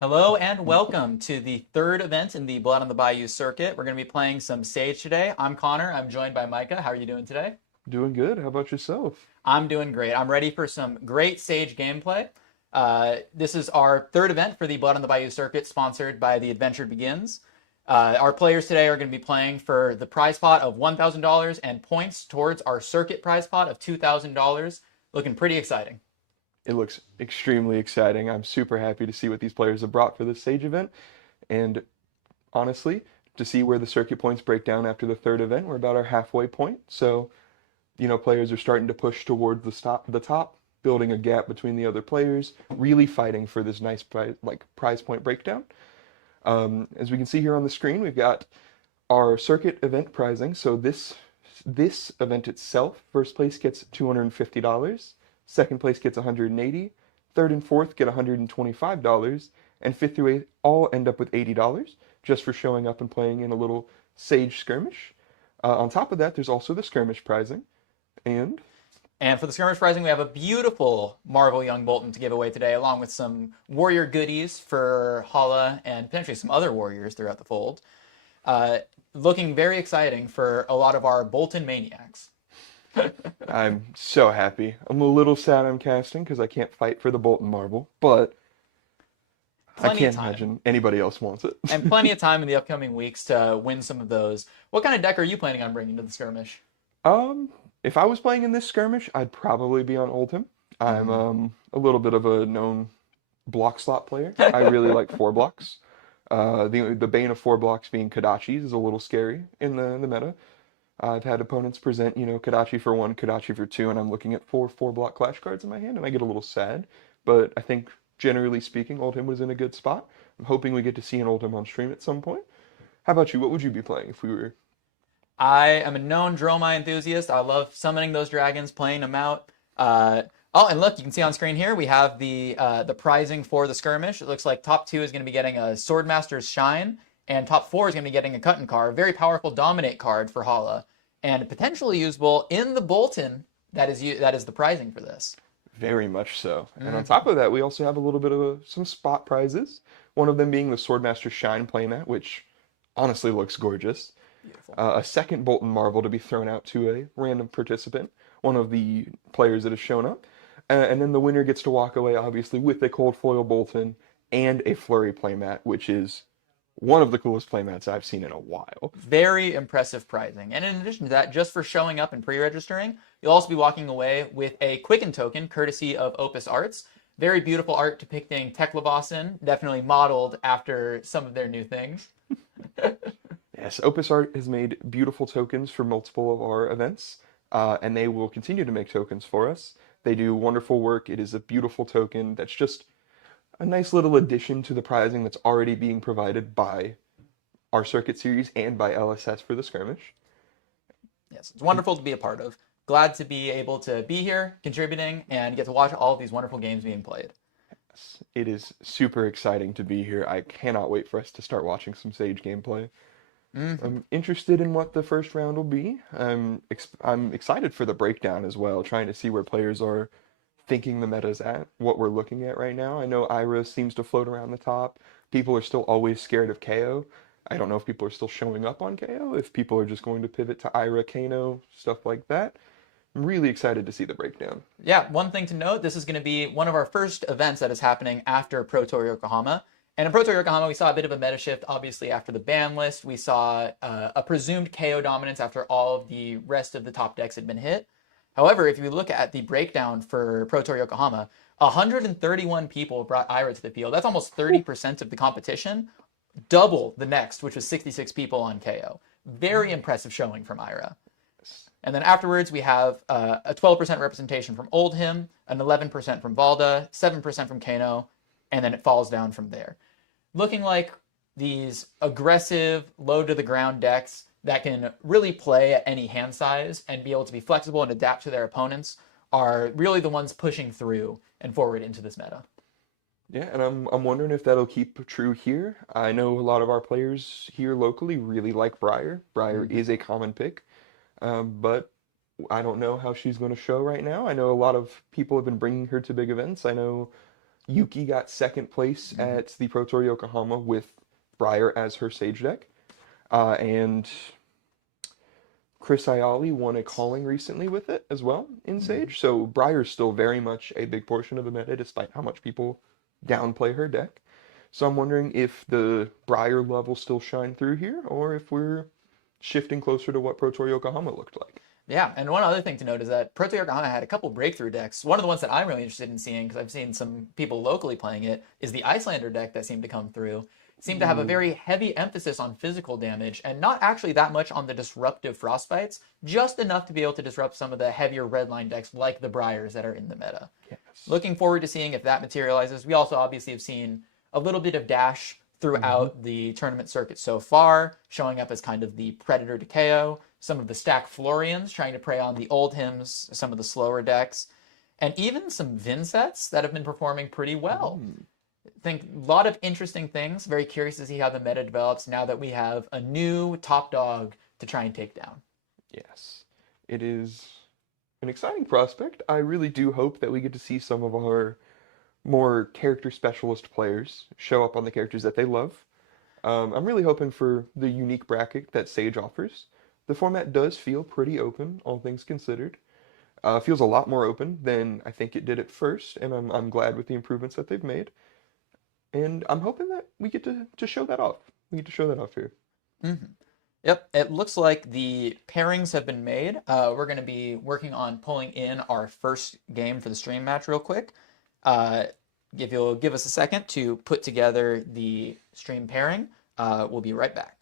Hello and welcome to the third event in the Blood on the Bayou circuit. We're going to be playing some Sage today. I'm Connor. I'm joined by Micah. How are you doing today? Doing good. How about yourself? I'm doing great. I'm ready for some great Sage gameplay. This is our third event for the Blood on the Bayou circuit, sponsored by The Adventure Begins. Our players today are going to be playing for the prize pot of $1,000 and points towards our circuit prize pot of $2,000. Looking pretty exciting. It looks extremely exciting. I'm super happy to see what these players have brought for this Sage event. And honestly, to see where the circuit points break down after the third event, we're about our halfway point. So, players are starting to push towards the top, building a gap between the other players, really fighting for this nice prize point breakdown. As we can see here on the screen, we've got our circuit event prizing. So this event itself, first place gets $250, second place gets $180, third and fourth get $125, and fifth through eighth all end up with $80 just for showing up and playing in a little Sage skirmish. On top of that, there's also the skirmish prizing, and And for the skirmish prizing, we have a beautiful Marvel Young Bolton to give away today, along with some warrior goodies for Hala and potentially some other warriors throughout the fold. Uh, Looking very exciting for a lot of our Bolton maniacs. I'm so happy. I'm a little sad I'm casting because I can't fight for the Bolton Marble, but I Plenty of can't time. imagine anybody else wants it. And plenty of time in the upcoming weeks to win some of those. What kind of deck are you planning on bringing to the skirmish? Um, if I was playing in this skirmish, I'd probably be on Oldhim. I'm Mm. a little bit of a known block slot player. I really like four blocks. The bane of four blocks being Kodachi's is a little scary in the meta. I've had opponents present, Kodachi for one, Kodachi for two, and I'm looking at four block clash cards in my hand, and I get a little sad. But I think generally speaking, Oldhim was in a good spot. I'm hoping we get to see an Oldhim on stream at some point. How about you? What would you be playing if we were? I am a known Dromai enthusiast. I love summoning those dragons, playing them out. And look, you can see on screen here we have the prizing for the skirmish. It looks like top two is going to be getting a Swordmaster's Shine, and top four is going to be getting a Cut and Carve. Very powerful Dominate card for Hala, and potentially usable in the Bolton. That is the prizing for this. Very much so. And on Mm, top of that, we also have a little bit of some spot prizes. One of them being the Swordmaster Shine playmat, which honestly looks gorgeous. beautiful. A second Bolton Marvel to be thrown out to a random participant, one of the players that has shown up. And then the winner gets to walk away, obviously, with a cold foil Bolton and a Flurry playmat, which is one of the coolest playmats I've seen in a while. Very impressive pricing. And in addition to that, just for showing up and pre-registering, you'll also be walking away with a Quicken token, courtesy of Opus Arts. Very beautiful art depicting Teklabossin, definitely modeled after some of their new things. Yes, Opus Art has made beautiful tokens for multiple of our events, and they will continue to make tokens for us. They do wonderful work. It is a beautiful token that's just a nice little addition to the prizing that's already being provided by our circuit series and by LSS for the skirmish. Yes, it's wonderful to be a part of. Glad to be able to be here, contributing, and get to watch all of these wonderful games being played. It is super exciting to be here. I cannot wait for us to start watching some Sage gameplay. Hmm. I'm interested in what the first round will be. I'm excited for the breakdown as well, trying to see where players are thinking the meta's at, what we're looking at right now. I know Ira seems to float around the top. People are still always scared of KO. I don't know if people are still showing up on KO, if people are just going to pivot to Ira, Kano, stuff like that. I'm really excited to see the breakdown. Yeah, one thing to note, this is going to be one of our first events that is happening after Pro Tour Yokohama. And in Pro Tour Yokohama, we saw a bit of a meta shift, obviously, after the ban list. We saw a presumed KO dominance after all of the rest of the top decks had been hit. However, if you look at the breakdown for Pro Tour Yokohama, 131 people brought Ira to the field. That's almost 30% of the competition, double the next, which was 66 people on KO. Very impressive showing from Ira. And then afterwards, we have a 12% representation from Oldhim, an 11% from Valda, 7% from Kano, and then it falls down from there. Looking like these aggressive, low to the ground decks that can really play at any hand size and be able to be flexible and adapt to their opponents are really the ones pushing through and forward into this meta. Yeah, and I'm wondering if that'll keep true here. I know a lot of our players here locally really like Briar. Briar Mm-hmm. is a common pick. But I don't know how she's going to show right now. I know a lot of people have been bringing her to big events. I know Yuki got second place at the Pro Tour Yokohama with Briar as her Sage deck. And Chris Ayali won a calling recently with it as well in Sage. So Briar's still very much a big portion of the meta, despite how much people downplay her deck. So I'm wondering if the Briar love will still shine through here, or if we're shifting closer to what Pro Tour Yokohama looked like. Yeah, and one other thing to note is that Pro Tour Yokohama had a couple breakthrough decks. One of the ones that I'm really interested in seeing, because I've seen some people locally playing it, is the Icelander deck that seemed to come through. It seemed to have a very heavy emphasis on physical damage, and not actually that much on the disruptive frostbites, just enough to be able to disrupt some of the heavier redline decks like the Briars that are in the meta. Yes. Looking forward to seeing if that materializes. We also obviously have seen a little bit of dash throughout the tournament circuit so far, showing up as kind of the Predator to KO, some of the stack Florians trying to prey on the old hymns, some of the slower decks, and even some Vinsets that have been performing pretty well. I think a lot of interesting things. Very curious to see how the meta develops now that we have a new top dog to try and take down. Yes, it is an exciting prospect. I really do hope that we get to see some of our more character specialist players show up on the characters that they love. I'm really hoping for the unique bracket that Sage offers. The format does feel pretty open, all things considered. Feels a lot more open than I think it did at first, and I'm glad with the improvements that they've made. And I'm hoping that we get to show that off. We get to show that off here. Yep, it looks like the pairings have been made. We're going to be working on pulling in our first game for the stream match real quick. If you'll give us a second to put together the stream pairing, we'll be right back.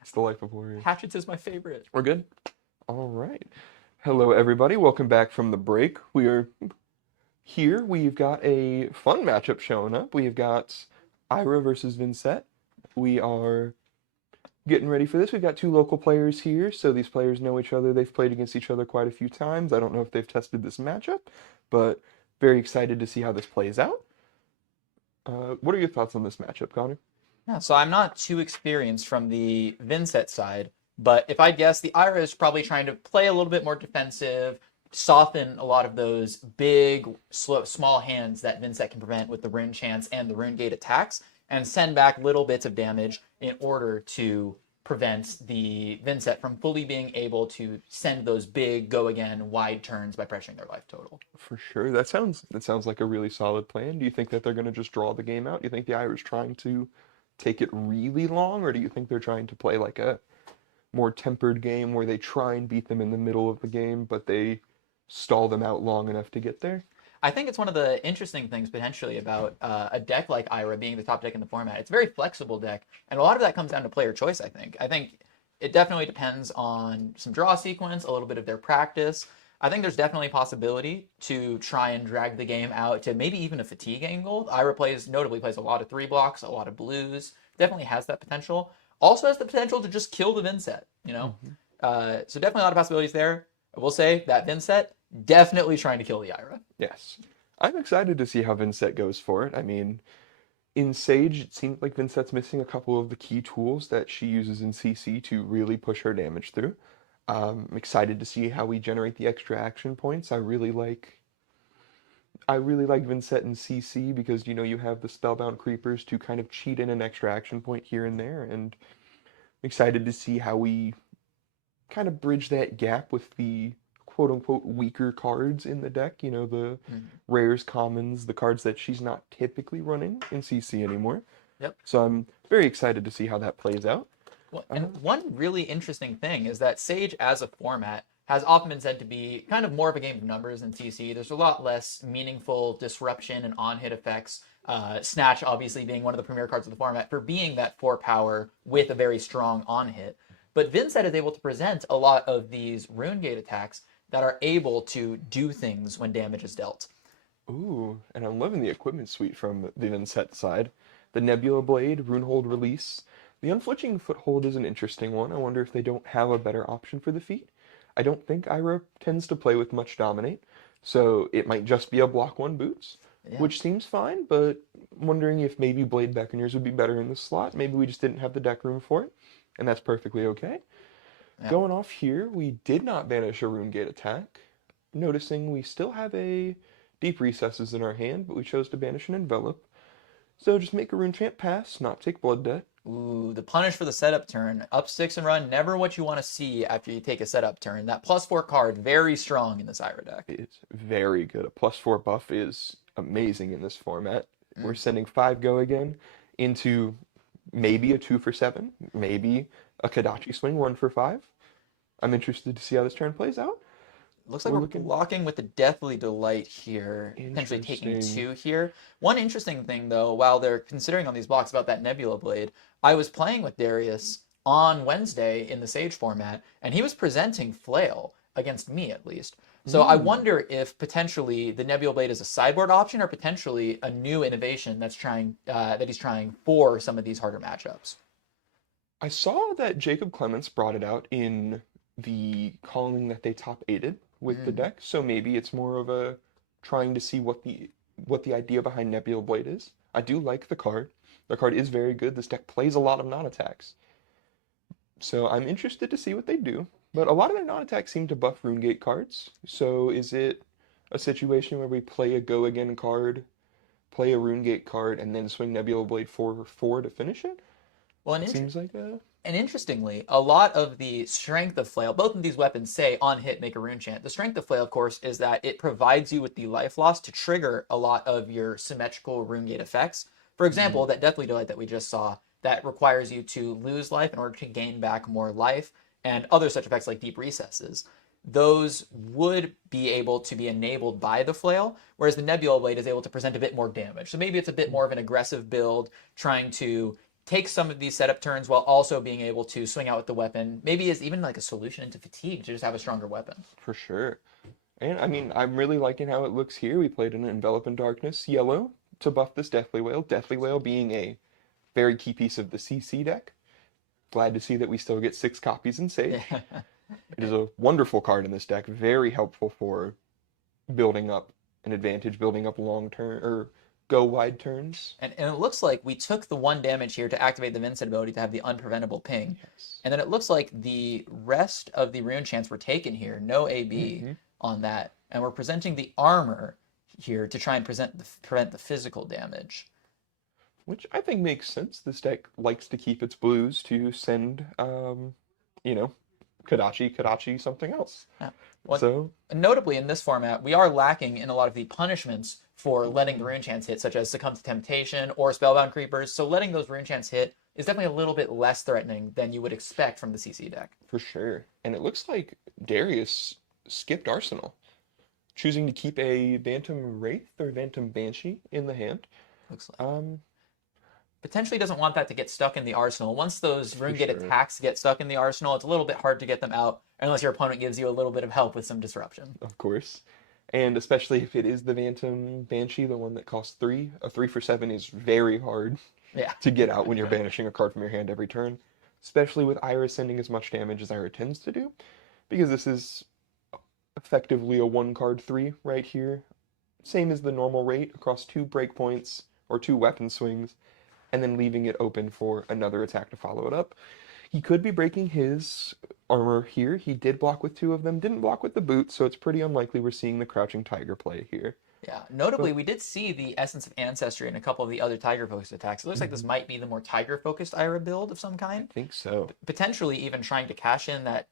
It's the life of warriors. Hatchets is my favorite. We're good? All right. Hello, everybody. Welcome back from the break. We are here. We've got a fun matchup showing up. We've got Ira versus Vincent. We are getting ready for this. We've got two local players here, so these players know each other. They've played against each other quite a few times. I don't know if they've tested this matchup, but very excited to see how this plays out. What are your thoughts on this matchup, Connor? Yeah, so I'm not too experienced from the Vincent side, but if I guess, the Ira is probably trying to play a little bit more defensive, soften a lot of those big, small hands that Vincent can prevent with the Rune Chance and the Rune Gate attacks, and send back little bits of damage in order to prevent the Vincent from fully being able to send those big go again wide turns by pressuring their life total. For sure. That sounds like a really solid plan. Do you think that they're going to just draw the game out? Do you think the Irish trying to take it really long, or do you think they're trying to play like a more tempered game where they try and beat them in the middle of the game, but they stall them out long enough to get there? I think it's one of the interesting things potentially about a deck like Ira being the top deck in the format. It's a very flexible deck, and a lot of that comes down to player choice, I think. I think it definitely depends on some draw sequence, a little bit of their practice. I think there's definitely a possibility to try and drag the game out to maybe even a fatigue angle. Ira notably plays a lot of 3 blocks, a lot of blues. Definitely has that potential. Also has the potential to just kill the Vincent, you know? So definitely a lot of possibilities there. I will say that Vincent definitely trying to kill the Ira. Yes. I'm excited to see how Vincent goes for it. I mean, in Sage, it seems like Vincent's missing a couple of the key tools that she uses in CC to really push her damage through. I'm excited to see how we generate the extra action points. I really like Vincent in CC because, you know, you have the Spellbound Creepers to kind of cheat in an extra action point here and there, and I'm excited to see how we kind of bridge that gap with the quote-unquote weaker cards in the deck, you know, the rares, commons, the cards that she's not typically running in CC anymore. Yep. So I'm very excited to see how that plays out. Well, and one really interesting thing is that Sage as a format has often been said to be kind of more of a game of numbers than CC. There's a lot less meaningful disruption and on-hit effects. Snatch obviously being one of the premier cards of the format for being that 4 power with a very strong on-hit. But Vincent is able to present a lot of these Rune Gate attacks that are able to do things when damage is dealt. Ooh, and I'm loving the equipment suite from the Vincent side. The Nebula Blade, Runehold Release. The Unflinching Foothold is an interesting one. I wonder if they don't have a better option for the feat. I don't think Ira tends to play with much Dominate, so it might just be a block 1 boots, which seems fine, but wondering if maybe Blade Beckoneers would be better in the slot. Maybe we just didn't have the deck room for it, and that's perfectly okay. Yeah. Going off here, we did not banish a Rune Gate attack. Noticing we still have a Deep Recesses in our hand, but we chose to banish an Envelop. So just make a Rune Chant pass, not take Blood Debt. Ooh, the punish for the setup turn. Up 6 and run, never what you want to see after you take a setup turn. That +4 card, very strong in this Ira deck. It's very good. A +4 buff is amazing in this format. We're sending 5 go again into maybe a 2 for 7, maybe a Kadachi swing 1 for 5. I'm interested to see how this turn plays out. Looks like we're blocking with the Deathly Delight here, potentially taking 2 here. One interesting thing, though, while they're considering on these blocks about that Nebula Blade, I was playing with Darius on Wednesday in the Sage format, and he was presenting Flail, against me at least. So I wonder if potentially the Nebula Blade is a sideboard option or potentially a new innovation that's that he's trying for some of these harder matchups. I saw that Jacob Clements brought it out in the calling that they top 8'd with the deck, so maybe it's more of a trying to see what the idea behind Nebula Blade is. I do like the card. The card is very good. This deck plays a lot of non-attacks. So I'm interested to see what they do. But a lot of their non-attacks seem to buff Rune Gate cards. So is it a situation where we play a Go Again card, play a Rune Gate card, and then swing Nebula Blade 4 to finish it? Well, and it seems like a... And interestingly, a lot of the strength of Flail, both of these weapons say on hit make a Rune Chant. The strength of Flail, of course, is that it provides you with the life loss to trigger a lot of your symmetrical Rune Gate effects. For example, that Deathly Delight that we just saw, that requires you to lose life in order to gain back more life, and other such effects like Deep Recesses. Those would be able to be enabled by the Flail, whereas the Nebula Blade is able to present a bit more damage. So maybe it's a bit more of an aggressive build, trying to take some of these setup turns while also being able to swing out with the weapon. Maybe as even like a solution into fatigue to just have a stronger weapon. For sure. And I mean, I'm really liking how it looks here. We played an Envelop in Darkness yellow to buff this Deathly Whale. Deathly Whale being a very key piece of the CC deck. Glad to see that we still get 6 copies in Sage. It is a wonderful card in this deck. Very helpful for building up an advantage, building up long turn or go wide turns. And it looks like we took the 1 damage here to activate the Vincent ability to have the unpreventable ping. Yes. And then it looks like the rest of the rune chants were taken here. No AB on that. And we're presenting the armor here to try and prevent the physical damage. Which I think makes sense. This deck likes to keep its blues to send, you know, Kadachi, something else. Yeah. Well, So, notably in this format, we are lacking in a lot of the punishments for letting the rune chants hit, such as Succumb to Temptation or Spellbound Creepers. So letting those rune chants hit is definitely a little bit less threatening than you would expect from the CC deck. for sure. And it looks like Darius skipped Arsenal, choosing to keep a Bantam Wraith or Bantam Banshee in the hand. Looks like. Potentially doesn't want that to get stuck in the arsenal. Once those rune gate attacks get stuck in the arsenal, it's a little bit hard to get them out unless your opponent gives you a little bit of help with some disruption. Of course. And especially if it is the Bantam Banshee, the one that costs 3. A 3 for 7 is very hard to get out when you're banishing a card from your hand every turn. Especially with Ira sending as much damage as Ira tends to do. Because this is effectively a 1-card 3 right here. Same as the normal rate across 2 breakpoints or 2 weapon swings. And then leaving it open for another attack to follow it up. He could be breaking his armor here. He did block with 2 of them, didn't block with the boot, so it's pretty unlikely we're seeing the Crouching Tiger play here. Yeah, notably, we did see the Essence of Ancestry in a couple of the other Tiger-focused attacks. It looks like this might be the more Tiger-focused Ira build of some kind. I think so. Potentially even trying to cash in that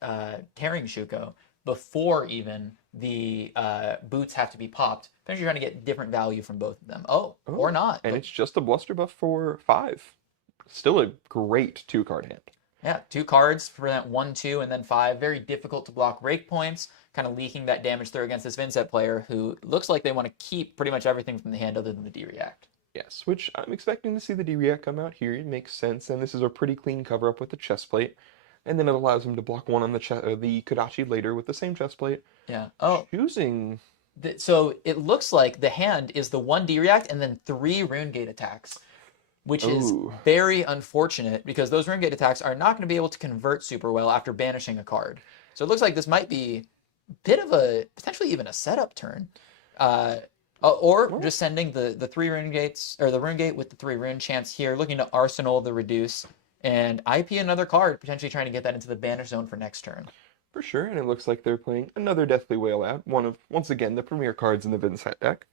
Tearing Shuko before even the boots have to be popped. Potentially trying to get different value from both of them. Oh, or not. And it's just a Bluster buff for 5. Still a great 2-card hand. Yeah, 2 cards prevent 1, 2, and then 5. Very difficult to block break points, kind of leaking that damage through against this Vincent player who looks like they want to keep pretty much everything from the hand other than the D-React. Yes, which I'm expecting to see the D-React come out here. It makes sense, and this is a pretty clean cover-up with the chest plate. And then it allows him to block 1 on the Kodachi later with the same chest plate. Yeah. Oh. Choosing... So it looks like the hand is the 1 D-React and then 3 Rune Gate attacks, which is very unfortunate because those Rune Gate attacks are not going to be able to convert super well after banishing a card. So it looks like this might be a bit of a, potentially even a setup turn. Or just sending the 3 Rune Gates, or the Rune Gate with the 3 Rune Chants here, looking to Arsenal the Reduce, and IP another card, potentially trying to get that into the banish zone for next turn. For sure, and it looks like they're playing another Deathly Whale out, one of, once again, the premier cards in the Vincent deck.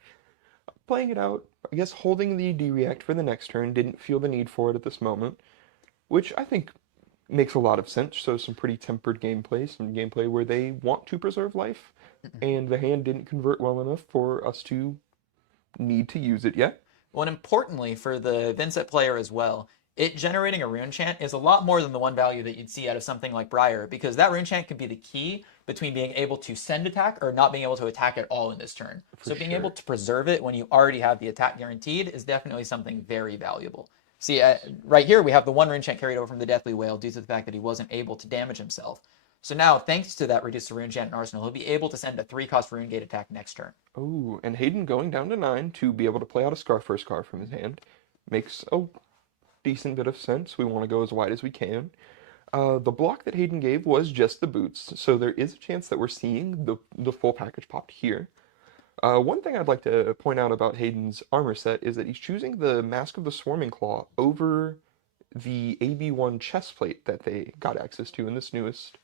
Playing it out, I guess holding the D-React for the next turn, didn't feel the need for it at this moment, which I think makes a lot of sense. So some pretty tempered gameplay, some gameplay where they want to preserve life, and the hand didn't convert well enough for us to need to use it yet. Well, and importantly for the Vincent player as well, it generating a rune chant is a lot more than the 1 value that you'd see out of something like Briar, because that rune chant could be the key between being able to send attack or not being able to attack at all in this turn. So being able to preserve it when you already have the attack guaranteed is definitely something very valuable. See, right here we have the 1 rune chant carried over from the Deathly Whale due to the fact that he wasn't able to damage himself. So now, thanks to that reduced to rune chant in Arsenal, he'll be able to send a 3-cost rune gate attack next turn. Oh, and Hayden going down to 9 to be able to play out a first card from his hand makes a decent bit of sense. We want to go as wide as we can. The block that Hayden gave was just the boots, so there is a chance that we're seeing the full package popped here. One thing I'd like to point out about Hayden's armor set is that he's choosing the Mask of the Swarming Claw over the AB1 chest plate that they got access to in this newest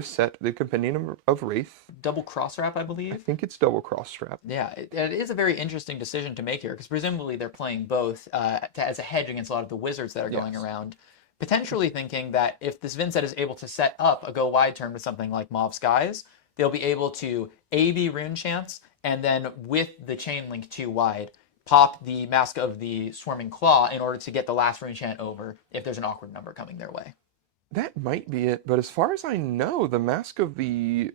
set, the Compendium of Wraith. Double cross wrap, I believe. I think it's double cross strap. Yeah, it is a very interesting decision to make here, because presumably they're playing both as a hedge against a lot of the wizards that are going around. Potentially thinking that if this Vincent is able to set up a go wide turn with something like Mauve Skies, they'll be able to AB rune chants, and then with the chain link 2 wide, pop the Mask of the Swarming Claw in order to get the last rune chant over if there's an awkward number coming their way. That might be it, but as far as I know, the Mask of the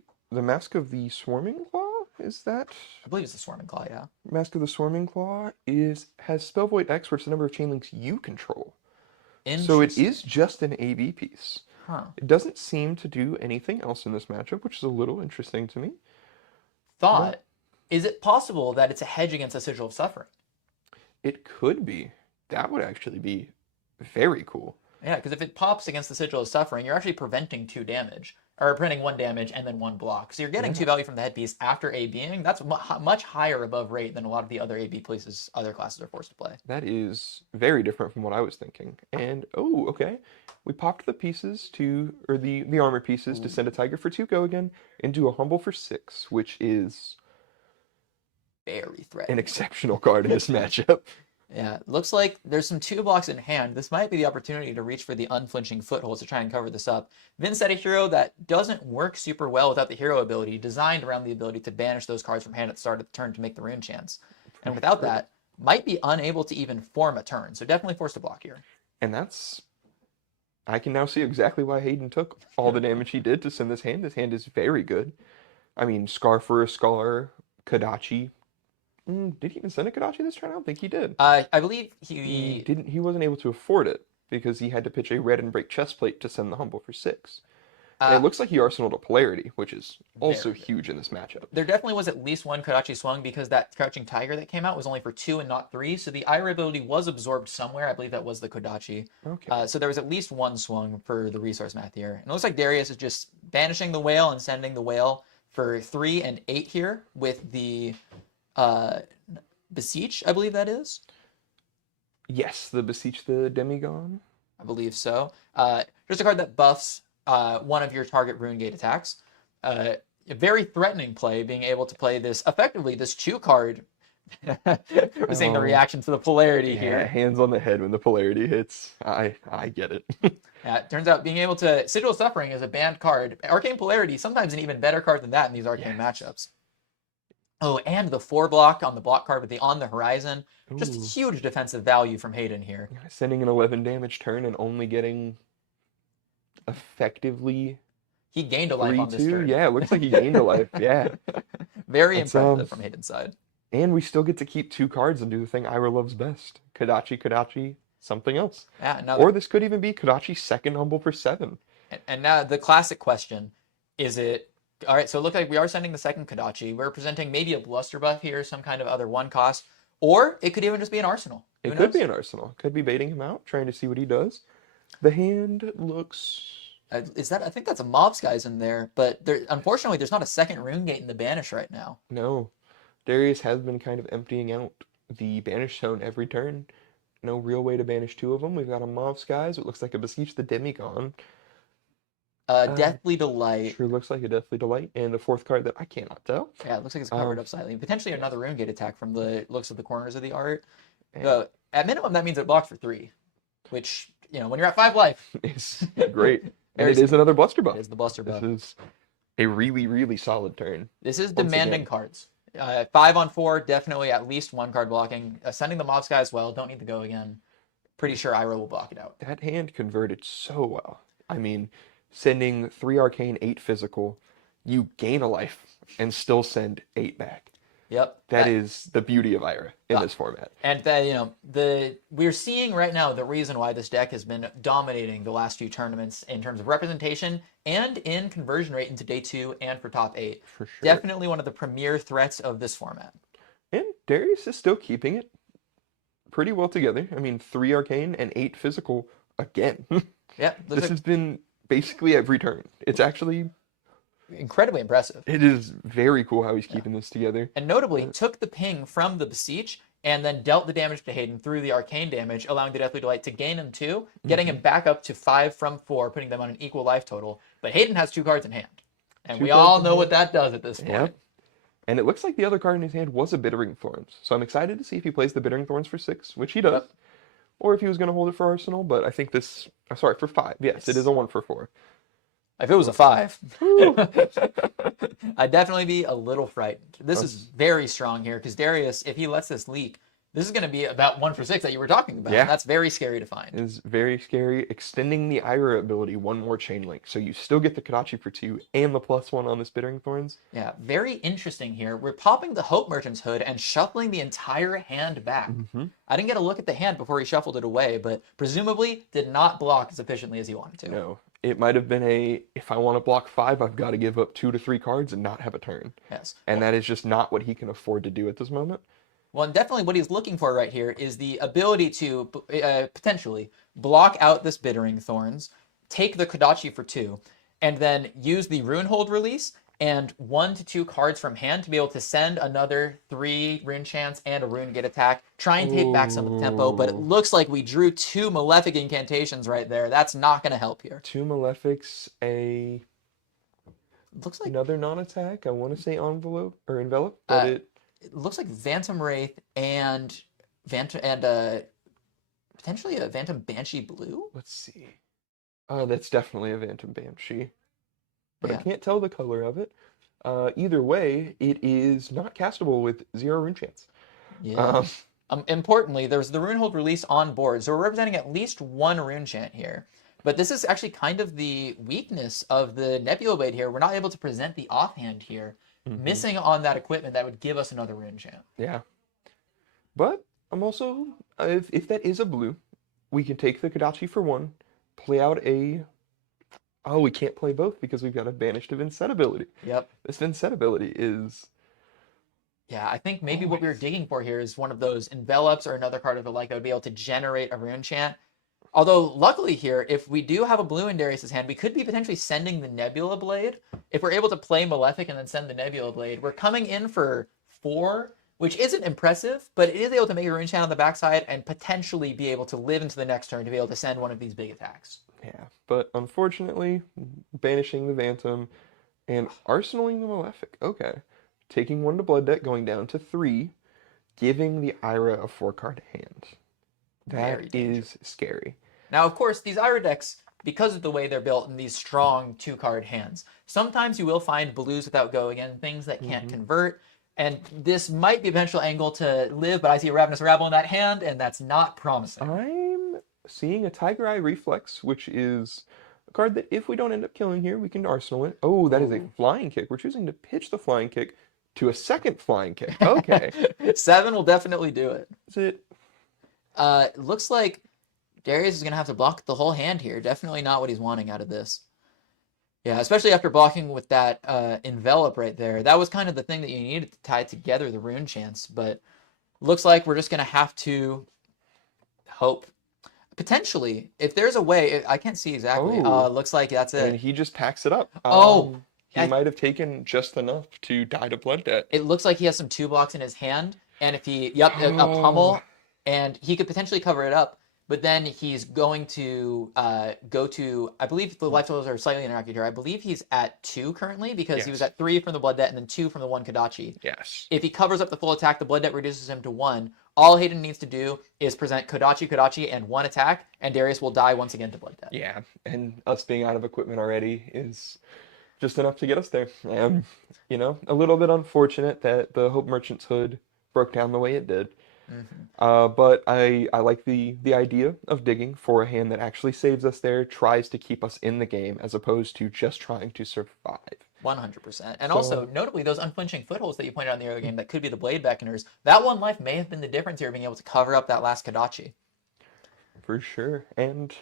Swarming Claw, is that? I believe it's the Swarming Claw, yeah. Mask of the Swarming Claw has Spell Void X, where it's the number of chain links you control. So it Interesting. is just an AB piece. Huh. It doesn't seem to do anything else in this matchup, which is a little interesting to me. But Thought, is it possible that it's a hedge against a Sigil of Suffering? it could be. That would actually be very cool. Yeah, because if it pops against the Sigil of Suffering, you're actually preventing 2 damage, or preventing 1 damage and then 1 block. So you're getting Yeah. 2 value from the headpiece after ABing. That's much higher above rate than a lot of the other AB places other classes are forced to play. That is very different from what I was thinking. And oh, okay. We popped the pieces to, or the armor pieces to send a Tiger for 2 go again into a Humble for 6, which is Very an threatening. exceptional card in this matchup. Yeah, looks like there's some 2 blocks in hand. This might be the opportunity to reach for the unflinching footholds to try and cover this up. Vin said a hero that doesn't work super well without the hero ability, designed around the ability to banish those cards from hand at the start of the turn to make the rune chance. And without that, might be unable to even form a turn. So definitely forced to block here. And I can now see exactly why Hayden took all the damage he did to send this hand. This hand is very good. I mean, Scar for a Scar, Kodachi. Did he even send a Kodachi this turn? I don't think he did. I believe He didn't. He wasn't able to afford it because he had to pitch a red and break chest plate to send the Humble for 6. And it looks like he arsenaled a Polarity, which is also huge in this matchup. There definitely was at least 1 Kodachi swung because that Crouching Tiger that came out was only for 2 and not 3. So the Ira ability was absorbed somewhere. I believe that was the Kodachi. Okay. So there was at least 1 swung for the resource math here. And it looks like Darius is just banishing the whale and sending the whale for 3 and 8 here with the Beseech, I believe that is. Yes, the Beseech the Demigod. I believe so. Just a card that buffs one of your target Rune Gate attacks. A very threatening play, being able to play this effectively, this 2 card. We're seeing the reaction to the polarity here. Hands on the head when the Polarity hits. I get it. Yeah, it turns out being able to Sigil of Suffering is a banned card. Arcane Polarity, sometimes an even better card than that in these arcane matchups. Oh, and the 4 block on the block card with the On the Horizon. Just huge defensive value from Hayden here. Sending an 11 damage turn and only getting effectively He gained a life on this 3-2. turn. Yeah, it looks like he gained a life. Yeah. Very That's, impressive from Hayden's side. And we still get to keep 2 cards and do the thing Ira loves best. Kodachi, something else. Yeah, now Or this could even be Kodachi's second Humble for 7. and now the classic question, is it... All right, so it looks like we are sending the second Kodachi. We're presenting maybe a Bluster buff here, some kind of other 1 cost. Or it could even just be an Arsenal. It could be an Arsenal. Could be baiting him out, trying to see what he does. The hand looks... Is that? I think that's a Mobs guys in there, but unfortunately there's not a second Rune Gate in the Banish right now. No. Darius has been kind of emptying out the Banish Zone every turn. No real way to banish 2 of them. We've got a Mob Skies. It looks like a Beseech the Demigod. Deathly Delight. Sure looks like a Deathly Delight. And a 4th card that I cannot tell. Yeah, it looks like it's covered up slightly. Potentially another Rune Gate attack from the looks of the corners of the art. And At minimum, that means it blocks for 3, which, when you're at 5 life, it's great. And it is another Bluster buff. It is the Bluster buff. This is a really, really solid turn. This is demanding cards. 5 on 4, definitely at least 1 card blocking. Sending the Mob Sky as well. Don't need to go again. Pretty sure Ira will block it out. That hand converted so well. I mean, sending 3 arcane, 8 physical, you gain a life and still send 8 back. Yep. That is the beauty of Ira in this format. And we're seeing right now the reason why this deck has been dominating the last few tournaments in terms of representation and in conversion rate into day 2 and for top 8. For sure. Definitely one of the premier threats of this format. And Darius is still keeping it pretty well together. I mean, 3 arcane and 8 physical again. Yeah. This has been basically every turn. It's actually incredibly impressive. It is very cool how he's keeping this together. And notably, took the ping from the Beseech and then dealt the damage to Hayden through the arcane damage, allowing the Deathly Delight to gain him 2, getting him back up to 5 from 4, putting them on an equal life total. But Hayden has 2 cards in hand. And we all know what that does at this point. Yep. And it looks like the other card in his hand was a Bittering Thorns. So I'm excited to see if he plays the Bittering Thorns for 6, which he does. Or if he was going to hold it for Arsenal, but I think this... sorry, for 5. Yes, it is a 1 for 4. If it was a 5, I'd definitely be a little frightened. This is very strong here, because Darius, if he lets this leak, This is going to be about 1 for 6 that you were talking about. Yeah. That's very scary to find. Is very scary. Extending the Ira ability one more chain link. So you still get the Kodachi for 2 and the +1 on the Spittering Thorns. Yeah, very interesting here. We're popping the Hope Merchant's Hood and shuffling the entire hand back. I didn't get a look at the hand before he shuffled it away, but presumably did not block as efficiently as he wanted to. No. It might have been if I want to block 5, I've got to give up 2 to 3 cards and not have a turn. Yes. And that is just not what he can afford to do at this moment. Well, and definitely what he's looking for right here is the ability to potentially block out this Bittering Thorns, take the Kodachi for 2, and then use the Runehold release and 1 to 2 cards from hand to be able to send another 3 Rune Chance and a Rune Gate attack. Try and take back some of the tempo, but it looks like we drew 2 Malefic incantations right there. That's not going to help here. 2 Malefics, Looks like another non-attack. I want to say envelope or envelop, but it looks like Phantom Wraith and potentially a Phantom Banshee Blue. let's see. That's definitely a Phantom Banshee, but I Yeah. can't tell the color of it. Either way, it is not castable with 0 Rune Chance. Yeah. Importantly, there's the Runehold release on board, so we're representing at least 1 Rune Chant here. But this is actually kind of the weakness of the Nebula Blade here. We're not able to present the offhand here, missing on that equipment that would give us another Rune Chant. Yeah. But I'm also, if that is a blue, we can take the Kodachi for 1, play out a... Oh, we can't play both because we've got a Banished to Vinset ability. Yep. This Vinset ability is... Yeah, I think maybe what we were digging for here is one of those envelops or another card of the like that would be able to generate a Rune Chant. Although, luckily here, if we do have a blue in Darius's hand, we could be potentially sending the Nebula Blade. If we're able to play Malefic and then send the Nebula Blade, we're coming in for 4, which isn't impressive, but it is able to make a Rune Chant on the backside and potentially be able to live into the next turn to be able to send one of these big attacks. Yeah, but unfortunately, banishing the Phantom and arsenaling the Malefic. Okay. Taking 1 to Blood Debt, going down to 3, giving the Ira a 4-card hand. Very That dangerous. is scary. Now, of course, these Ira decks, because of the way they're built in these strong 2-card hands, sometimes you will find blues without going and things that can't convert. And this might be a potential angle to live, but I see a Ravenous Rabble in that hand, and that's not promising. I'm seeing a Tiger Eye Reflex, which is a card that if we don't end up killing here, we can arsenal it. Oh, that is a flying kick. We're choosing to pitch the flying kick to a second flying kick. Okay. 7 will definitely do it. Is it? It looks like Darius is going to have to block the whole hand here. Definitely not what he's wanting out of this. Yeah, especially after blocking with that envelop right there. That was kind of the thing that you needed to tie together the Rune Chants, but looks like we're just going to have to hope. Potentially, if there's a way, I can't see exactly. Oh. Looks like that's And it. he just packs it up. He I- might have taken just enough to die to Blood Debt. It looks like he has some 2 blocks in his hand, and if he, a pummel, and he could potentially cover it up, but then he's going to go to, I believe the life totals are slightly inaccurate here. I believe he's at 2 currently because he was Yes. at 3 from the Blood Debt and then 2 from the 1 Kodachi. Yes. If he covers up the full attack, the Blood Debt reduces him to 1. All Hayden needs to do is present Kodachi, and 1 attack, and Darius will die once again to Blood Debt. Yeah, and us being out of equipment already is just enough to get us there. A little bit unfortunate that the Hope Merchant's Hood broke down the way it did. But I like the idea of digging for a hand that actually saves us there, tries to keep us in the game, as opposed to just trying to survive. 100%. And also, notably, those unflinching footholds that you pointed out in the early game that could be the Blade Beckoners, that 1 life may have been the difference here, being able to cover up that last Kodachi. For sure. And,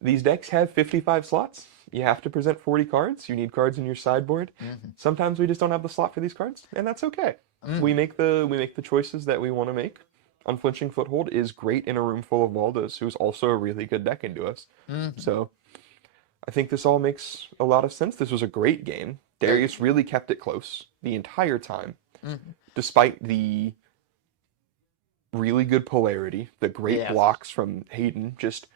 these decks have 55 slots. You have to present 40 cards. You need cards in your sideboard. Sometimes we just don't have the slot for these cards, and that's okay. We make the choices that we want to make. Unflinching Foothold is great in a room full of Waldos, who's also a really good deck into us. So I think this all makes a lot of sense. This was a great game. Darius really kept it close the entire time, despite the really good polarity, the great blocks from Hayden, just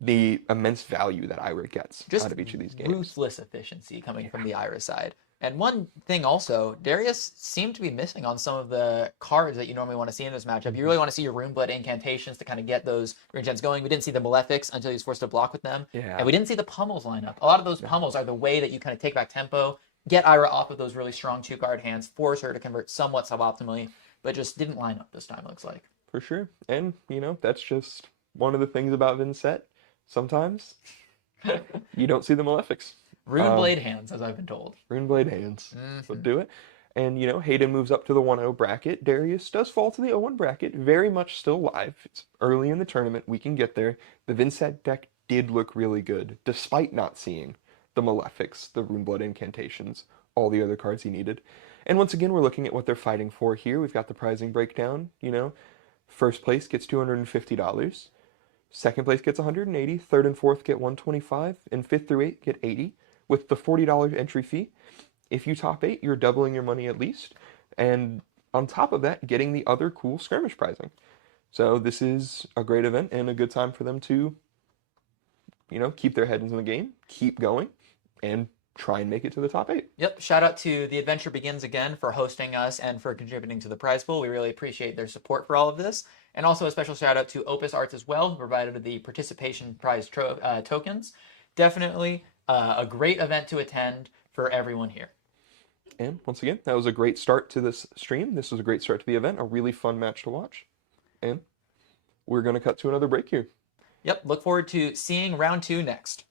the immense value that Ira gets out of each of these games. Ruthless efficiency coming from the Ira side. And one thing also, Darius seemed to be missing on some of the cards that you normally want to see in this matchup. You really want to see your Runeblood incantations to kind of get those Rune Chants going. We didn't see the Malefics until he was forced to block with them. Yeah. And we didn't see the Pummels line up. A lot of those Pummels are the way that you kind of take back tempo, get Ira off of those really strong 2-card hands, force her to convert somewhat suboptimally. but just didn't line up this time, it looks like. For sure. And, that's just one of the things about Vincent. Sometimes you don't see the malefics. Rune Blade hands, as I've been told. Runeblade hands will Hmm. do it. And, Hayden moves up to the 1-0 bracket. Darius does fall to the 0-1 bracket. Very much still live. It's early in the tournament. We can get there. The Vincent deck did look really good, despite not seeing the malefics, the Runeblood incantations, all the other cards he needed. And once again, we're looking at what they're fighting for here. We've got the prizing breakdown. First place gets $250. Second place gets 180. Third and fourth get 125. And fifth through eighth get 80. With the $40 entry fee, if you top 8, you're doubling your money at least. And on top of that, getting the other cool skirmish prizing. So this is a great event and a good time for them to, keep their heads in the game, keep going, and try and make it to the top 8. Yep. Shout out to The Adventure Begins again for hosting us and for contributing to the prize pool. We really appreciate their support for all of this. And also a special shout out to Opus Arts as well, who provided the participation prize tokens. Definitely a great event to attend for everyone here. And once again, that was a great start to this stream. This was a great start to the event, a really fun match to watch. And we're going to cut to another break here. Yep. Look forward to seeing round 2 next.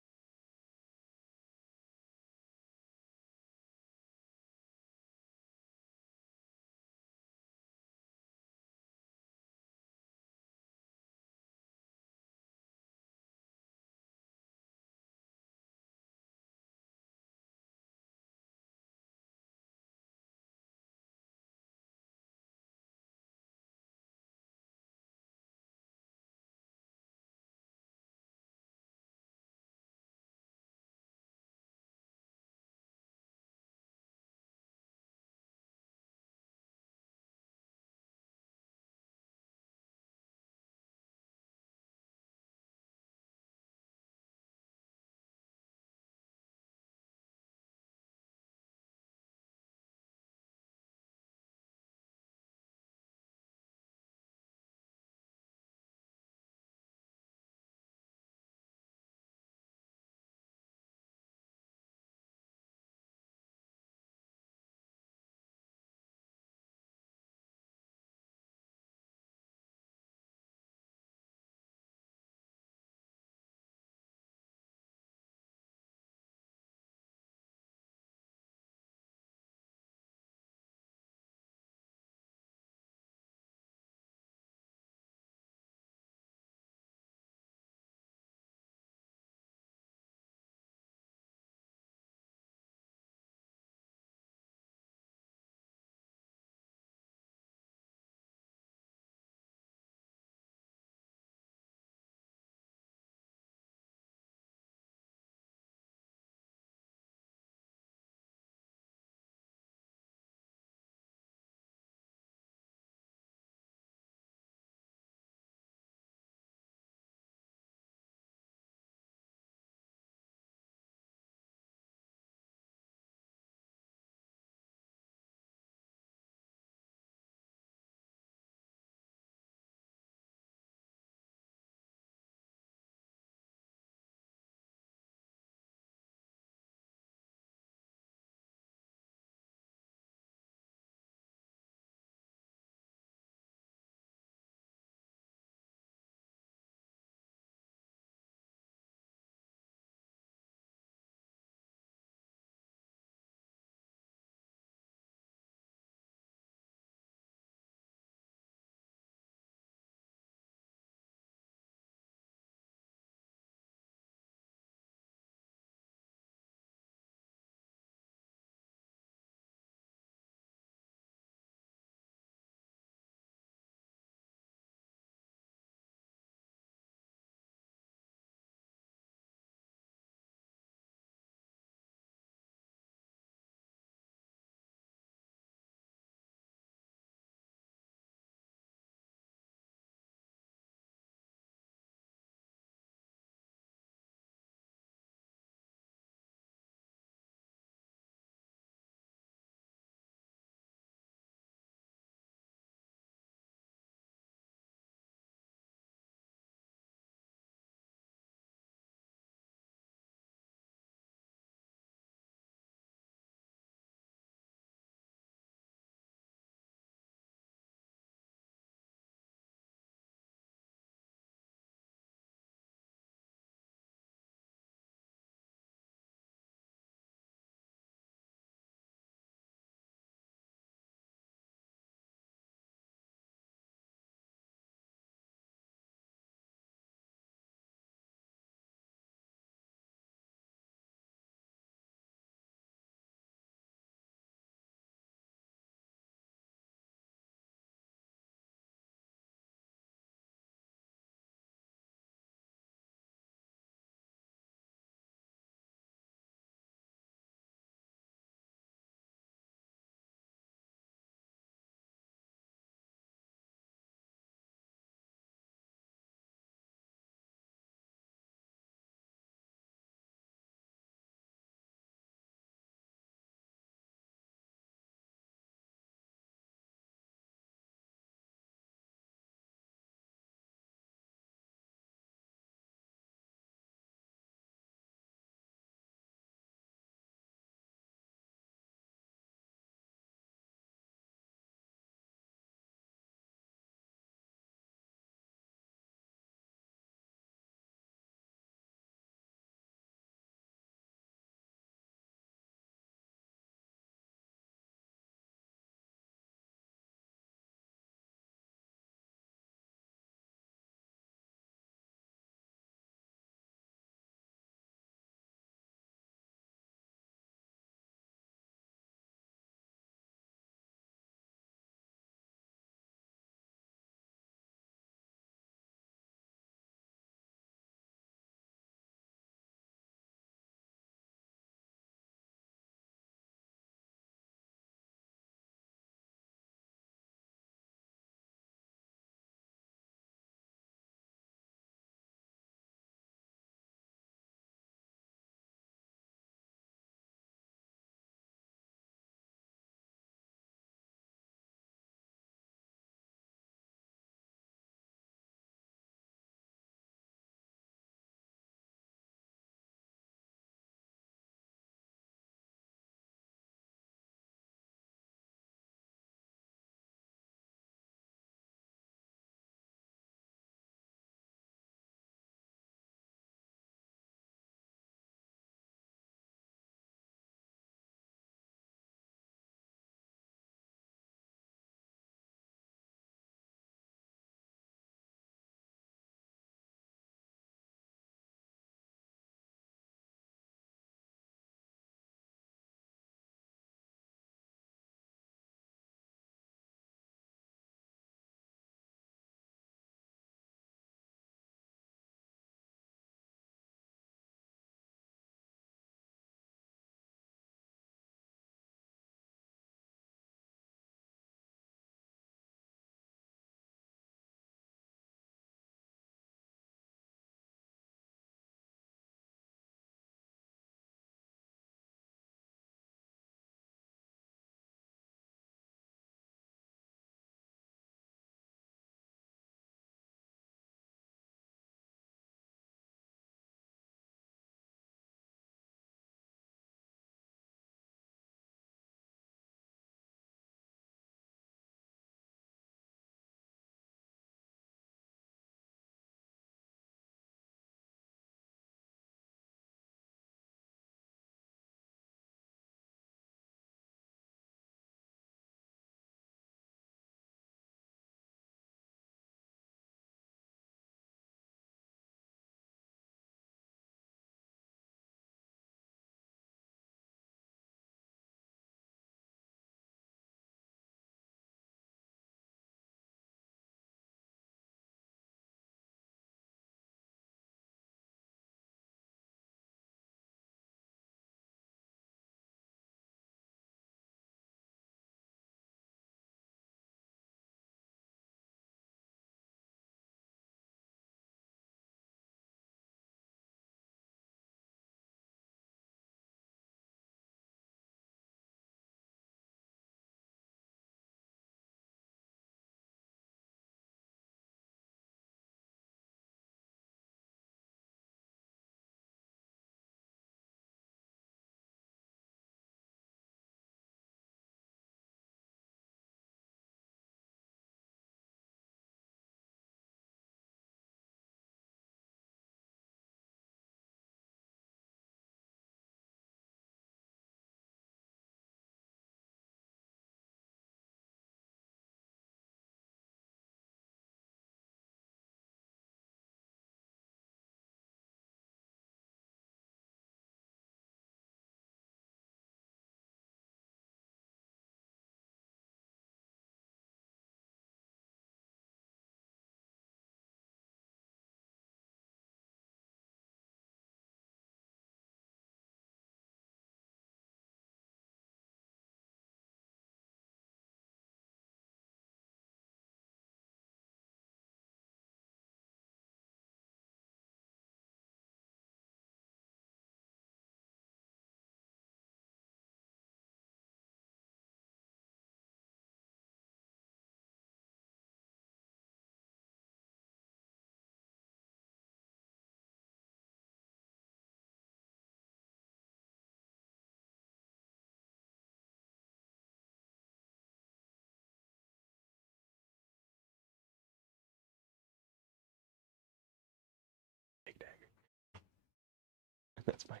That's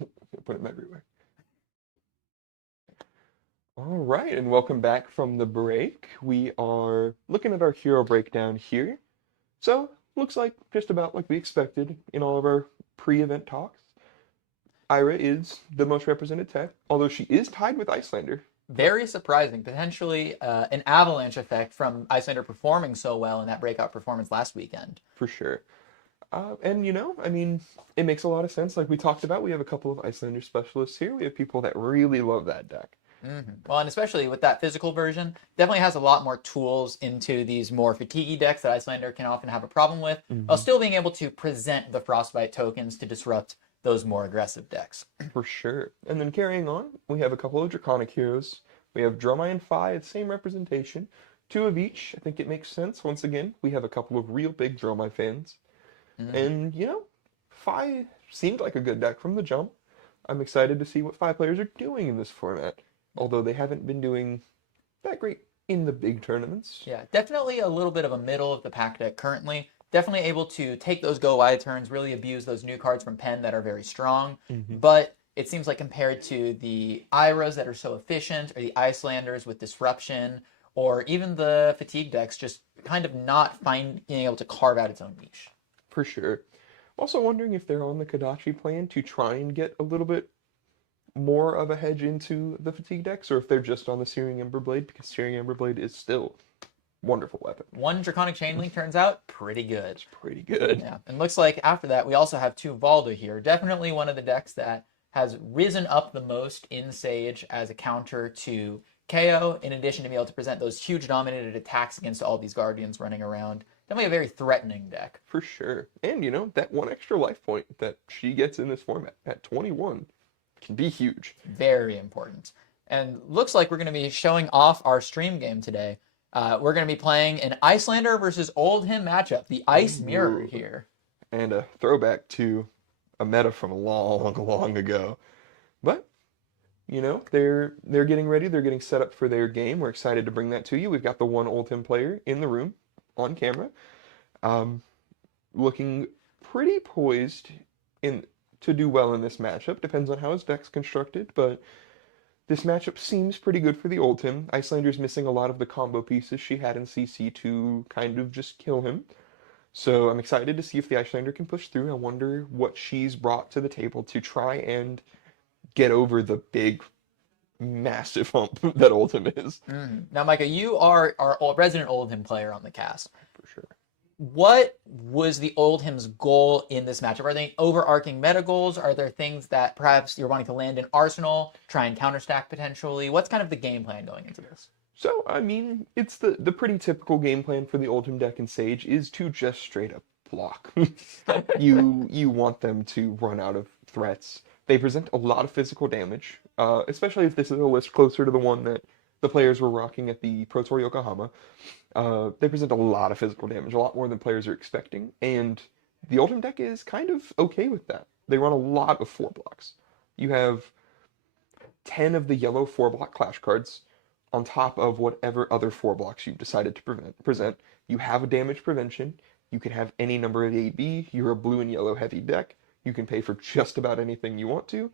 my. Put them everywhere. All right, and welcome back from the break. We are looking at our hero breakdown here. So, looks like just about like we expected in all of our pre-event talks. Ira is the most represented tech, although she is tied with Icelander. Very surprising. Potentially an avalanche effect from Icelander performing so well in that breakout performance last weekend. For sure. And I mean, it makes a lot of sense. Like we talked about, we have a couple of Icelander specialists here. We have people that really love that deck. Well, and especially with that physical version, definitely has a lot more tools into these more fatiguey decks that Icelander can often have a problem with, while still being able to present the Frostbite tokens to disrupt those more aggressive decks. For sure. And then carrying on, we have a couple of Draconic heroes. We have Dromai and Phi, the same representation. Two of each. I think it makes sense. Once again, we have a couple of real big Dromai fans. And, Phi seemed like a good deck from the jump. I'm excited to see what Phi players are doing in this format. Although they haven't been doing that great in the big tournaments. Yeah, definitely a little bit of a middle of the pack deck currently. Definitely able to take those go wide turns, really abuse those new cards from Pen that are very strong. But it seems like compared to the Iras that are so efficient, or the Icelanders with disruption, or even the fatigue decks, just kind of not being able to carve out its own niche. For sure. Also wondering if they're on the Kodachi plan to try and get a little bit more of a hedge into the fatigue decks, or if they're just on the Searing Emberblade, because Searing Emberblade is still a wonderful weapon. One Draconic Chainlink turns out pretty good. It's pretty good. Yeah, and looks like after that we also have two Valda here. Definitely one of the decks that has risen up the most in Sage as a counter to KO, in addition to being able to present those huge dominated attacks against all these Guardians running around. Definitely a very threatening deck. For sure. And, that one extra life point that she gets in this format at 21 can be huge. Very important. And looks like we're going to be showing off our stream game today. We're going to be playing an Icelander versus Oldhim matchup, the Ice Mirror here. And a throwback to a meta from long ago. But, they're getting ready. They're getting set up for their game. We're excited to bring that to you. We've got the one Oldhim player in the room on camera, looking pretty poised to do well in this matchup. Depends on how his deck's constructed, but this matchup seems pretty good for the Oldhim. Icelander's missing a lot of the combo pieces she had in CC to kind of just kill him. So I'm excited to see if the Icelander can push through. I wonder what she's brought to the table to try and get over the big, massive hump that Oldhim is. Now, Micah, you are our resident Oldhim player on the cast. For sure. What was the Oldhim's goal in this matchup? Are they overarching meta goals? Are there things that perhaps you're wanting to land in Arsenal, try and counterstack potentially? What's kind of the game plan going into this? So, I mean, it's the pretty typical game plan for the Oldhim deck in Sage is to just straight up block. You want them to run out of threats. They present a lot of physical damage, especially if this is a list closer to the one that the players were rocking at the Pro Tour Yokohama. They present a lot of physical damage, a lot more than players are expecting, and the Oldhim deck is kind of okay with that. They run a lot of 4-blocks. You have 10 of the yellow 4-block clash cards on top of whatever other 4-blocks you've decided to present. You have a damage prevention. You can have any number of AB. You're a blue and yellow heavy deck. You can pay for just about anything you want to.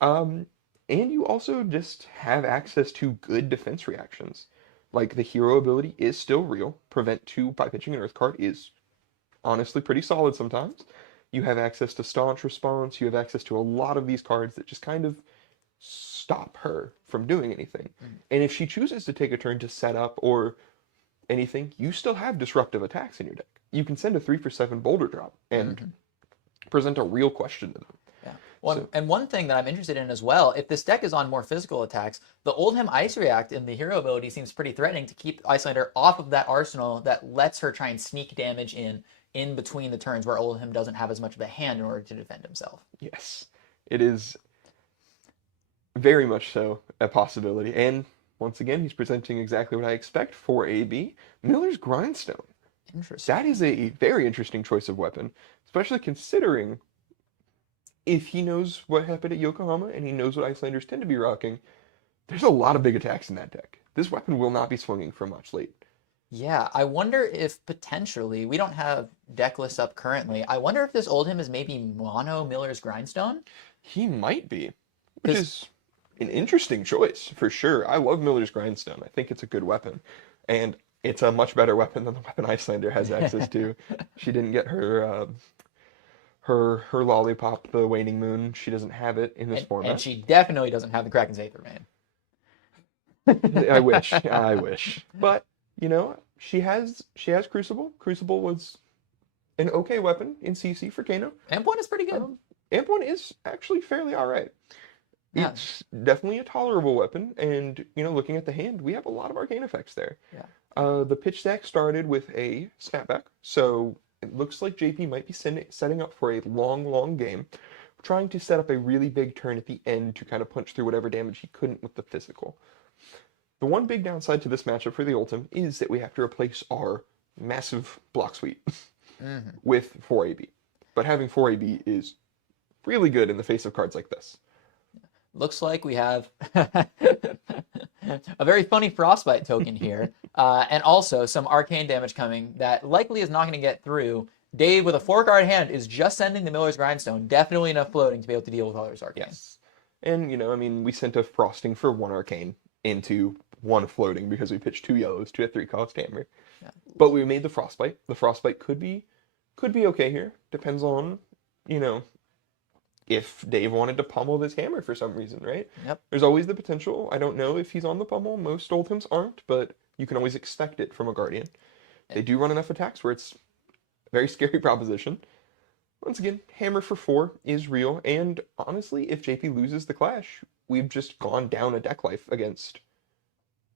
And you also just have access to good defense reactions. Like, the hero ability is still real. Prevent 2 by pitching an Earth card is honestly pretty solid sometimes. You have access to Staunch Response. You have access to a lot of these cards that just kind of stop her from doing anything. And if she chooses to take a turn to set up or anything, you still have disruptive attacks in your deck. You can send a 3-for-7 Boulder Drop and present a real question to them. Yeah. Well, and one thing that I'm interested in as well, if this deck is on more physical attacks, the Oldhim Ice React in the hero ability seems pretty threatening to keep Icelander off of that arsenal that lets her try and sneak damage in between the turns where Oldhim doesn't have as much of a hand in order to defend himself. Yes, it is very much so a possibility. And once again, he's presenting exactly what I expect for AB. Miller's Grindstone. Interesting. That is a very interesting choice of weapon, especially considering if he knows what happened at Yokohama and he knows what Icelanders tend to be rocking, there's a lot of big attacks in that deck. This weapon will not be swinging for much late. Yeah, I wonder if potentially we don't have deck list up currently. I wonder if this Oldhim is maybe mono Miller's Grindstone? He might be, which 'Cause is an interesting choice for sure. I love Miller's Grindstone. I think it's a good weapon, and it's a much better weapon than the weapon Icelander has access to. She didn't get her lollipop, the Waning Moon. She doesn't have it in this and format. she definitely doesn't have the Kraken's Aether Vein. I wish, I wish. But you know, she has Crucible. Crucible was an okay weapon in CC for Kano. Amp 1 is pretty good. Amp 1 is actually fairly all right. Yeah. It's definitely a tolerable weapon, and you know, looking at the hand, we have a lot of arcane effects there. Yeah. The pitch stack started with a snapback, so it looks like JP might be setting up for a long game, trying to set up a really big turn at the end to kind of punch through whatever damage he couldn't with the physical. The one big downside to this matchup for the Ultim is that we have to replace our massive block suite with 4AB. But having 4AB is really good in the face of cards like this. Looks like we have a very funny Frostbite token here, and also some arcane damage coming that likely is not going to get through. Dave, with a 4-card hand, is just sending the Miller's Grindstone. Definitely enough floating to be able to deal with all those arcane. Yes. And, you know, I mean, we sent a Frosting for 1 arcane into 1 floating because we pitched 2 yellows to a 3-cost hammer. Yeah. But we made the Frostbite. The Frostbite could be okay here. Depends on, you know, if Dave wanted to pummel this hammer for some reason, right? Yep. There's always the potential. I don't know if he's on the pummel. Most Ultims aren't, but you can always expect it from a Guardian. They do run enough attacks where it's a very scary proposition. Once again, hammer for 4 is real, and honestly, if JP loses the clash, we've just gone down a deck life against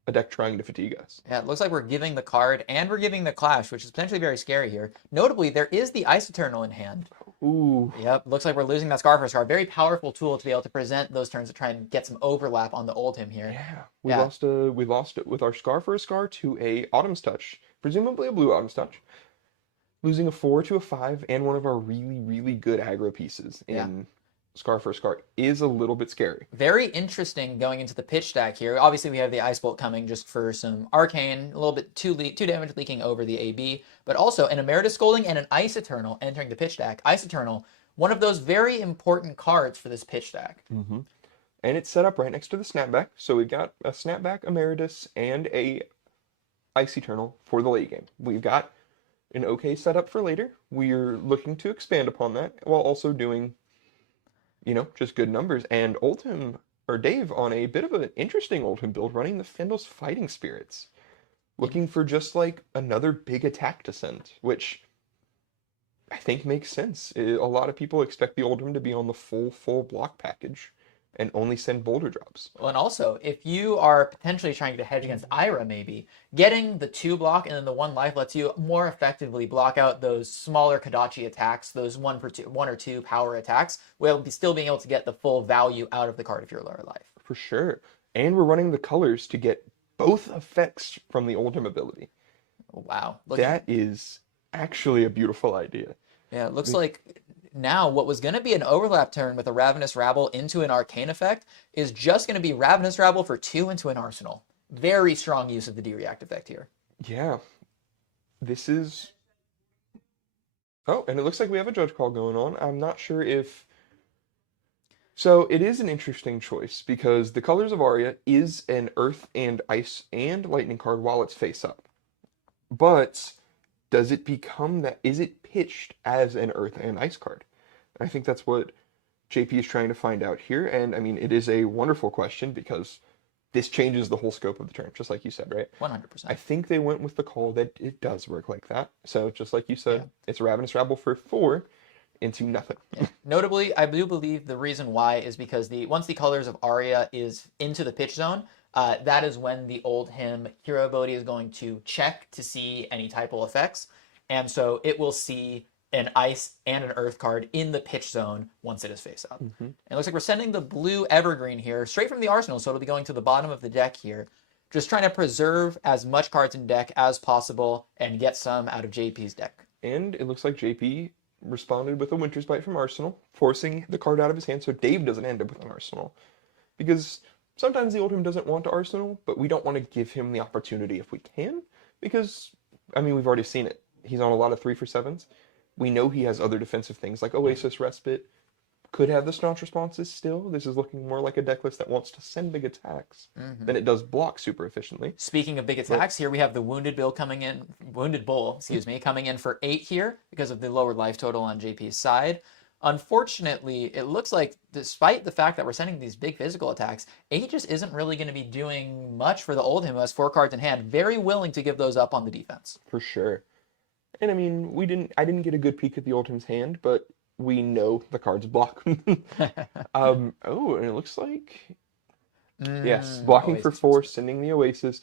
a deck trying to fatigue us. Yeah, it looks like we're giving the card and we're giving the clash, which is potentially very scary here. Notably, there is the Ice Eternal in hand. Ooh. Yep, looks like we're losing that Scar for Scar. Very powerful tool to be able to present those turns to try and get some overlap on the Oldhim here. Yeah, we lost it with our Scar for a Scar to a Autumn's Touch, presumably a blue Autumn's Touch. Losing a 4 to a 5 and one of our really good aggro pieces in Scar for a Scar is a little bit scary. Very interesting going into the pitch stack here. Obviously, we have the Ice Bolt coming just for some arcane, a little bit two damage leaking over the AB, but also an Emeritus Scolding and an Ice Eternal entering the pitch stack. Ice Eternal, one of those very important cards for this pitch stack. Mm-hmm. And it's set up right next to the Snapback, so we've got a Snapback Emeritus and a Ice Eternal for the late game. We've got an okay setup for later. We're looking to expand upon that while also doing, you know, just good numbers. And Oldhim, or Dave, on a bit of an interesting Oldhim build, running the Fendal's Fighting Spirits. Looking for just like another big attack to send, which I think makes sense. A lot of people expect the Oldhim to be on the full block package and only send boulder drops. Well, and also, if you are potentially trying to hedge against Ira, maybe, getting the 2 block and then the 1 life lets you more effectively block out those smaller Kodachi attacks, those 1 or 2 power attacks, while still being able to get the full value out of the card if you're lower life. For sure. And we're running the colors to get both effects from the Oldhim ability. Wow. That is actually a beautiful idea. Yeah, it looks like now what was going to be an overlap turn with a Ravenous Rabble into an Arcane effect is just going to be Ravenous Rabble for 2 into an Arsenal. Very strong use of the D-React effect here. Yeah. This is... Oh, and it looks like we have a judge call going on. I'm not sure if... So it is an interesting choice because the Colors of Aria is an Earth and Ice and Lightning card while it's face up. But does it become that? Is it pitched as an Earth and Ice card? I think that's what JP is trying to find out here. And I mean, it is a wonderful question because this changes the whole scope of the turn, just like you said, right? 100%. I think they went with the call that it does work like that. So just like you said, it's Ravenous Rabble for 4 into nothing. Yeah. Notably, I do believe the reason why is because once the Colors of Aria is into the pitch zone, that is when the Oldhim Hero ability is going to check to see any typal effects. And so it will see an Ice and an Earth card in the pitch zone once it is face up. Mm-hmm. And it looks like we're sending the blue Evergreen here straight from the arsenal, so it'll be going to the bottom of the deck here. Just trying to preserve as much cards in deck as possible and get some out of JP's deck. And it looks like JP responded with a Winter's Bite from Arsenal, forcing the card out of his hand so Dave doesn't end up with an Arsenal. Because sometimes the Oldhim doesn't want to Arsenal, but we don't want to give him the opportunity if we can. Because, I mean, we've already seen it. He's on a lot of 3-for-7s. We know he has other defensive things like Oasis Respite, could have the staunch responses still. This is looking more like a deck list that wants to send big attacks than it does block super efficiently. Speaking of big attacks, here we have the Wounded Bull, excuse me, coming in for 8 here because of the lower life total on JP's side. Unfortunately, it looks like despite the fact that we're sending these big physical attacks, 8 just isn't really going to be doing much for the Oldhim, who has 4 cards in hand, very willing to give those up on the defense. For sure. And I mean, I didn't get a good peek at the Oldhim's hand, but we know the cards block. Oh, and it looks like yes, blocking for 4, sending the Oasis,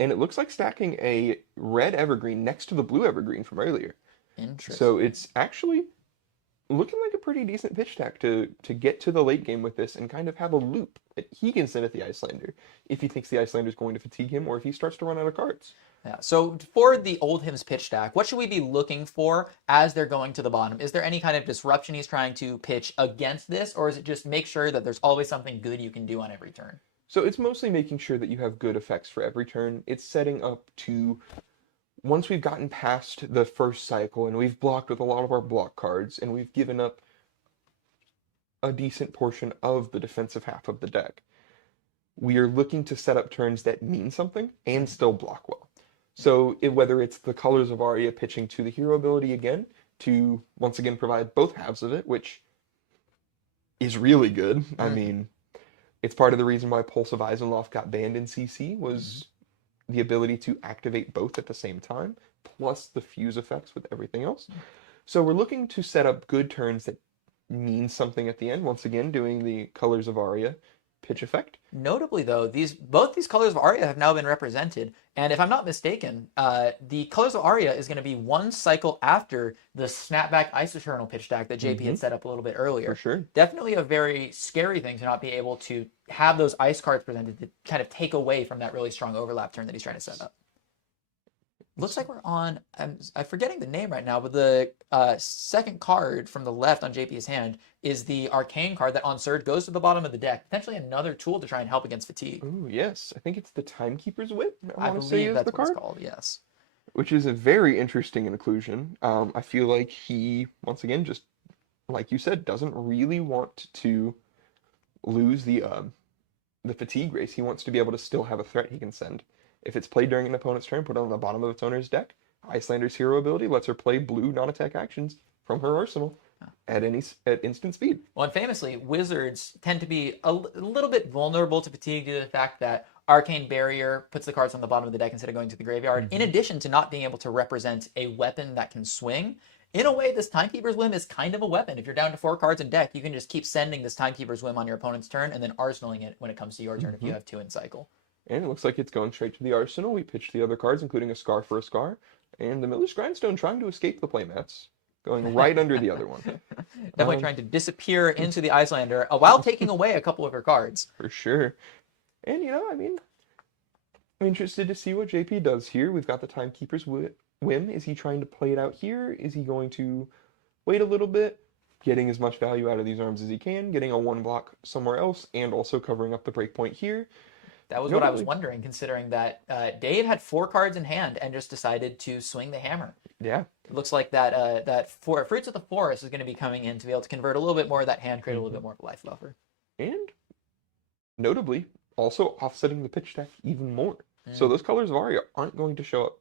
and it looks like stacking a red Evergreen next to the blue Evergreen from earlier. Interesting. So it's actually looking like a pretty decent pitch stack to get to the late game with this and kind of have a loop that he can send at the Icelander if he thinks the Icelander is going to fatigue him or if he starts to run out of cards. Yeah. So for the Oldhim's pitch stack, what should we be looking for as they're going to the bottom? Is there any kind of disruption he's trying to pitch against this, or is it just make sure that there's always something good you can do on every turn? So it's mostly making sure that you have good effects for every turn. It's setting up to, once we've gotten past the first cycle and we've blocked with a lot of our block cards and we've given up a decent portion of the defensive half of the deck, we are looking to set up turns that mean something and still block well. So whether it's the Colors of Aria pitching to the hero ability again to once again provide both halves of it, which is really good. I mean, it's part of the reason why Pulse of Eisenloft got banned in CC was the ability to activate both at the same time, plus the fuse effects with everything else. So we're looking to set up good turns that mean something at the end, once again doing the Colors of Aria pitch effect. Notably, though, both these Colors of Aria have now been represented, and if I'm not mistaken, the Colors of Aria is going to be 1 cycle after the Snapback Ice Eternal pitch stack that JP had set up a little bit earlier. For sure. Definitely a very scary thing to not be able to have those ice cards presented to kind of take away from that really strong overlap turn that he's trying to set up. Looks like we're on, I'm forgetting the name right now, but the second card from the left on JP's hand is the Arcane card that on Surge goes to the bottom of the deck. Potentially another tool to try and help against fatigue. Ooh, yes. I think it's the Timekeeper's Whip, I believe that's what it's called, yes. Which is a very interesting inclusion. I feel like he, once again, just, like you said, doesn't really want to lose the fatigue race. He wants to be able to still have a threat he can send. If it's played during an opponent's turn, put it on the bottom of its owner's deck. Icelander's hero ability lets her play blue non-attack actions from her arsenal at instant speed. Well, and famously, wizards tend to be a little bit vulnerable to fatigue due to the fact that Arcane Barrier puts the cards on the bottom of the deck instead of going to the graveyard, in addition to not being able to represent a weapon that can swing. In a way, this Timekeeper's Whim is kind of a weapon. If you're down to 4 cards in deck, you can just keep sending this Timekeeper's Whim on your opponent's turn and then arsenaling it when it comes to your turn if you have 2 in cycle. And it looks like it's going straight to the arsenal. We pitched the other cards, including a Scar for a Scar, and the Miller's Grindstone trying to escape the playmats, going right under the other one. Definitely trying to disappear into the Icelander while taking away a couple of her cards. For sure. And, I mean, I'm interested to see what JP does here. We've got the Timekeeper's Whim. Is he trying to play it out here? Is he going to wait a little bit, getting as much value out of these arms as he can, getting a 1 block somewhere else, and also covering up the breakpoint here? That was what I was wondering, considering that Dave had 4 cards in hand and just decided to swing the hammer. Yeah. It looks like that Fruits of the Forest is going to be coming in to be able to convert a little bit more of that hand, create a little bit more of a life buffer. And, notably, also offsetting the pitch stack even more. So those Colors of Aria aren't going to show up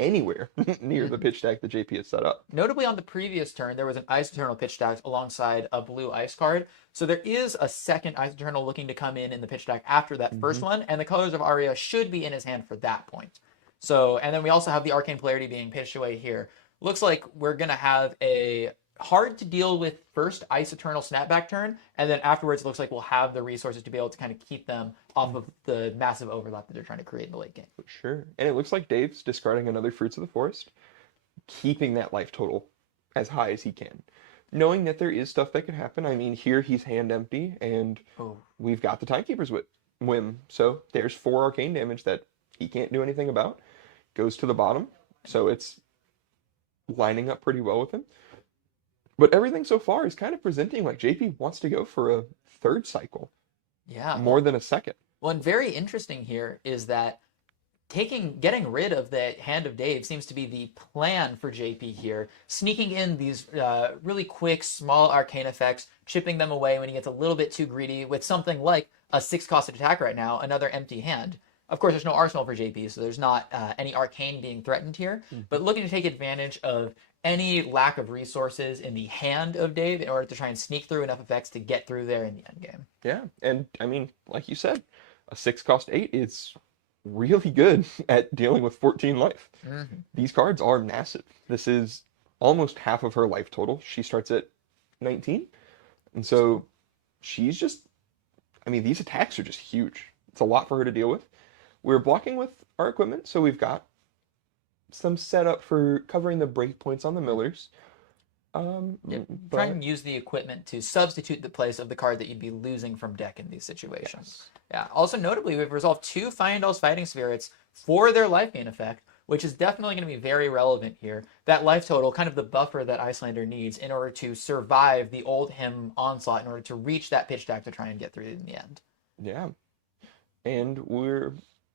anywhere near the pitch stack that JP has set up. Notably, on the previous turn, there was an Ice Eternal pitch stack alongside a blue ice card. So there is a second Ice Eternal looking to come in the pitch stack after that first one, and the Colors of Aria should be in his hand for that point. So, and then we also have the Arcane Polarity being pitched away here. Looks like we're going to have a hard to deal with first Ice Eternal snapback turn, and then afterwards it looks like we'll have the resources to be able to kind of keep them off of the massive overlap that they're trying to create in the late game. For sure. And it looks like Dave's discarding another Fruits of the Forest, keeping that life total as high as he can. Knowing that there is stuff that could happen. I mean, here he's hand empty, and we've got the Timekeeper's Whim. So there's 4 arcane damage that he can't do anything about. Goes to the bottom, so it's lining up pretty well with him. But everything so far is kind of presenting like JP wants to go for a 3rd cycle. Yeah. More than a 2nd. Well, and very interesting here is that getting rid of the Hand of Dave seems to be the plan for JP here. Sneaking in these really quick, small arcane effects, chipping them away when he gets a little bit too greedy with something like a 6-cost attack right now, another empty hand. Of course, there's no arsenal for JP, so there's not any arcane being threatened here, but looking to take advantage of any lack of resources in the hand of Dave in order to try and sneak through enough effects to get through there in the end game. Yeah, and I mean, like you said, a 6-cost 8 is really good at dealing with 14 life. These cards are massive. This is almost half of her life total. She starts at 19, and so she's just, I mean, these attacks are just huge. It's a lot for her to deal with. We're blocking with our equipment, so we've got some setup for covering the breakpoints on the millers. Try and use the equipment to substitute the place of the card that you'd be losing from deck in these situations. Yeah. Also, notably, we've resolved 2 Fyendal's Fighting Spirits for their life gain effect, which is definitely going to be very relevant here. That life total, kind of the buffer that Iyslander needs in order to survive the Oldhim onslaught, in order to reach that pitch deck to try and get through in the end. Yeah. And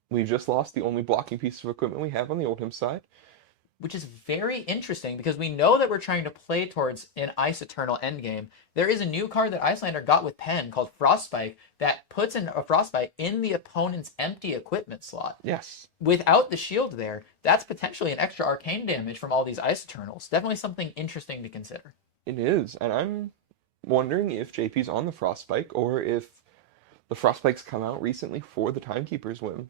we've just lost the only blocking piece of equipment we have on the Oldhim side. Which is very interesting because we know that we're trying to play towards an Ice Eternal endgame. There is a new card that Iyslander got with Pen called Frostspike that puts a Frostbite in the opponent's empty equipment slot. Yes. Without the shield there, that's potentially an extra arcane damage from all these Ice Eternals. Definitely something interesting to consider. It is, and I'm wondering if JP's on the Frostspike or if the Frostspikes come out recently for the Timekeeper's whim.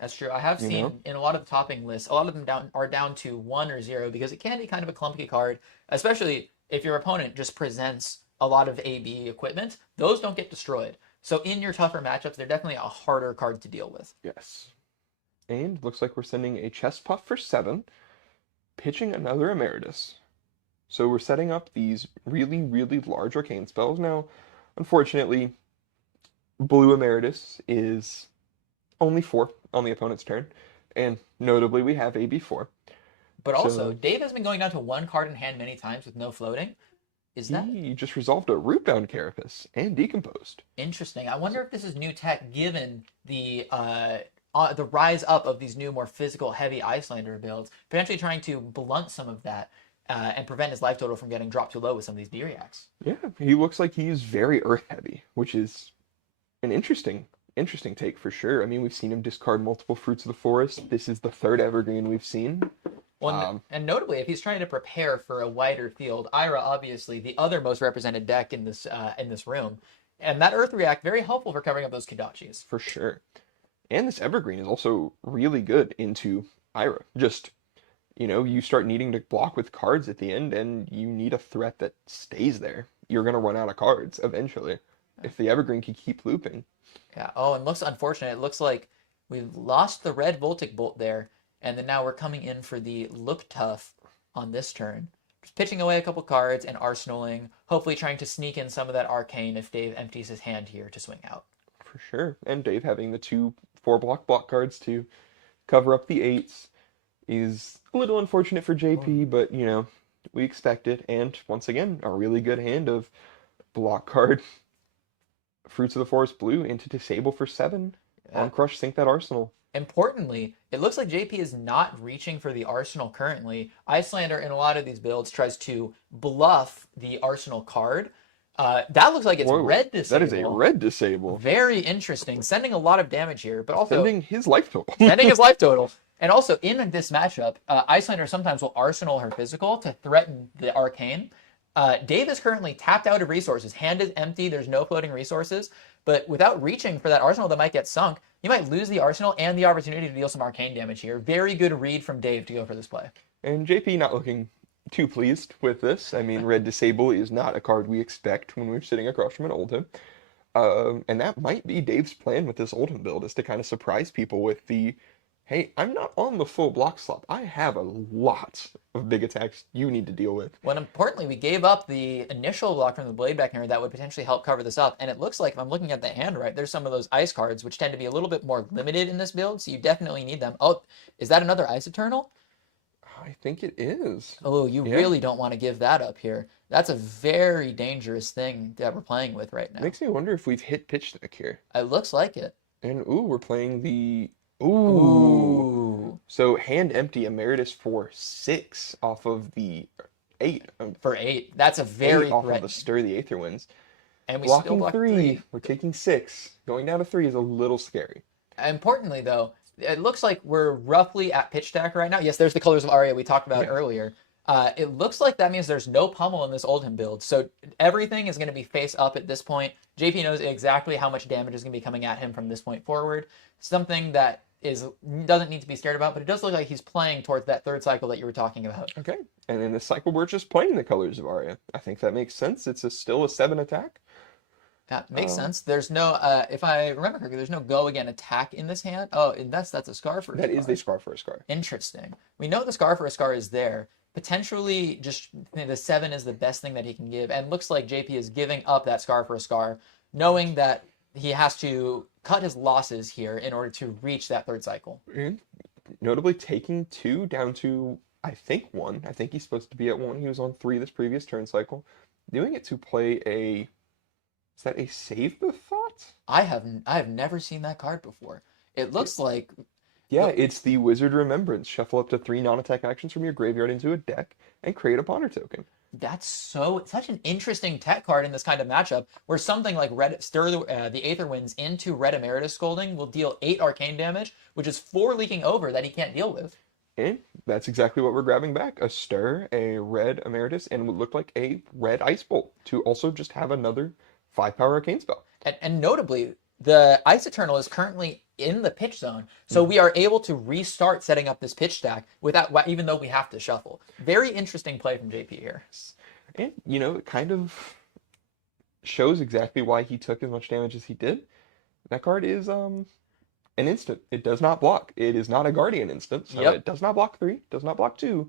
That's true. I have seen in a lot of the topping lists, a lot of them are down to 1 or 0 because it can be kind of a clunky card, especially if your opponent just presents a lot of AB equipment. Those don't get destroyed. So in your tougher matchups, they're definitely a harder card to deal with. Yes. And looks like we're sending a Chest Puff for 7, pitching another Emeritus. So we're setting up these really, really large arcane spells. Now, unfortunately, Blue Emeritus is only 4 on the opponent's turn, and notably we have AB4. But also, Dave has been going down to 1 card in hand many times with no floating. He just resolved a Rootbound Carapace and Decomposed. Interesting. I wonder if this is new tech given the rise up of these new, more physical, heavy Iyslander builds, potentially trying to blunt some of that and prevent his life total from getting dropped too low with some of these B-reacts. Yeah, he looks like he's very earth heavy, which is an interesting take for sure. I mean, we've seen him discard multiple Fruits of the Forest. This is the 3rd Evergreen we've seen. Well, and notably, if he's trying to prepare for a wider field, Ira, obviously, the other most represented deck in this room, and that Earth React, very helpful for covering up those Kodachis. For sure. And this Evergreen is also really good into Ira. Just, you start needing to block with cards at the end, and you need a threat that stays there. You're going to run out of cards eventually if the Evergreen can keep looping. Yeah. Oh, and looks unfortunate. It looks like we've lost the red Voltic Bolt there, and then now we're coming in for the Look Tough on this turn. Just pitching away a couple cards and arsenaling, hopefully trying to sneak in some of that arcane if Dave empties his hand here to swing out. For sure. And Dave having the 2 4-block cards to cover up the 8s is a little unfortunate for JP, but, we expect it. And once again, a really good hand of block card Fruits of the Forest Blue into Disable for 7. On Crush, sink that Arsenal. Importantly, it looks like JP is not reaching for the Arsenal currently. Iyslander, in a lot of these builds, tries to bluff the Arsenal card. That looks like it's red disable. That is a red disable. Very interesting. Sending a lot of damage here, but also... Sending his life total. Sending his life total. And also, in this matchup, Iyslander sometimes will Arsenal her physical to threaten the Arcane. Dave is currently tapped out of resources. Hand is empty. There's no floating resources. But without reaching for that Arsenal that might get sunk, you might lose the Arsenal and the opportunity to deal some arcane damage here. Very good read from Dave to go for this play. And JP not looking too pleased with this. I mean, red disable is not a card we expect when we're sitting across from an Oldhim. And that might be Dave's plan with this Oldhim build, is to kind of surprise people with the, hey, I'm not on the full block slot. I have a lot of big attacks you need to deal with. Well, importantly, we gave up the initial block from the Blade Beckoner that would potentially help cover this up. And it looks like, if I'm looking at the hand right, there's some of those ice cards, which tend to be a little bit more limited in this build. So you definitely need them. Oh, is that another Ice Eternal? I think it is. Oh, you really don't want to give that up here. That's a very dangerous thing that we're playing with right now. Makes me wonder if we've hit pitch deck here. It looks like it. And, ooh, we're playing the Ooh. So hand empty Emeritus for 6 off of the 8. For 8. That's a 8 very off of threat. the Stir the Aether Winds. And we still Blocking block 3, 3. we're taking 6. Going down to 3 is a little scary. Importantly, though, it looks like we're roughly at pitch stack right now. Yes, there's the colors of Arya we talked about earlier. It looks like that means there's no pummel in this Oldhim build. So everything is going to be face up at this point. JP knows exactly how much damage is going to be coming at him from this point forward. Something that doesn't need to be scared about, but it does look like he's playing towards that third cycle that you were talking about. Okay, and in this cycle, we're just playing the colors of Arya. I think that makes sense. It's still a 7 attack. That makes sense. There's no, if I remember correctly, there's no go again attack in this hand. Oh, and that's a scar for a That scar. is the scar for a scar. Interesting. We know the scar for a scar is there. Potentially, just the 7 is the best thing that he can give, and looks like JP is giving up that scar for a scar, knowing that he has to cut his losses here in order to reach that third cycle. And notably taking 2 down to, I think, 1. I think he's supposed to be at 1. He was on 3 this previous turn cycle. Doing it to play a... Is that a Save the Thought? I have never seen that card before. It looks like... Yeah, it's the Wizard Remembrance. Shuffle up to 3 non-attack actions from your graveyard into a deck and create a Ponder token. That's such an interesting tech card in this kind of matchup, where something like Stir the Aether Winds into Red Emeritus Scolding will deal 8 arcane damage, which is 4 leaking over that he can't deal with. And that's exactly what we're grabbing back. A Stir, a Red Emeritus, and what looked like a Red Ice Bolt to also just have another 5-power arcane spell. And notably, the Ice Eternal is currently in the pitch zone, so we are able to restart setting up this pitch stack without, even though we have to shuffle. Very interesting play from JP here. And, it kind of shows exactly why he took as much damage as he did. That card is an instant. It does not block. It is not a Guardian instant, so it does not block 3, does not block 2.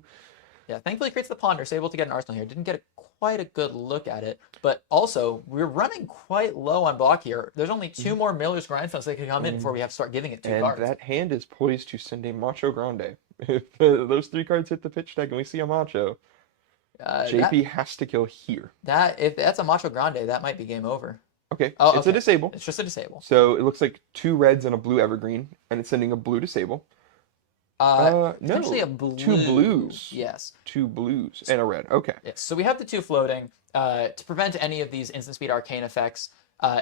Yeah, thankfully it creates the Ponder, so able to get an Arsenal here. Didn't get quite a good look at it, but also we're running quite low on block here. There's only 2 more Miller's Grindstones that can come in before we have to start giving it 2 cards. And that hand is poised to send a Macho Grande. If those 3 cards hit the pitch deck and we see a Macho, JP has to kill here. If that's a Macho Grande, that might be game over. Okay, it's a disable. It's just a disable. So it looks like 2 reds and a blue Evergreen, and it's sending a blue disable. Potentially a blue. 2 blues. Yes. 2 blues and a red. Okay. Yes. So we have the 2 floating to prevent any of these instant speed arcane effects.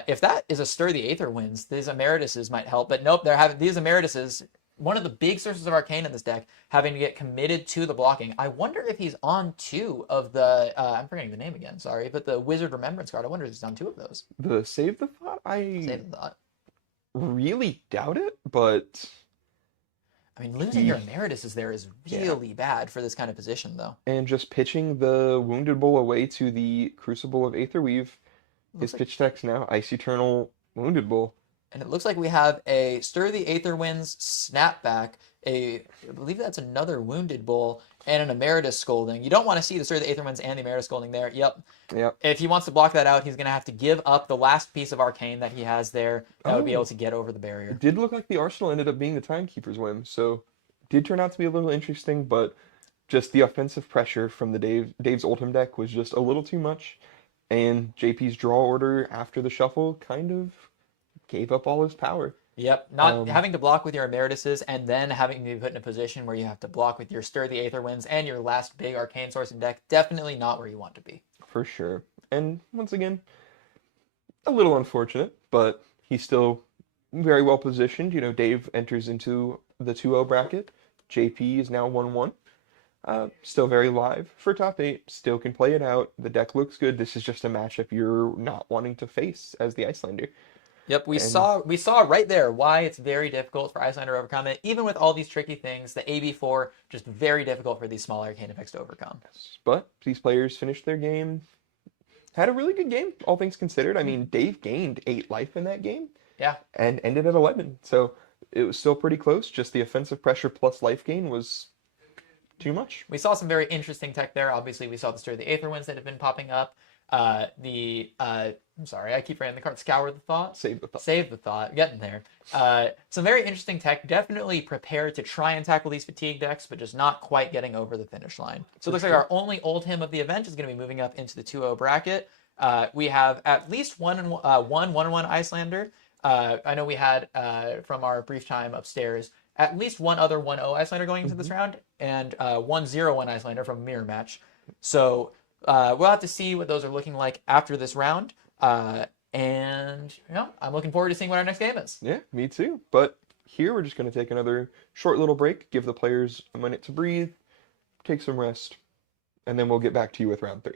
If that is a Stir the Aether Winds, these Emerituses might help, but nope, they're having these Emerituses. One of the big sources of arcane in this deck having to get committed to the blocking. I wonder if he's on 2 of the I'm forgetting the name again, sorry, but the Wizard Remembrance card. I wonder if he's on 2 of those. The Save the Thought? Save the Thought. Really doubt it, but I mean, losing your Emeritus there is really bad for this kind of position, though. And just pitching the Wounded Bull away to the Crucible of Aetherweave. His pitch deck's now Ice Eternal Wounded Bull. And it looks like we have a Stir the Aether Winds Snapback, I believe that's another Wounded Bull, and an Emeritus Scolding. You don't want to see the Stir the Aether Winds and the Emeritus Scolding there. Yep. If he wants to block that out, he's going to have to give up the last piece of arcane that he has there that would be able to get over the barrier. It did look like the Arsenal ended up being the Timekeeper's whim, so it did turn out to be a little interesting, but just the offensive pressure from the Dave's Oldhim deck was just a little too much, and JP's draw order after the shuffle kind of gave up all his power. Yep, not having to block with your Emerituses and then having to be put in a position where you have to block with your Stir the Aether Winds and your last big arcane source in deck, definitely not where you want to be. For sure. And once again, a little unfortunate, but he's still very well positioned. Dave enters into the 2-0 bracket. JP is now 1-1. Still very live for top 8. Still can play it out. The deck looks good. This is just a matchup you're not wanting to face as the Icelander. Yep, we saw right there why it's very difficult for Icelander to overcome it. Even with all these tricky things, the AB4 just very difficult for these small arcane effects to overcome. But these players finished their game, had a really good game, all things considered. I mean, Dave gained 8 life in that game. Yeah. And ended at 11. So it was still pretty close. Just the offensive pressure plus life gain was too much. We saw some very interesting tech there. Obviously, we saw the Stir the Aether Winds that have been popping up. I'm sorry, I keep forgetting the card. Scour the Thought. Save the Thought. Save the Thought. Getting there. Some very interesting tech. Definitely prepared to try and tackle these fatigue decks, but just not quite getting over the finish line. So it looks like our only Oldhim of the event is going to be moving up into the 2-0 bracket. We have at least one Icelander. I know we had, from our brief time upstairs, at least one other 1-0 Icelander going into this round, and 1-0-1 Icelander from a mirror match. So we'll have to see what those are looking like after this round. And I'm looking forward to seeing what our next game is. Yeah, me too. But here we're just going to take another short little break, give the players a minute to breathe, take some rest, and then we'll get back to you with round 3.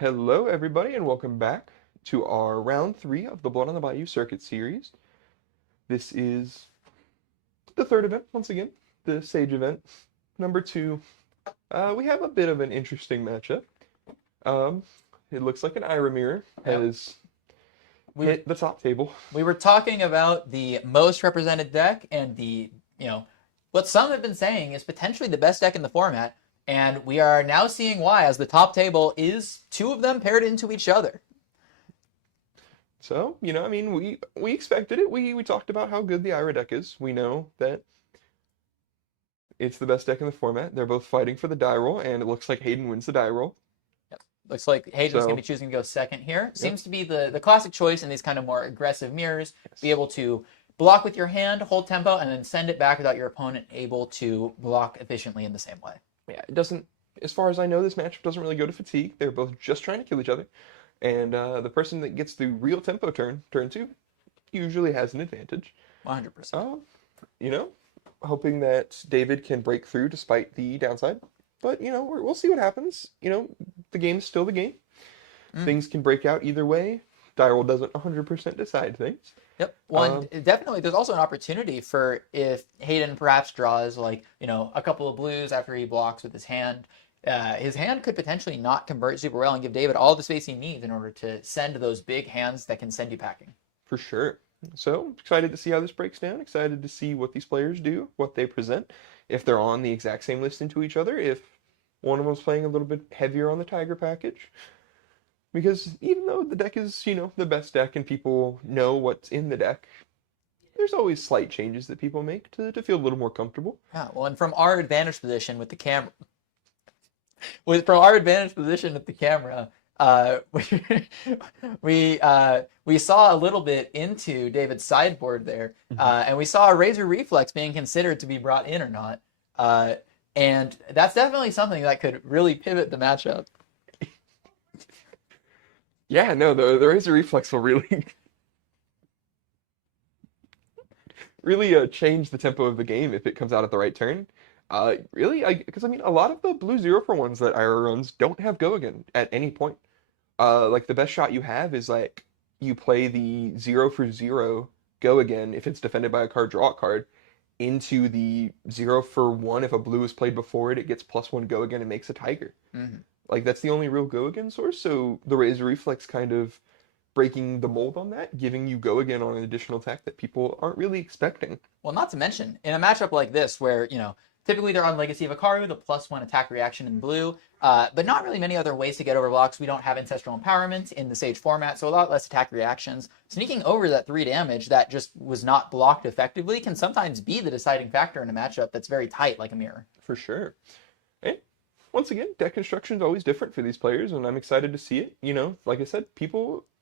Hello, everybody, and welcome back to our round 3 of the Blood on the Bayou Circuit series. This is the third event, once again, the Sage event. Number 2, we have a bit of an interesting matchup. Um, it looks like an Ira Mirror has hit the top table. We were talking about the most represented deck and what some have been saying is potentially the best deck in the format. And we are now seeing why, as the top table is 2 of them paired into each other. So, we expected it. We talked about how good the Ira deck is. We know that it's the best deck in the format. They're both fighting for the die roll, and it looks like Hayden wins the die roll. Yep. Looks like Hayden's going to be choosing to go second here. Yep. Seems to be the classic choice in these kind of more aggressive mirrors. Yes. Be able to block with your hand, hold tempo, and then send it back without your opponent able to block efficiently in the same way. Yeah, it doesn't, as far as I know, this matchup doesn't really go to fatigue. They're both just trying to kill each other. And the person that gets the real tempo turn 2, usually has an advantage. 100%. Hoping that David can break through despite the downside. But, we'll see what happens. The game is still the game. Things can break out either way. Die roll doesn't 100% decide things. Yep. Well, definitely, there's also an opportunity for if Hayden perhaps draws a couple of blues after he blocks with his hand. His hand could potentially not convert super well and give David all the space he needs in order to send those big hands that can send you packing. For sure. So, excited to see how this breaks down. Excited to see what these players do, what they present, if they're on the exact same list into each other, if one of them's playing a little bit heavier on the Tiger package. Because even though the deck is, the best deck and people know what's in the deck, there's always slight changes that people make to feel a little more comfortable. Yeah, well, and from our advantage position with the camera, we saw a little bit into David's sideboard there, and we saw a Razor Reflex being considered to be brought in or not, and that's definitely something that could really pivot the matchup. Yeah, no, the Razor Reflex will really, really change the tempo of the game if it comes out at the right turn. Because a lot of the blue 0-for-1s that Ira runs don't have go again at any point. The best shot you have is you play the 0-for-0 go again if it's defended by a card, draw a card, into the 0-for-1 if a blue is played before it gets +1 go again and makes a Tiger. Mm-hmm. That's the only real go again source, so the Razor Reflex kind of breaking the mold on that, giving you go again on an additional attack that people aren't really expecting. Well, not to mention, in a matchup like this where, typically they're on Legacy of Ikaru, the +1 attack reaction in blue, but not really many other ways to get over blocks. We don't have Ancestral Empowerment in the Sage format, so a lot less attack reactions. Sneaking over that 3 damage that just was not blocked effectively can sometimes be the deciding factor in a matchup that's very tight like a mirror. For sure. And once again, deck construction is always different for these players, and I'm excited to see it. Like I said,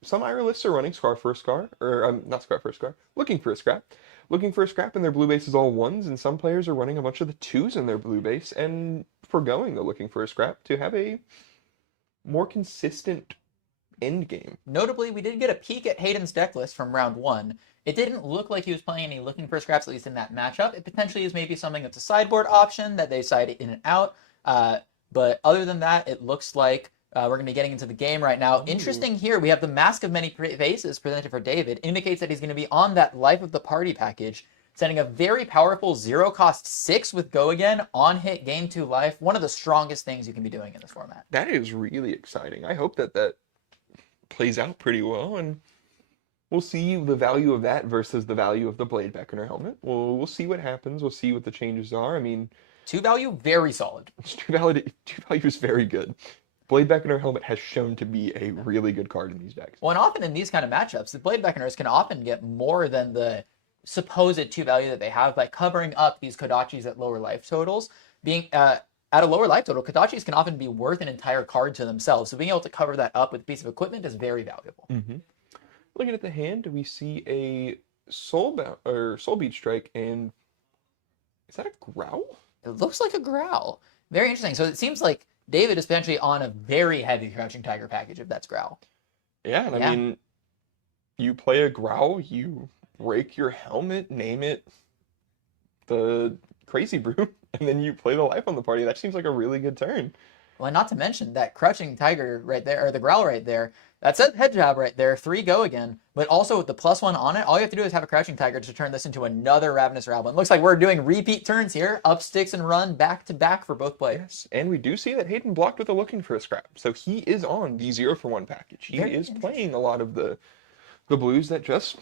some Ira lists are running Scar for a Scar, or not Scar for a Scar, looking for a scrap. Looking for a scrap, and their blue base is all 1s, and some players are running a bunch of the 2s in their blue base, and forgoing the looking for a scrap to have a more consistent end game. Notably, we did get a peek at Hayden's deck list from round 1. It didn't look like he was playing any looking for scraps, at least in that matchup. It potentially is maybe something that's a sideboard option that they side in and out. But other than that, it looks like we're going to be getting into the game right now. Interesting here, we have the Mask of Many Faces presented for David. Indicates that he's going to be on that Life of the Party package, sending a very powerful 0-cost 6 with Go Again, on hit, gain 2 life. One of the strongest things you can be doing in this format. That is really exciting. I hope that plays out pretty well, and we'll see the value of that versus the value of the Blade Beckoner helmet. We'll see what happens. We'll see what the changes are. 2 value, very solid. 2 value is very good. Blade Beckoner helmet has shown to be a really good card in these decks. Well, and often in these kind of matchups, the Blade Beckoners can often get more than the supposed 2 value that they have by covering up these Kodachis at lower life totals. Being at a lower life total, Kodachis can often be worth an entire card to themselves. So being able to cover that up with a piece of equipment is very valuable. Mm-hmm. Looking at the hand, we see a Soul Beat Strike, and is that a Growl? It looks like a Growl. Very interesting. So it seems like David is potentially on a very heavy Crouching Tiger package if that's Growl. Yeah, and you play a Growl, you break your helmet, name it the Crazy Brew, and then you play the Life on the Party. That seems like a really good turn. Well, not to mention that crouching tiger right there, or the growl right there. That says head jab right there. 3 go again. But also with the +1 on it, all you have to do is have a crouching tiger to turn this into another ravenous rabble. It looks like we're doing repeat turns here. Up sticks and run back to back for both players. Yes, and we do see that Hayden blocked with a looking for a scrap. So he is on the 0-for-1 package. He Very is interesting. playing a lot of the blues that just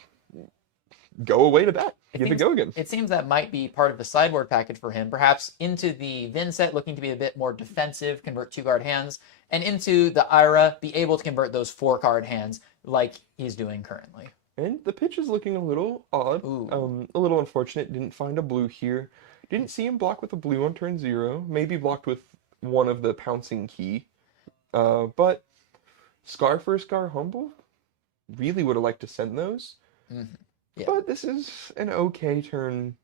go away to bat. Give it go again. It seems that might be part of the sideboard package for him. Perhaps into the Vin set, looking to be a bit more defensive, convert 2-card hands, and into the Ira, be able to convert those 4-card hands like he's doing currently. And the pitch is looking a little odd, a little unfortunate. Didn't find a blue here. Didn't see him block with a blue on turn 0. Maybe blocked with one of the pouncing key. But Scar for Scar Humble, really would have liked to send those. Mm-hmm. Yeah. But this is an okay turn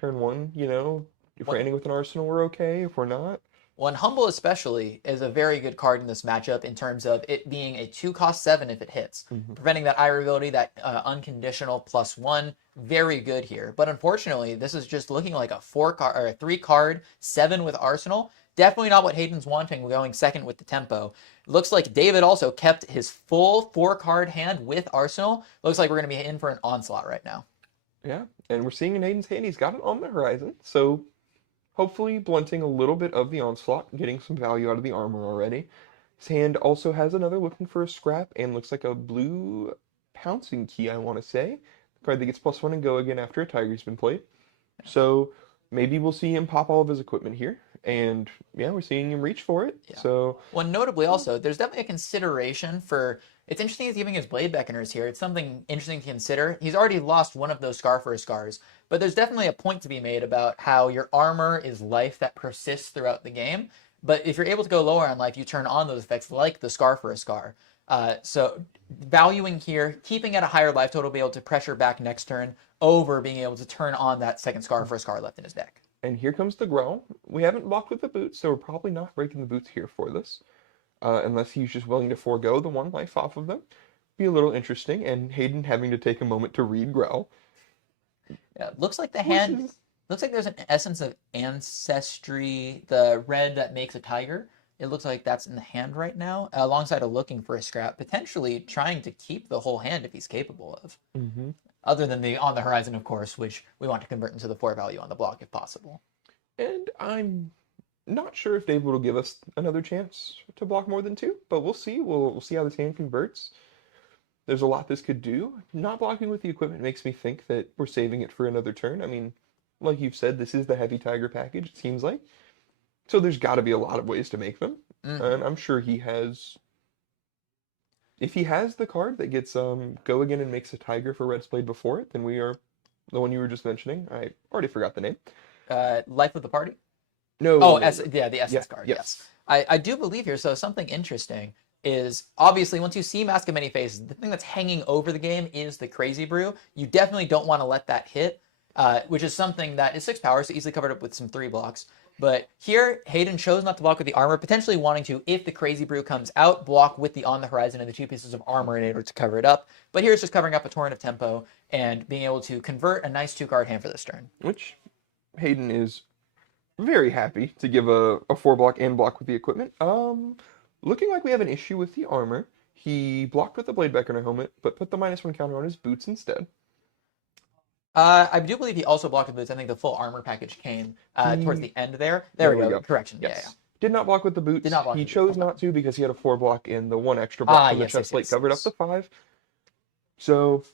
1, you know. If we're ending with an Arsenal, we're okay. If we're not, Well, Humble especially is a very good card in this matchup in terms of it being a 2-cost 7 if it hits. Preventing that Ira ability, that unconditional +1, very good here. But unfortunately, this is just looking like a 4-card or a 3-card 7 with Arsenal. Definitely not what Hayden's wanting, going second with the tempo. Looks like David also kept his full 4-card hand with Arsenal. Looks like we're going to be in for an onslaught right now. yeah. And we're seeing in Aiden's hand, he's got it on the horizon. So hopefully blunting a little bit of the onslaught, getting some value out of the armor already. His hand also has another looking for a scrap and looks like a blue pouncing key, I want to say. The card that gets +1 and go again after a tiger's been played. So maybe we'll see him pop all of his equipment here. And yeah, we're seeing him reach for it. Yeah. So well, notably also, there's definitely a consideration for. It's interesting he's giving his Blade Beckoners here. It's something interesting to consider. He's already lost one of those Scar for his Scars, but there's definitely a point to be made about how your armor is life that persists throughout the game. But if you're able to go lower on life, you turn on those effects like the Scar for a Scar. So valuing here, keeping at a higher life total, be able to pressure back next turn over being able to turn on that second Scar for a Scar left in his deck. And here comes the growl. We haven't blocked with the boots, so we're probably not breaking the boots here for this. Unless he's just willing to forego the 1 life off of them. Be a little interesting, and Hayden having to take a moment to read growl. Yeah, looks like the hand... Looks like there's an essence of ancestry, the red that makes a tiger. It looks like that's in the hand right now, alongside a looking for a scrap, potentially trying to keep the whole hand if he's capable of. Mm-hmm. Other than the on the horizon, of course, which we want to convert into the 4 value on the block if possible. And I'm not sure if David will give us another chance to block more than 2, but we'll see. We'll see how this hand converts. There's a lot this could do. Not blocking with the equipment makes me think that we're saving it for another turn. I mean, like you've said, this is the heavy tiger package, it seems like. So there's got to be a lot of ways to make them. And I'm sure he has... If he has the card that gets go again and makes a tiger for Red's played before it, then we are the one you were just mentioning. I already forgot the name. Life of the Party? No. Oh, the Essence card, yes. I do believe here, so something interesting is, obviously, once you see Mask of Many Faces, the thing that's hanging over the game is the Crazy Brew. You definitely don't want to let that hit, which is something that is 6 power, so easily covered up with some 3 blocks. But here, Hayden chose not to block with the armor, potentially wanting to, if the Crazy Brew comes out, block with the On the Horizon and the 2 pieces of armor in order to cover it up. But here's just covering up a torrent of tempo and being able to convert a nice 2-card hand for this turn. Which Hayden is very happy to give a 4 block and block with the equipment. Looking like we have an issue with the armor. He blocked with the Blade Beckoner helmet, but put the -1 counter on his boots instead. I do believe he also blocked with boots. I think the full armor package came towards the end there. There we go. Correction. Yes. Yeah. Did not block with the boots. Did not block he with the chose boots. not to because he had a 4 block and the 1 extra block from the chest plate covered up the 5. So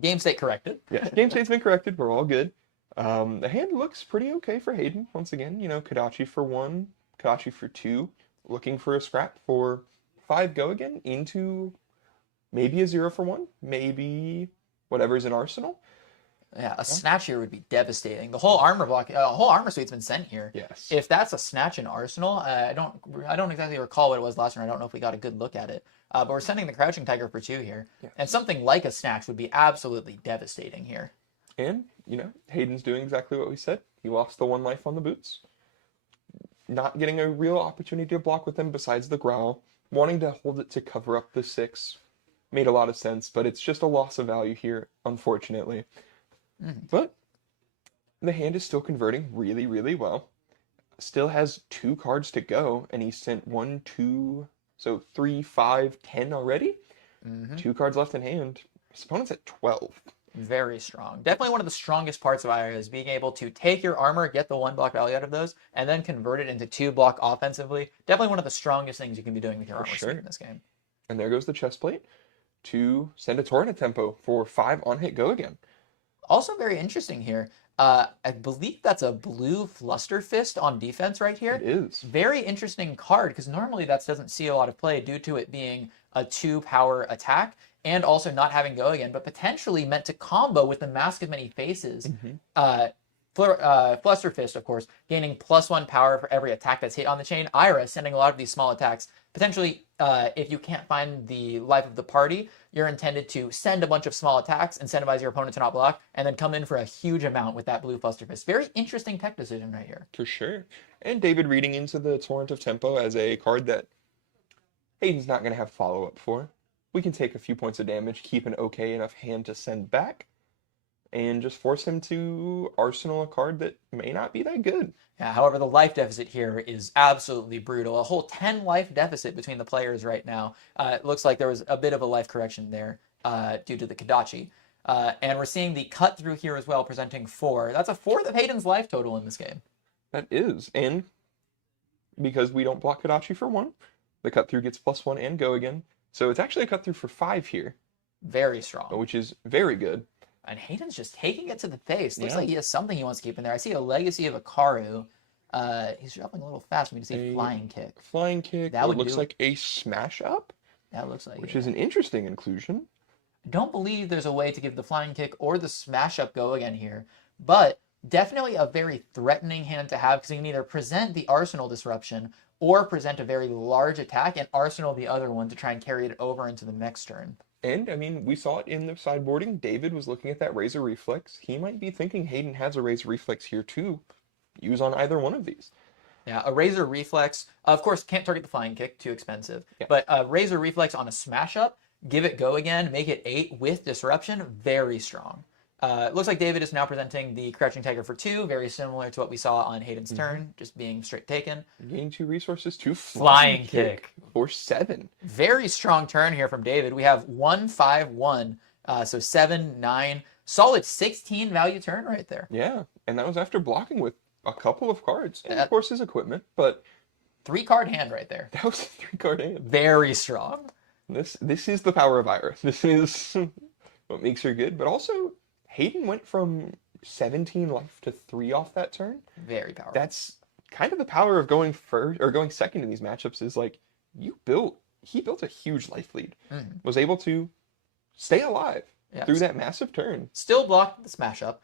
Game state corrected. yeah, game state's been corrected. We're all good. The hand looks pretty okay for Hayden. Once again, you know, Kodachi for 1, Kodachi for 2, looking for a scrap for 5 go again into maybe a 0-for-1, maybe whatever's in Arsenal. Yeah, a snatch here would be devastating. The whole armor block, whole armor suite's been sent here. Yes. If that's a snatch in Arsenal, I don't exactly recall what it was last turn. I don't know if we got a good look at it. But we're sending the Crouching Tiger for 2 here, and something like a snatch would be absolutely devastating here. And you know, Hayden's doing exactly what we said. He lost the 1 life on the boots, not getting a real opportunity to block with them besides the growl. Wanting to hold it to cover up the 6 made a lot of sense, but it's just a loss of value here, unfortunately. But the hand is still converting really, really well. still has 2 cards to go, and he sent 1, 2, so 3, 5, 10 already. 2 cards left in hand. His opponent's at 12. Very strong. Definitely one of the strongest parts of IRA is being able to take your armor, get the 1 block value out of those, and then convert it into 2 block offensively. Definitely one of the strongest things you can be doing with your armor suite in this game. And there goes the chest plate to send a Torrent tempo for 5 on hit go again. Also very interesting here. I believe that's a blue Fluster Fist on defense right here. It is. Very interesting card because normally that doesn't see a lot of play due to it being a 2-power attack and also not having go again, but potentially meant to combo with the Mask of Many Faces. Fluster Fist, of course, gaining +1 power for every attack that's hit on the chain. Ira sending a lot of these small attacks. Potentially, if you can't find the life of the party, you're intended to send a bunch of small attacks, incentivize your opponent to not block, and then come in for a huge amount with that blue Fluster Fist. Very interesting tech decision right here. For sure. And David reading into the Torrent of Tempo as a card that Hayden's not going to have follow-up for. We can take a few points of damage, keep an okay enough hand to send back, and just force him to arsenal a card that may not be that good. Yeah, however, the life deficit here is absolutely brutal. A whole 10 life deficit between the players right now. It looks like there was a bit of a life correction there due to the Kodachi. And we're seeing the cut through here as well, presenting 4. That's a 4th of Hayden's life total in this game. That is. And because we don't block Kodachi for 1, the cut through gets +1 and go again. So it's actually a cut through for 5 here. Very strong. Which is very good. And Hayden's just taking it to the face. Looks like he has something he wants to keep in there. I see a Legacy of Akaru. He's shuffling a little fast for me to see Flying Kick. Flying Kick. That looks like a Smash Up. That looks like Which is an interesting inclusion. I don't believe there's a way to give the Flying Kick or the Smash Up go again here. But definitely a very threatening hand to have because you can either present the Arsenal Disruption or present a very large attack and arsenal the other one to try and carry it over into the next turn. And, I mean, we saw it in the sideboarding. David was looking at that Razor Reflex. He might be thinking Hayden has a Razor Reflex here, too. Use on either one of these. Yeah, a Razor Reflex, of course, can't target the Flying Kick, too expensive. Yeah. But a Razor Reflex on a Smash Up, give it go again, make it 8 with Disruption, very strong. It looks like David is now presenting the Crouching Tiger for 2, very similar to what we saw on Hayden's turn, just being straight taken. Gain 2 resources to Flying Kick for 7. Very strong turn here from David. We have 1, 5, 1, so 7, 9, solid 16 value turn right there. Yeah, and that was after blocking with a couple of cards, and of course his equipment, but 3-card hand right there. That was a 3-card hand. Very strong. This is the power of Ira. This is what makes her good, but also Hayden went from 17 life to 3 off that turn. Very powerful. That's kind of the power of going first or going second in these matchups is like he built a huge life lead. Was able to stay alive through that massive turn. Still blocked the Smash Up.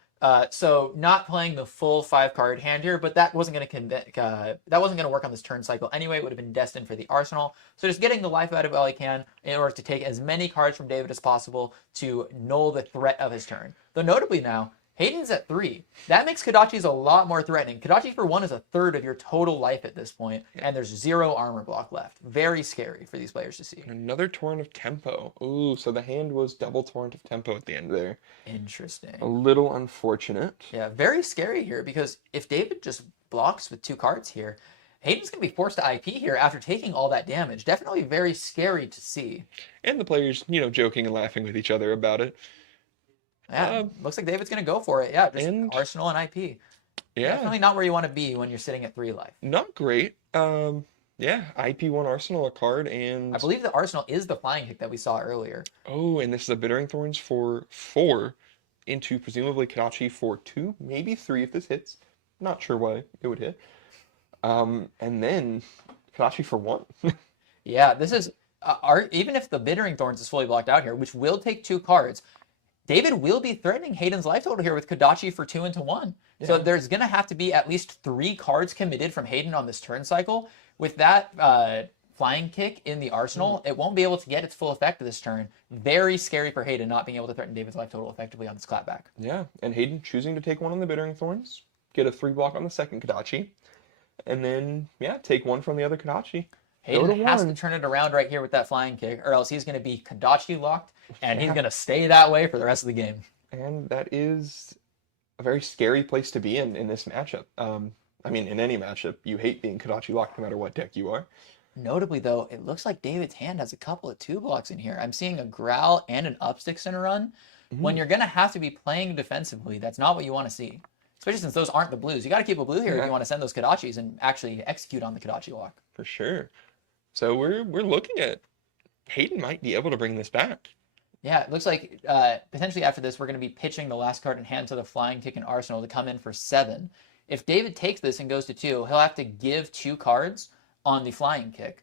So not playing the full 5-card hand here, but that wasn't going to work on this turn cycle anyway. It would have been destined for the Arsenal. So just getting the life out of it all he can in order to take as many cards from David as possible to null the threat of his turn. Though notably now, Hayden's at 3. That makes Kodachi's a lot more threatening. Kodachi for 1 is a third of your total life at this point, and there's 0 armor block left. Very scary for these players to see. Another Torrent of Tempo. Ooh, so the hand was double Torrent of Tempo at the end there. Interesting. A little unfortunate. Yeah, very scary here, because if David just blocks with 2 cards here, Hayden's going to be forced to IP here after taking all that damage. Definitely very scary to see. And the players, joking and laughing with each other about it. Yeah, looks like David's going to go for it. Yeah, just Arsenal and IP. Yeah. Definitely not where you want to be when you're sitting at 3 life. Not great. Yeah, IP1 Arsenal, a card, and... I believe the Arsenal is the Flying Kick that we saw earlier. Oh, and this is a Bittering Thorns for 4 into presumably Kodachi for 2, maybe 3 if this hits. Not sure why it would hit. And then Kodachi for 1. Yeah, this is... even if the Bittering Thorns is fully blocked out here, which will take 2 cards... David will be threatening Hayden's life total here with Kodachi for 2 into 1. Yeah. So there's going to have to be at least 3 cards committed from Hayden on this turn cycle. With that Flying Kick in the Arsenal, it won't be able to get its full effect this turn. Very scary for Hayden not being able to threaten David's life total effectively on this clapback. Yeah, and Hayden choosing to take 1 on the Bittering Thorns, get a 3 block on the second Kodachi, and then, take 1 from the other Kodachi. Hayden has to turn it around right here with that Flying Kick, or else he's going to be Kodachi locked, and he's going to stay that way for the rest of the game. And that is a very scary place to be in this matchup. I mean, in any matchup, you hate being Kodachi locked no matter what deck you are. Notably, though, it looks like David's hand has a couple of 2 blocks in here. I'm seeing a Growl and an Upsticks in a run. When you're going to have to be playing defensively, that's not what you want to see. Especially since those aren't the blues. You got to keep a blue here if you want to send those Kodachis and actually execute on the Kodachi lock. For sure. So we're looking at Hayden might be able to bring this back. Yeah, it looks like potentially after this, we're going to be pitching the last card in hand to the Flying Kick and Arsenal to come in for 7. If David takes this and goes to 2, he'll have to give 2 cards on the Flying Kick.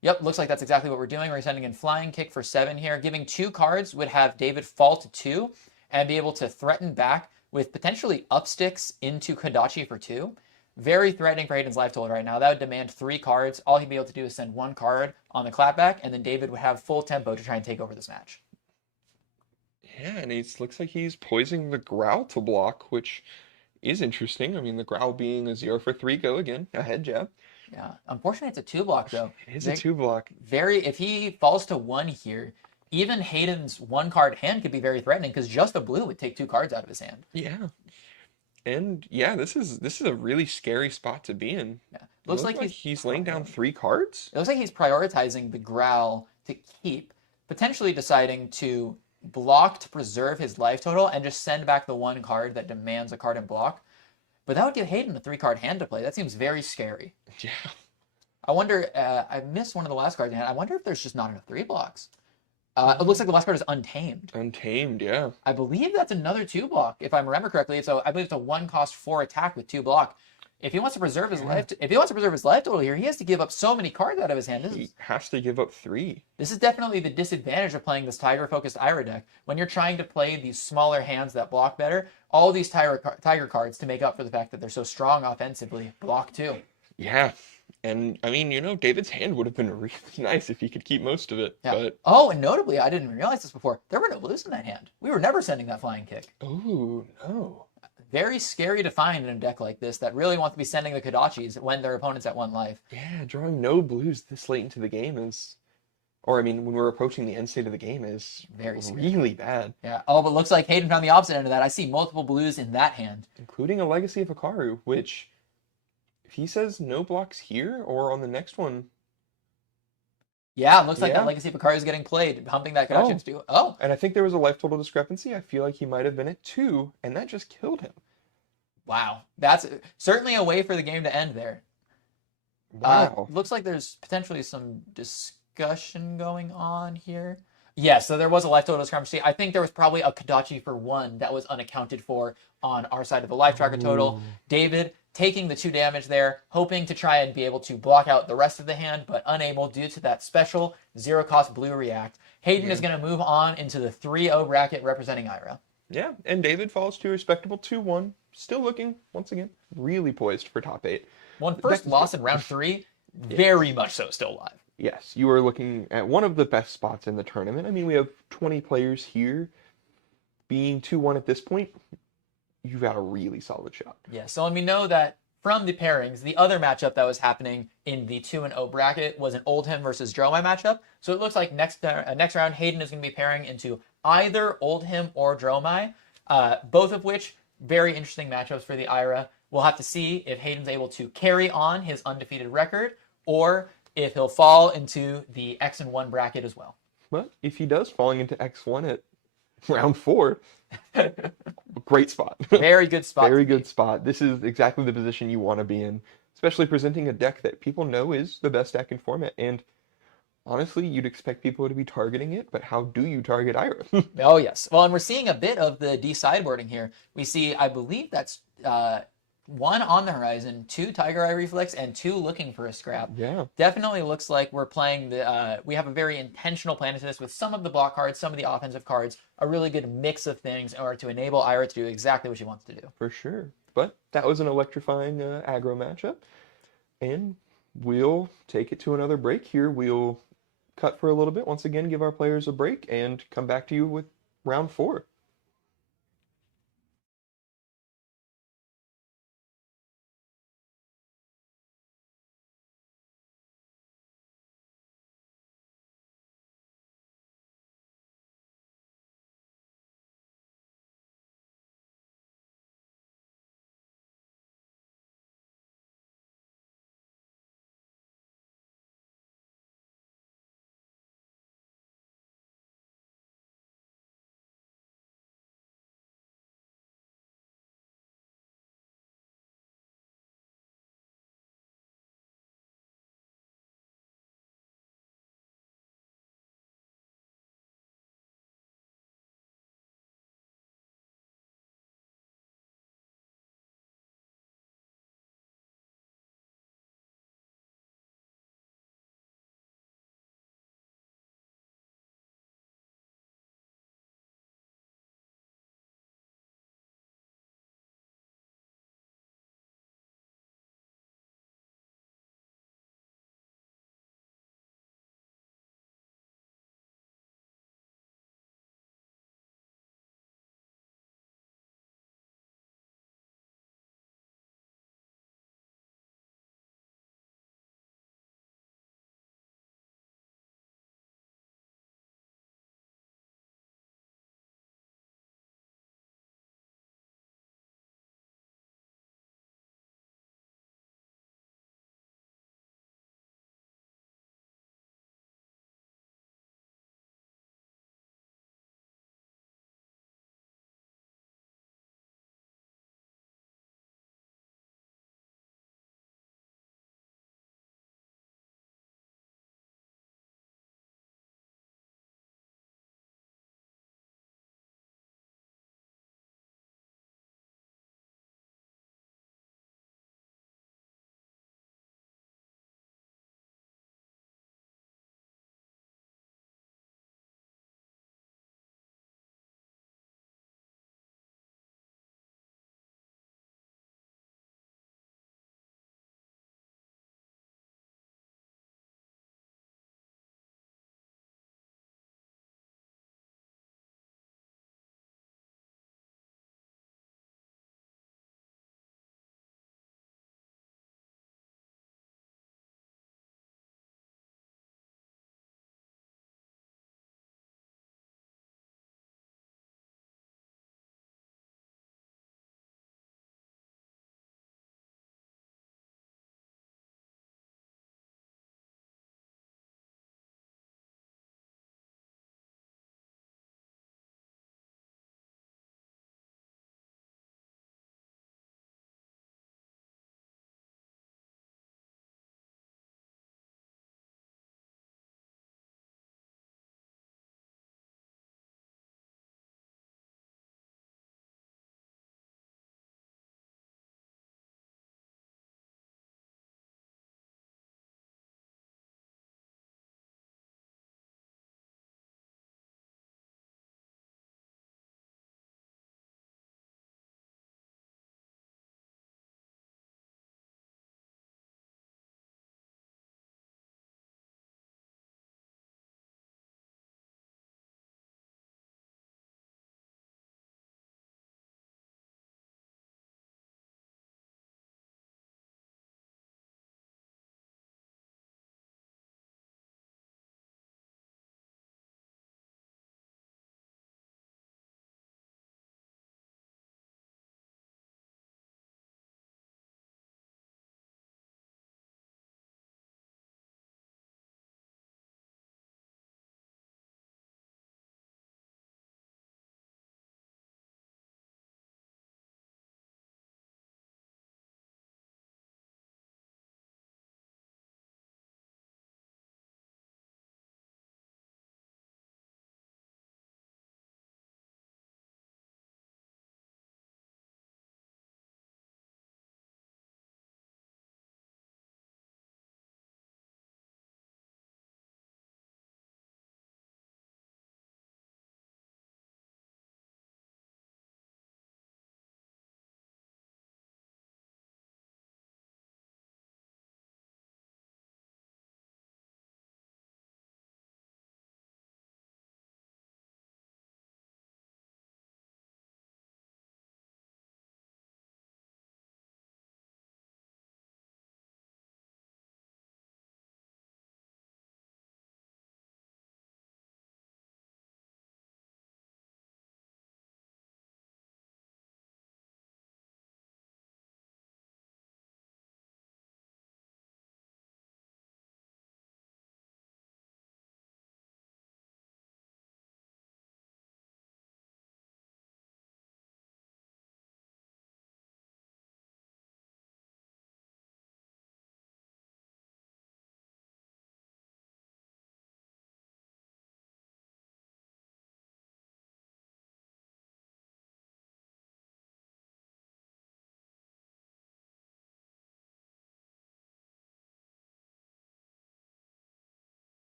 Yep, looks like that's exactly what we're doing. We're sending in Flying Kick for 7 here. Giving 2 cards would have David fall to 2 and be able to threaten back with potentially Upsticks into Kodachi for 2. Very threatening for Hayden's life total right now. That would demand 3 cards. All he'd be able to do is send 1 card on the clapback, and then David would have full tempo to try and take over this match. Yeah, and it looks like he's poising the Growl to block, which is interesting. I mean, the Growl being a 0 for 3 go again, a head jab. Yeah, unfortunately, it's a 2-block though. It is a 2-block. If he falls to 1 here, even Hayden's 1-card hand could be very threatening because just a blue would take 2 cards out of his hand. Yeah. And yeah, this is a really scary spot to be in. Yeah. Looks like he's laying down 3 cards. It looks like he's prioritizing the Growl to keep, potentially deciding to block to preserve his life total and just send back the 1 card that demands a card in block. But that would give Hayden a 3-card hand to play. That seems very scary. Yeah. I wonder, I missed one of the last cards in hand. I wonder if there's just not enough 3-blocks. It looks like the last card is Untamed. Untamed, yeah. I believe that's another 2-block, if I remember correctly. So I believe it's a 1-cost 4 attack with 2-block. If he wants to preserve his life, if he wants to preserve his life total here, he has to give up so many cards out of his hand. He has to give up 3. This is definitely the disadvantage of playing this Tiger-focused Ira deck. When you're trying to play these smaller hands that block better, all these Tiger cards, to make up for the fact that they're so strong offensively, block too. Yeah. And I mean, David's hand would have been really nice if he could keep most of it. Yeah. But oh, and notably, I didn't realize this before. There were no blues in that hand. We were never sending that Flying Kick. oh no. Very scary to find in a deck like this that really wants to be sending the Kodachis when their opponent's at 1 life. Yeah, drawing no blues this late into the game is, or I mean, when we're approaching the end state of the game is Very scary. really bad. Yeah. Oh, but looks like Hayden found the opposite end of that. I see multiple blues in that hand. Including a Legacy of Hikaru, which, if he says no blocks here or on the next one. Yeah, it looks like Yeah. that Legacy of Hikaru is getting played, humping that Kodachi into 2. Oh. And I think there was a life total discrepancy. I feel like he might have been at 2, and that just killed him. Wow. That's certainly a way for the game to end there. Wow. Looks like there's potentially some discussion going on here. Yeah, so there was a life total discrepancy. I think there was probably a Kodachi for 1 that was unaccounted for on our side of the life tracker total. David taking the 2 damage there, hoping to try and be able to block out the rest of the hand, but unable due to that special 0-cost blue react. Hayden is going to move on into the 3-0 bracket representing Ira. Yeah, and David falls to a respectable 2-1. Still looking, once again, really poised for top 8. First loss in round 3, very much so still alive. Yes, you are looking at one of the best spots in the tournament. I mean, we have 20 players here. Being 2-1 at this point, you've got a really solid shot. Yeah, so and we know that from the pairings, the other matchup that was happening in the 2-0 bracket was an Oldhim versus Dromai matchup. So it looks like next round, Hayden is going to be pairing into either Oldhim or Dromai, both of which very interesting matchups for the Ira. We'll have to see if Hayden's able to carry on his undefeated record or if he'll fall into the X and 1 bracket as well. But if he does falling into X1 at round 4, great spot. Very good spot. Very good spot. This is exactly the position you want to be in, especially presenting a deck that people know is the best deck in format. And honestly, you'd expect people to be targeting it, but how do you target Ira? Oh, yes. Well, and we're seeing a bit of the D-sideboarding here. We see, I believe that's 1 on the horizon, 2 Tiger Eye Reflex, and 2 looking for a scrap. Yeah. Definitely looks like we're playing we have a very intentional plan to this with some of the block cards, some of the offensive cards, a really good mix of things in order to enable Ira to do exactly what she wants to do. For sure. But that was an electrifying aggro matchup. And we'll take it to another break here. We'll cut for a little bit, once again, give our players a break, and come back to you with round 4.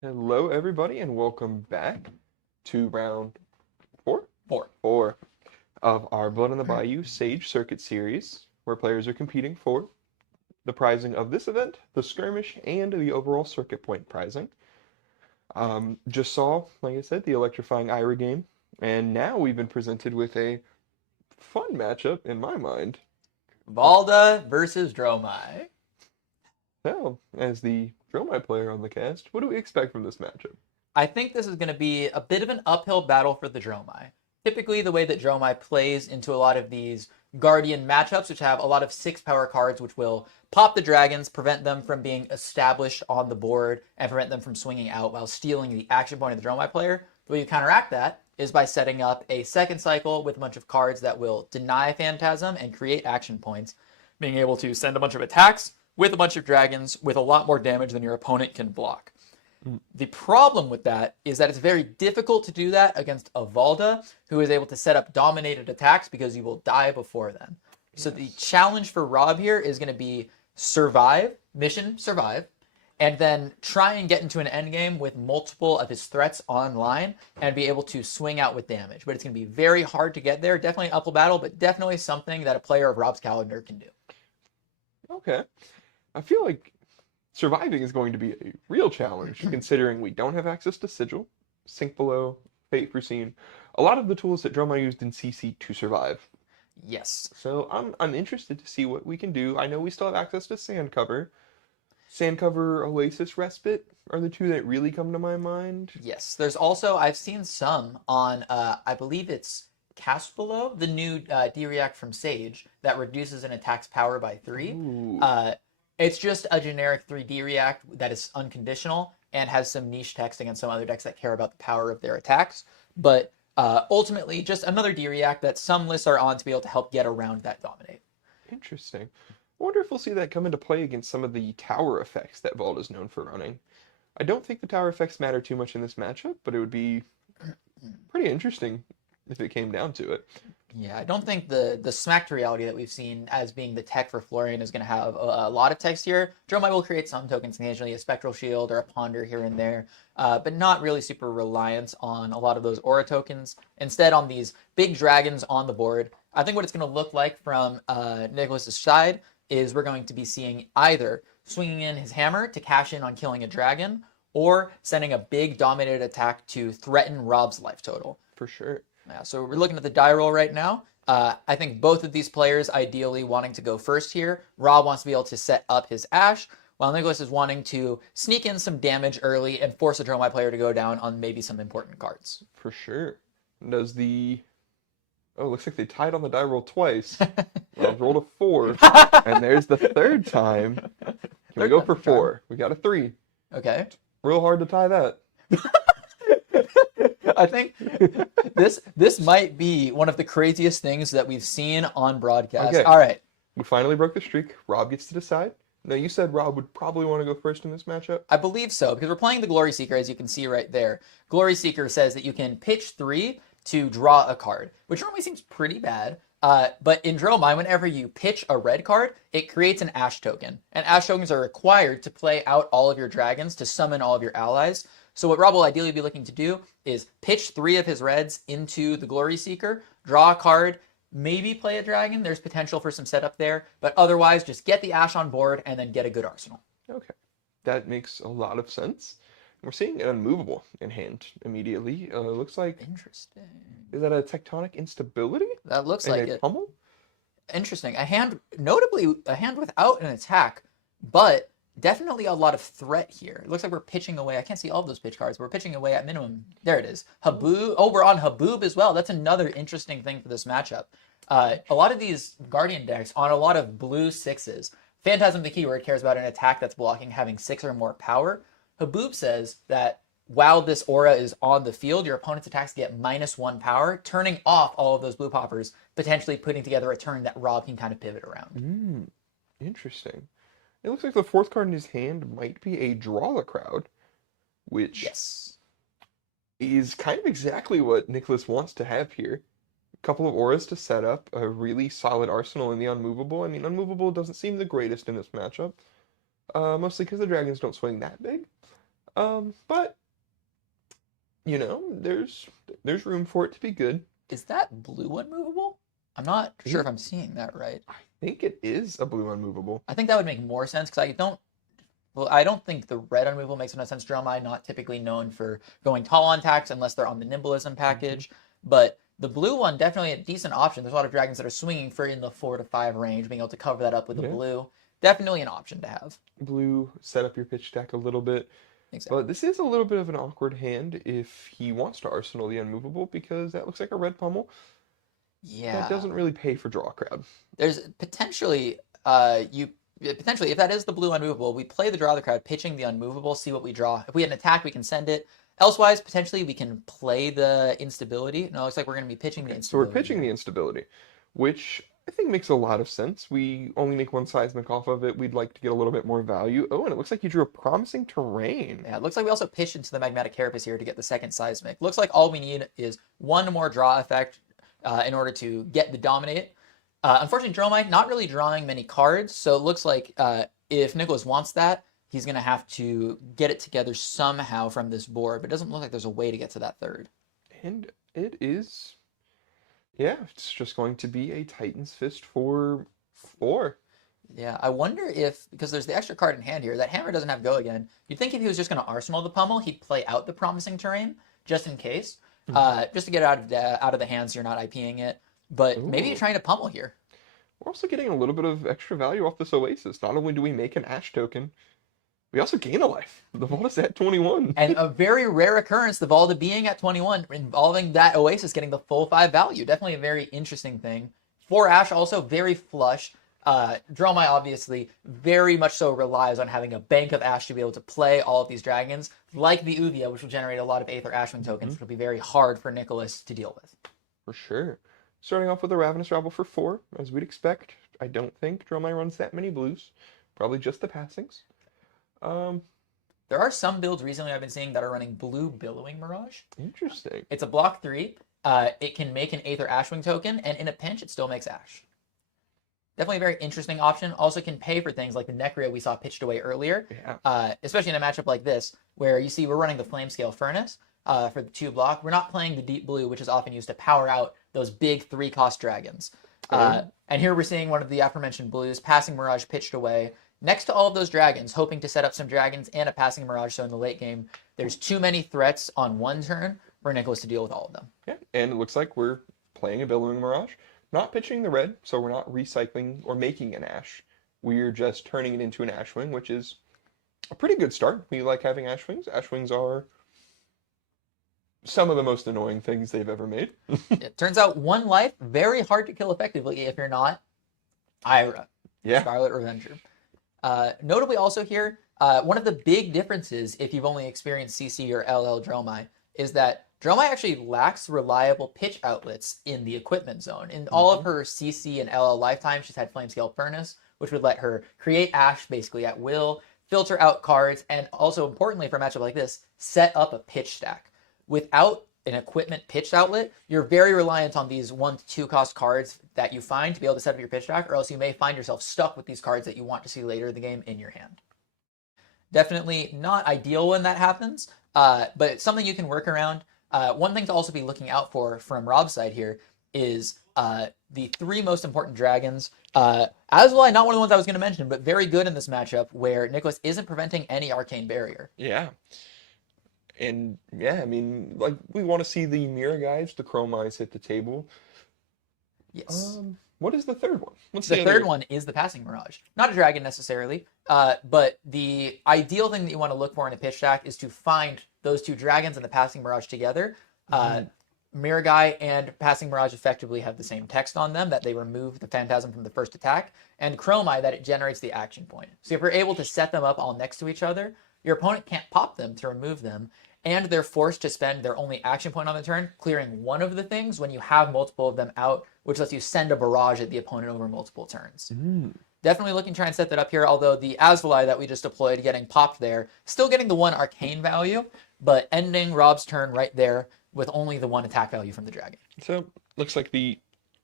Hello, everybody, and welcome back to round four? Four. Four of our Blood on the Bayou Sage Circuit series, where players are competing for the prizing of this event, the Skirmish, and the overall circuit point prizing. Just saw, like I said, the electrifying Ira game, and now we've been presented with a fun matchup in my mind. Valda versus Dromai. Now, as the Dromai player on the cast, what do we expect from this matchup? I think this is going to be a bit of an uphill battle for the Dromai. Typically, the way that Dromai plays into a lot of these Guardian matchups, which have a lot of 6-power cards, which will pop the dragons, prevent them from being established on the board, and prevent them from swinging out while stealing the action point of the Dromai player. The way you counteract that is by setting up a second cycle with a bunch of cards that will deny Phantasm and create action points, being able to send a bunch of attacks with a bunch of dragons with a lot more damage than your opponent can block. The problem with that is that it's very difficult to do that against a Valda who is able to set up dominated attacks because you will die before then. So the challenge for Rob here is going to be survive, mission survive, and then try and get into an endgame with multiple of his threats online and be able to swing out with damage. But it's going to be very hard to get there. Definitely an uphill battle, but definitely something that a player of Rob's calendar can do. Okay. I feel like surviving is going to be a real challenge, considering we don't have access to Sigil, Sink Below, Fate Foreseen, a lot of the tools that Dromai used in CC to survive. Yes. So I'm interested to see what we can do. I know we still have access to Sandcover. Sandcover, Oasis, Respite are the two that really come to my mind. Yes. There's also, I've seen some on, I believe it's Cast Below, the new D-React from Sage that reduces an attack's power by 3. Ooh. It's just a generic 3D react that is unconditional and has some niche text against some other decks that care about the power of their attacks. But ultimately, just another D-React that some lists are on to be able to help get around that dominate. Interesting. I wonder if we'll see that come into play against some of the tower effects that Vault is known for running. I don't think the tower effects matter too much in this matchup, but it would be pretty interesting if it came down to it. Yeah, I don't think the smacked reality that we've seen as being the tech for Florian is going to have a lot of text here. Dromai will create some tokens occasionally, a Spectral Shield or a Ponder here and there, but not really super reliant on a lot of those Aura tokens. Instead, on these big dragons on the board, I think what it's going to look like from Nicholas's side is we're going to be seeing either swinging in his hammer to cash in on killing a dragon, or sending a big dominated attack to threaten Rob's life total. For sure. Yeah, so we're looking at the die roll right now. I think both of these players ideally wanting to go first here. Rob wants to be able to set up his Ash, while Nicholas is wanting to sneak in some damage early and force a Dromai player to go down on maybe some important cards. For sure. Does the... Oh, looks like they tied on the die roll twice. Well, rolled a 4, and there's the third time. Can we go for 4? We got a 3. Okay. Real hard to tie that. I think this might be one of the craziest things that we've seen on broadcast. Okay. All right. We finally broke the streak. Rob gets to decide. Now, you said Rob would probably want to go first in this matchup. I believe so, because we're playing the Glory Seeker, as you can see right there. Glory Seeker says that you can pitch 3 to draw a card, which normally seems pretty bad. But in Dromai, whenever you pitch a red card, it creates an Ash token. And Ash tokens are required to play out all of your dragons to summon all of your allies. So what Rob will ideally be looking to do is pitch 3 of his reds into the Glory Seeker, draw a card, maybe play a dragon. There's potential for some setup there. But otherwise, just get the Ash on board and then get a good arsenal. Okay. That makes a lot of sense. We're seeing an unmovable in hand immediately. Looks like... Interesting. Is that a tectonic instability? That looks And like a it. pummel? Interesting. A hand, notably a hand without an attack, but definitely a lot of threat here. It looks like we're pitching away. I can't see all of those pitch cards. We're pitching away at minimum. There it is. Haboob. Oh, we're on Haboob as well. That's another interesting thing for this matchup. A lot of these Guardian decks on a lot of blue 6s. Phantasm, the keyword, cares about an attack that's blocking having 6 or more power. Haboob says that while this aura is on the field, your opponent's attacks get -1 power, turning off all of those blue poppers, potentially putting together a turn that Rob can kind of pivot around. Interesting. It looks like the 4th card in his hand might be a Draw the Crowd, which Yes. is kind of exactly what Nicholas wants to have here. A couple of auras to set up a really solid arsenal in the Unmovable. I mean, Unmovable doesn't seem the greatest in this matchup, mostly because the dragons don't swing that big. But there's room for it to be good. Is that blue unmovable? I'm not sure if It- I'm seeing that right. I think it is a blue unmovable. I think that would make more sense because I don't think the red unmovable makes enough sense. Dromai not typically known for going tall on attacks unless they're on the nimbleism package, but the blue one definitely a decent option. There's a lot of dragons that are swinging for in the 4 to 5 range, being able to cover that up with the Yeah. blue. Definitely an option to have. Blue, set up your pitch deck a little bit. Exactly. But this is a little bit of an awkward hand if he wants to arsenal the unmovable because that looks like a red pummel. Yeah. That doesn't really pay for draw crowd. There's potentially if that is the blue unmovable, we play the draw of the crowd, pitching the unmovable, see what we draw. If we had an attack, we can send it. Elsewise, potentially we can play the instability. No, it looks like we're going to be pitching the So we're instability. pitching the instability, which I think makes a lot of sense. We only make one seismic off of it. We'd like to get a little bit more value. Oh, and it looks like you drew a promising terrain. Yeah, it looks like we also pitched into the magmatic carapace here to get the second seismic. Looks like all we need is one more draw effect in order to get the dominate. Unfortunately, Dromai not really drawing many cards, so it looks like if Nicholas wants that, he's going to have to get it together somehow from this board, but it doesn't look like there's a way to get to that third. And it is, yeah, it's just going to be a Titan's Fist for 4. Yeah, I wonder if, because there's the extra card in hand here, that hammer doesn't have go again. You'd think if he was just going to arsenal the pummel, he'd play out the promising terrain, just in case, just to get it out of the hands so you're not IPing it. But maybe Ooh. you're trying to pummel here. We're also getting a little bit of extra value off this Oasis. Not only do we make an Ash token, we also gain a life. The vault is at 21. And a very rare occurrence, the Valda being at 21, involving that Oasis getting the full 5 value. Definitely a very interesting thing. For Ash, also very flush. Dromai obviously very much so relies on having a bank of Ash to be able to play all of these dragons, like the Uvia, which will generate a lot of Aether Ashwing tokens, which will be very hard for Nicholas to deal with. For sure. Starting off with a Ravenous Rabble for 4, as we'd expect. I don't think Dromai runs that many blues. Probably just the passings. There are some builds recently I've been seeing that are running blue Billowing Mirage. Interesting. It's a block 3. It can make an Aether Ashwing token, and in a pinch, it still makes Ash. Definitely a very interesting option. Also can pay for things like the Necria we saw pitched away earlier, especially in a matchup like this, where you see we're running the Flame Scale Furnace for the 2 block. We're not playing the Deep Blue, which is often used to power out those big 3-cost dragons. And here we're seeing one of the aforementioned blues, Passing Mirage pitched away, next to all of those dragons, hoping to set up some dragons and a Passing Mirage, so in the late game, there's too many threats on one turn for Nicholas to deal with all of them. Yeah, and it looks like we're playing a Billowing Mirage. Not pitching the red, so we're not recycling or making an Ash. We're just turning it into an Ashwing, which is a pretty good start. We like having Ashwings. Ashwings are some of the most annoying things they've ever made. It turns out 1 life, very hard to kill effectively if you're not Ira, Scarlet Revenger. Notably also here, one of the big differences if you've only experienced CC or LL Dromai is that Dromai actually lacks reliable pitch outlets in the equipment zone. In all of her CC and LL lifetime, she's had Flamescale Furnace, which would let her create Ash basically at will, filter out cards, and also importantly for a matchup like this, set up a pitch stack. Without an equipment pitch outlet, you're very reliant on these 1 to 2 cost cards that you find to be able to set up your pitch stack, or else you may find yourself stuck with these cards that you want to see later in the game in your hand. Definitely not ideal when that happens, but it's something you can work around. One thing to also be looking out for from Rob's side here is the 3 most important dragons. Aswai, not one of the ones I was going to mention, but very good in this matchup where Nicholas isn't preventing any Arcane Barrier. Yeah. And yeah, I mean, like, we want to see the Mirror Guides, the Chrome Eyes hit the table. Yes. What is the third one? What's The third one is the Passing Mirage. Not a dragon necessarily, but the ideal thing that you want to look for in a pitch stack is to find those 2 dragons and the Passing Mirage together. Mirror Guy and Passing Mirage effectively have the same text on them, that they remove the Phantasm from the first attack, and Chrome Eye, that it generates the action point. So if you're able to set them up all next to each other, your opponent can't pop them to remove them, and they're forced to spend their only action point on the turn, clearing one of the things when you have multiple of them out, which lets you send a barrage at the opponent over multiple turns. Definitely looking to try and set that up here, although the Asvalai that we just deployed getting popped there, still getting the 1 arcane value, but ending Rob's turn right there with only the 1 attack value from the dragon. So, looks like the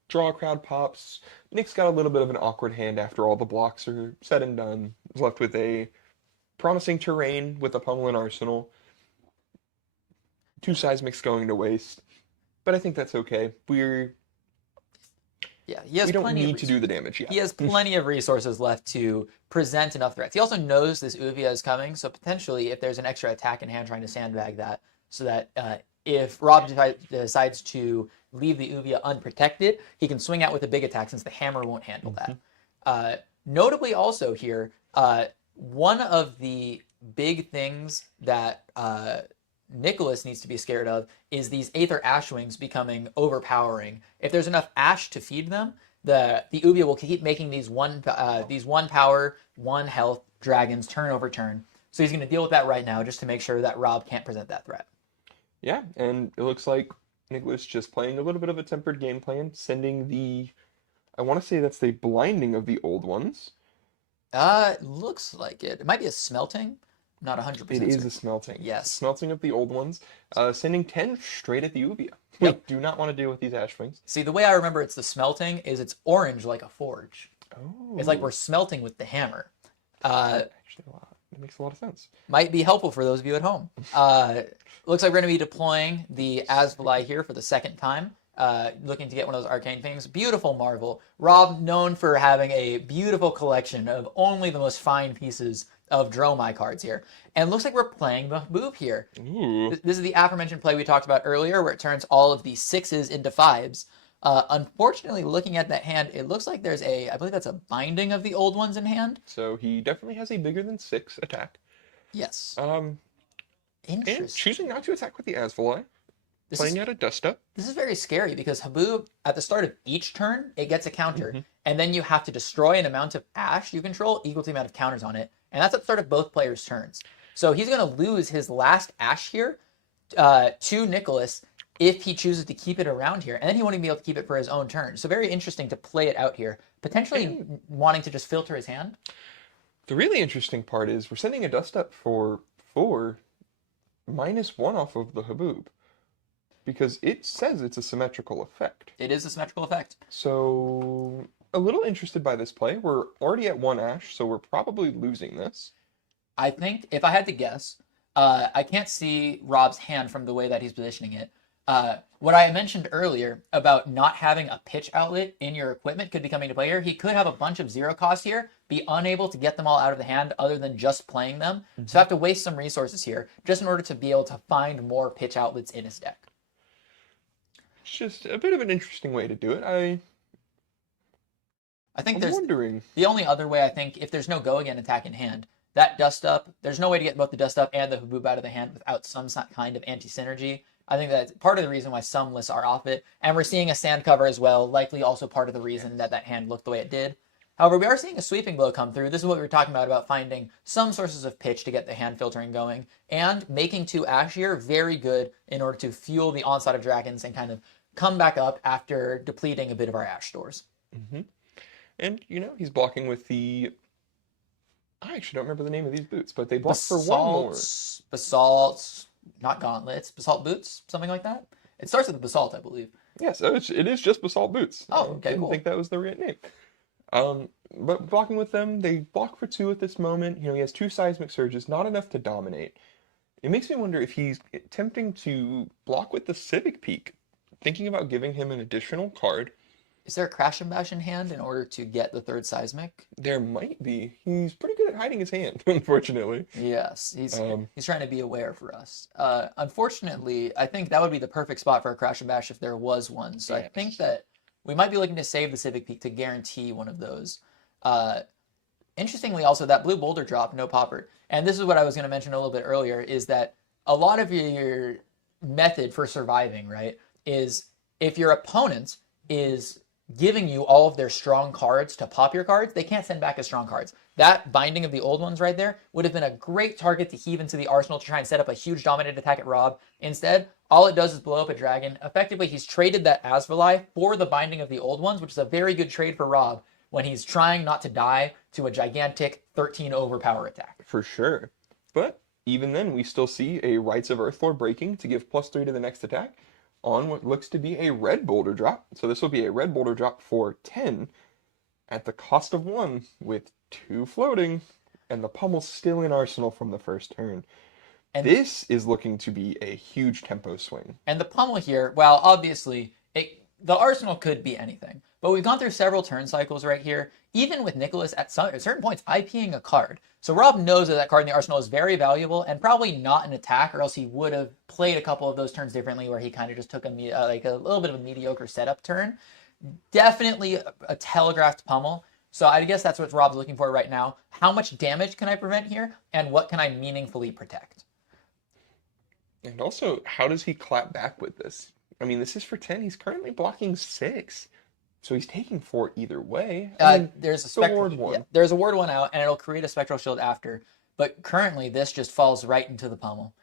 draw crowd pops. Nick's got a little bit of an awkward hand after all the blocks are said and done. He's left with a promising terrain with a Pummelin Arsenal. 2 seismics going to waste. But I think that's okay. Yeah, he has We don't plenty of need to do the damage he yet. has plenty of resources left to present enough threats. He also knows this Uvia is coming, so potentially if there's an extra attack in hand trying to sandbag that, so that if Rob decides to leave the Uvia unprotected, he can swing out with a big attack since the hammer won't handle that. Notably also here, one of the big things that Nicholas needs to be scared of is these Aether Ashwings becoming overpowering. If there's enough ash to feed them, the Uvia will keep making these one power, 1 health dragons turn over turn. So he's going to deal with that right now just to make sure that Rob can't present that threat. Yeah, and it looks like Nicholas just playing a little bit of a tempered game plan, sending the, I want to say that's the blinding of the old ones. Looks like it. It might be a smelting. Not 100% It is certain. a smelting. Yes. Smelting of the old ones, sending 10 straight at the Uvia. Yep. We do not want to deal with these Ashwings. See, the way I remember it's the smelting is it's orange like a forge. Oh. It's like we're smelting with the hammer. Actually, that makes a lot of sense. Might be helpful for those of you at home. Looks like we're going to be deploying the Asvalai here for the second time. Looking to get one of those arcane things. Beautiful Marvel. Rob, known for having a beautiful collection of only the most fine pieces of Dromai cards here. And looks like we're playing the move here. Ooh. This is the aforementioned play we talked about earlier where it turns all of the 6s into 5s. Unfortunately, looking at that hand, it looks like there's I believe that's a binding of the old ones in hand. So he definitely has a bigger than 6 attack. Yes. And Interesting. choosing not to attack with the Asvalai. Playing out a dust up. This is very scary because Haboob, at the start of each turn, it gets a counter. And then you have to destroy an amount of ash you control equal to the amount of counters on it. And that's at the start of both players' turns. So he's going to lose his last ash here to Nicholas if he chooses to keep it around here. And then he won't even be able to keep it for his own turn. So very interesting to play it out here. Potentially wanting to just filter his hand. The really interesting part is we're sending a dust up for 4 -1 off of the Haboob. Because it says it's a symmetrical effect. It is a symmetrical effect. So, a little interested by this play. We're already at 1 ash, so we're probably losing this. I think, if I had to guess, I can't see Rob's hand from the way that he's positioning it. What I mentioned earlier about not having a pitch outlet in your equipment could be coming to play here. He could have a bunch of 0 cost here, be unable to get them all out of the hand other than just playing them. So have to waste some resources here just in order to be able to find more pitch outlets in his deck. It's just a bit of an interesting way to do it. I think I'm wondering. the only other way, I think, if there's no go again attack in hand, that dust up, there's no way to get both the dust up and the Haboob out of the hand without some kind of anti-synergy. I think that's part of the reason why some lists are off it. And we're seeing a sand cover as well, likely also part of the reason that hand looked the way it did. However, we are seeing a sweeping blow come through. This is what we were talking about finding some sources of pitch to get the hand filtering going, and making 2 ash here very good in order to fuel the onslaught of dragons and kind of come back up after depleting a bit of our ash stores. And, he's blocking with the... I actually don't remember the name of these boots, but they block for 1 more. Basalt, not gauntlets, basalt boots, something like that. It starts with basalt, I believe. Yes, it is just basalt boots. Oh, okay, I didn't cool. think that was the right name. But blocking with them, they block for 2 at this moment. He has 2 seismic surges, not enough to dominate. It makes me wonder if he's attempting to block with the Civic Peak, thinking about giving him an additional card. Is there a Crash and Bash in hand in order to get the 3rd seismic? There might be. He's pretty good at hiding his hand, unfortunately. Yes, he's trying to be aware for us. Unfortunately, I think that would be the perfect spot for a Crash and Bash if there was one. So Yes. I think that we might be looking to save the Civic Peak to guarantee one of those. Interestingly, also, that blue boulder drop, no popper. And this is what I was going to mention a little bit earlier, is that a lot of your method for surviving, right, is if your opponent is giving you all of their strong cards to pop your cards, they can't send back as strong cards. That binding of the old ones right there would have been a great target to heave into the arsenal to try and set up a huge dominated attack at Rob. Instead, all it does is blow up a dragon. Effectively, he's traded that Asvalai for the binding of the old ones, which is a very good trade for Rob when he's trying not to die to a gigantic 13 overpower attack. For sure. But even then, we still see a Rites of Earthlore breaking to give +3 to the next attack on what looks to be a red boulder drop. So this will be a red boulder drop for 10 at the cost of 1 with 2 floating. And the pummel's still in arsenal from the first turn. And This is looking to be a huge tempo swing. And the pummel here, well, obviously, the arsenal could be anything. But we've gone through several turn cycles right here, even with Nicholas at certain points IPing a card. So Rob knows that card in the arsenal is very valuable and probably not an attack, or else he would have played a couple of those turns differently where he kind of just took a little bit of a mediocre setup turn. Definitely a telegraphed pummel. So I guess that's what Rob's looking for right now. How much damage can I prevent here, and what can I meaningfully protect? And also, how does he clap back with this? I mean, this is for 10. He's currently blocking 6. So he's taking 4 either way. There's a spectral ward one. Yeah, there's a ward one out, and it'll create a spectral shield after. But currently, this just falls right into the pummel.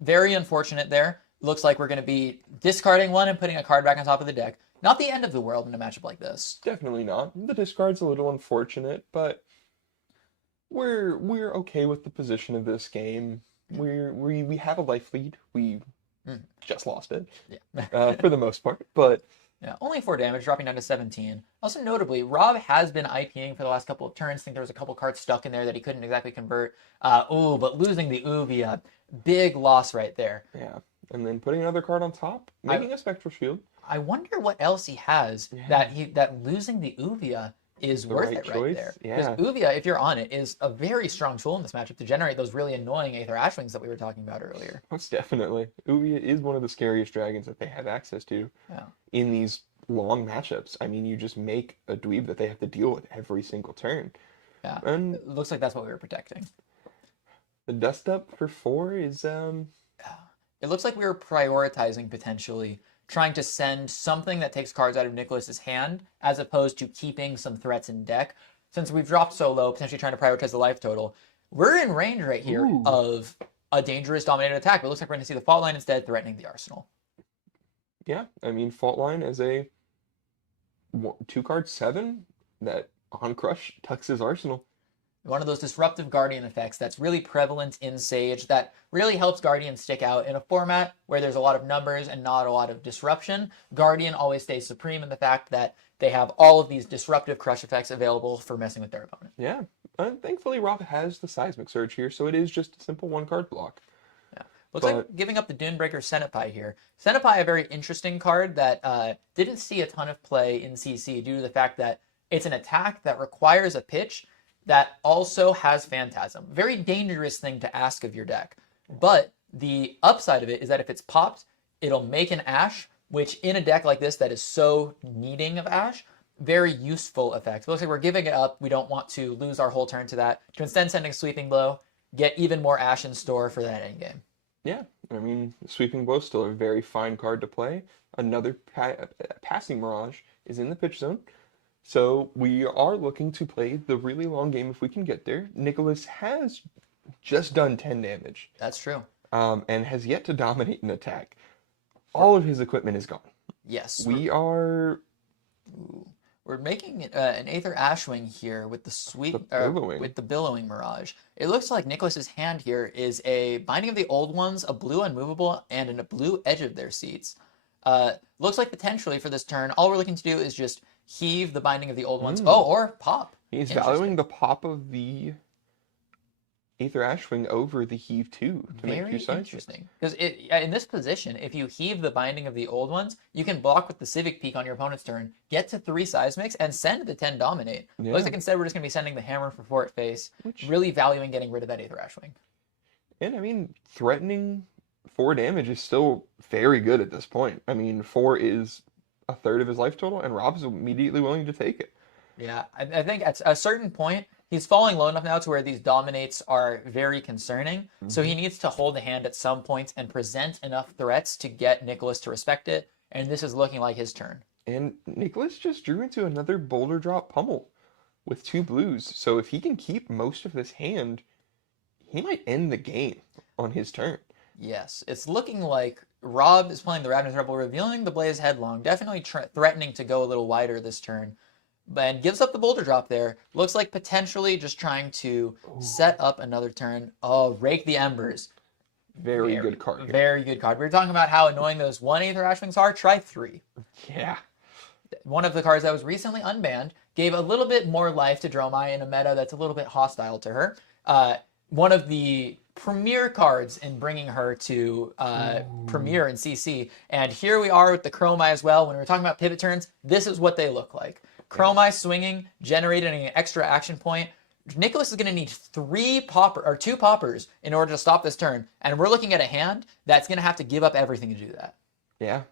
Very unfortunate there. Looks like we're going to be discarding one and putting a card back on top of the deck. Not the end of the world in a matchup like this. Definitely not. The discard's a little unfortunate, but we're okay with the position of this game. We have a life lead. We just lost it, for the most part, but yeah, only 4 damage, dropping down to 17. Also notably, Rob has been IPing for the last couple of turns. I think there was a couple cards stuck in there that he couldn't exactly convert. But losing the Uvia, big loss right there. Yeah, and then putting another card on top, making a spectral shield. I wonder what else he has that losing the Uvia is worth right it right choice. there. Yeah. Because Uvia, if you're on it, is a very strong tool in this matchup to generate those really annoying Aether Ashwings that we were talking about earlier. Most definitely. Uvia is one of the scariest dragons that they have access to in these long matchups. I mean, you just make a dweeb that they have to deal with every single turn. Yeah, and it looks like that's what we were protecting. The dust up for 4 is It looks like we were prioritizing potentially trying to send something that takes cards out of Nicholas's hand, as opposed to keeping some threats in deck. Since we've dropped so low, potentially trying to prioritize the life total, we're in range right here of a dangerous dominated attack. But it looks like we're going to see the fault line instead, threatening the arsenal. Yeah, I mean, fault line as a 2-card 7 that on crush tucks his arsenal. One of those disruptive Guardian effects that's really prevalent in Sage that really helps Guardian stick out in a format where there's a lot of numbers and not a lot of disruption. Guardian always stays supreme in the fact that they have all of these disruptive crush effects available for messing with their opponent. Yeah, thankfully Rob has the Seismic Surge here, so it is just a simple 1-card block. Yeah, looks like giving up the Dunebreaker Senpai here. Senpai, a very interesting card that didn't see a ton of play in CC due to the fact that it's an attack that requires a pitch that also has Phantasm. Very dangerous thing to ask of your deck. But the upside of it is that if it's popped, it'll make an Ash, which in a deck like this that is so needing of Ash, very useful effect. It looks like we're giving it up. We don't want to lose our whole turn to that. To instead sending Sweeping Blow, get even more Ash in store for that endgame. Yeah, I mean, Sweeping Blow is still a very fine card to play. Another Passing Mirage is in the pitch zone. So we are looking to play the really long game if we can get there. Nicholas has just done 10 damage. That's true. And has yet to dominate an attack. All of his equipment is gone. Yes. We're making an Aether Ashwing here with with the Billowing Mirage. It looks like Nicholas's hand here is a Binding of the Old Ones, a blue Unmovable, and a blue Edge of their Seats. Looks like potentially for this turn, all we're looking to do is just heave the Binding of the Old Ones. Or pop. He's valuing the pop of the Aether Ashwing over the heave 2 to make 2 sides. Interesting. Because in this position, if you heave the Binding of the Old Ones, you can block with the Civic Peak on your opponent's turn, get to 3 Seismics, and send the 10 Dominate. Yeah. Looks like instead we're just going to be sending the Hammer for Fort Face, really valuing getting rid of that Aether Ashwing. And I mean, threatening 4 damage is still very good at this point. I mean, 4 is a third of his life total, and Rob's immediately willing to take it. Yeah, I think at a certain point, he's falling low enough now to where these dominates are very concerning. So he needs to hold the hand at some points and present enough threats to get Nicholas to respect it. And this is looking like his turn. And Nicholas just drew into another Boulder Drop Pummel with 2 blues. So if he can keep most of this hand, he might end the game on his turn. Yes, it's looking like Rob is playing the Ravenous Rebel, revealing the Blaze Headlong, definitely threatening to go a little wider this turn. And gives up the Boulder Drop there. Looks like potentially just trying to set up another turn. Oh, Rake the Embers. Very good card here. Very good card. We were talking about how annoying those 1 Aether Ashwings are. Try 3. Yeah. one of the cards that was recently unbanned, gave a little bit more life to Dromai in a meta that's a little bit hostile to her. One of the premier cards in bringing her to premier in CC. And here we are with the Chromai as well. When we were talking about pivot turns, this is what they look like. Chromai swinging, generating an extra action point. Nicholas is going to need two poppers in order to stop this turn. And we're looking at a hand that's going to have to give up everything to do that. Yeah.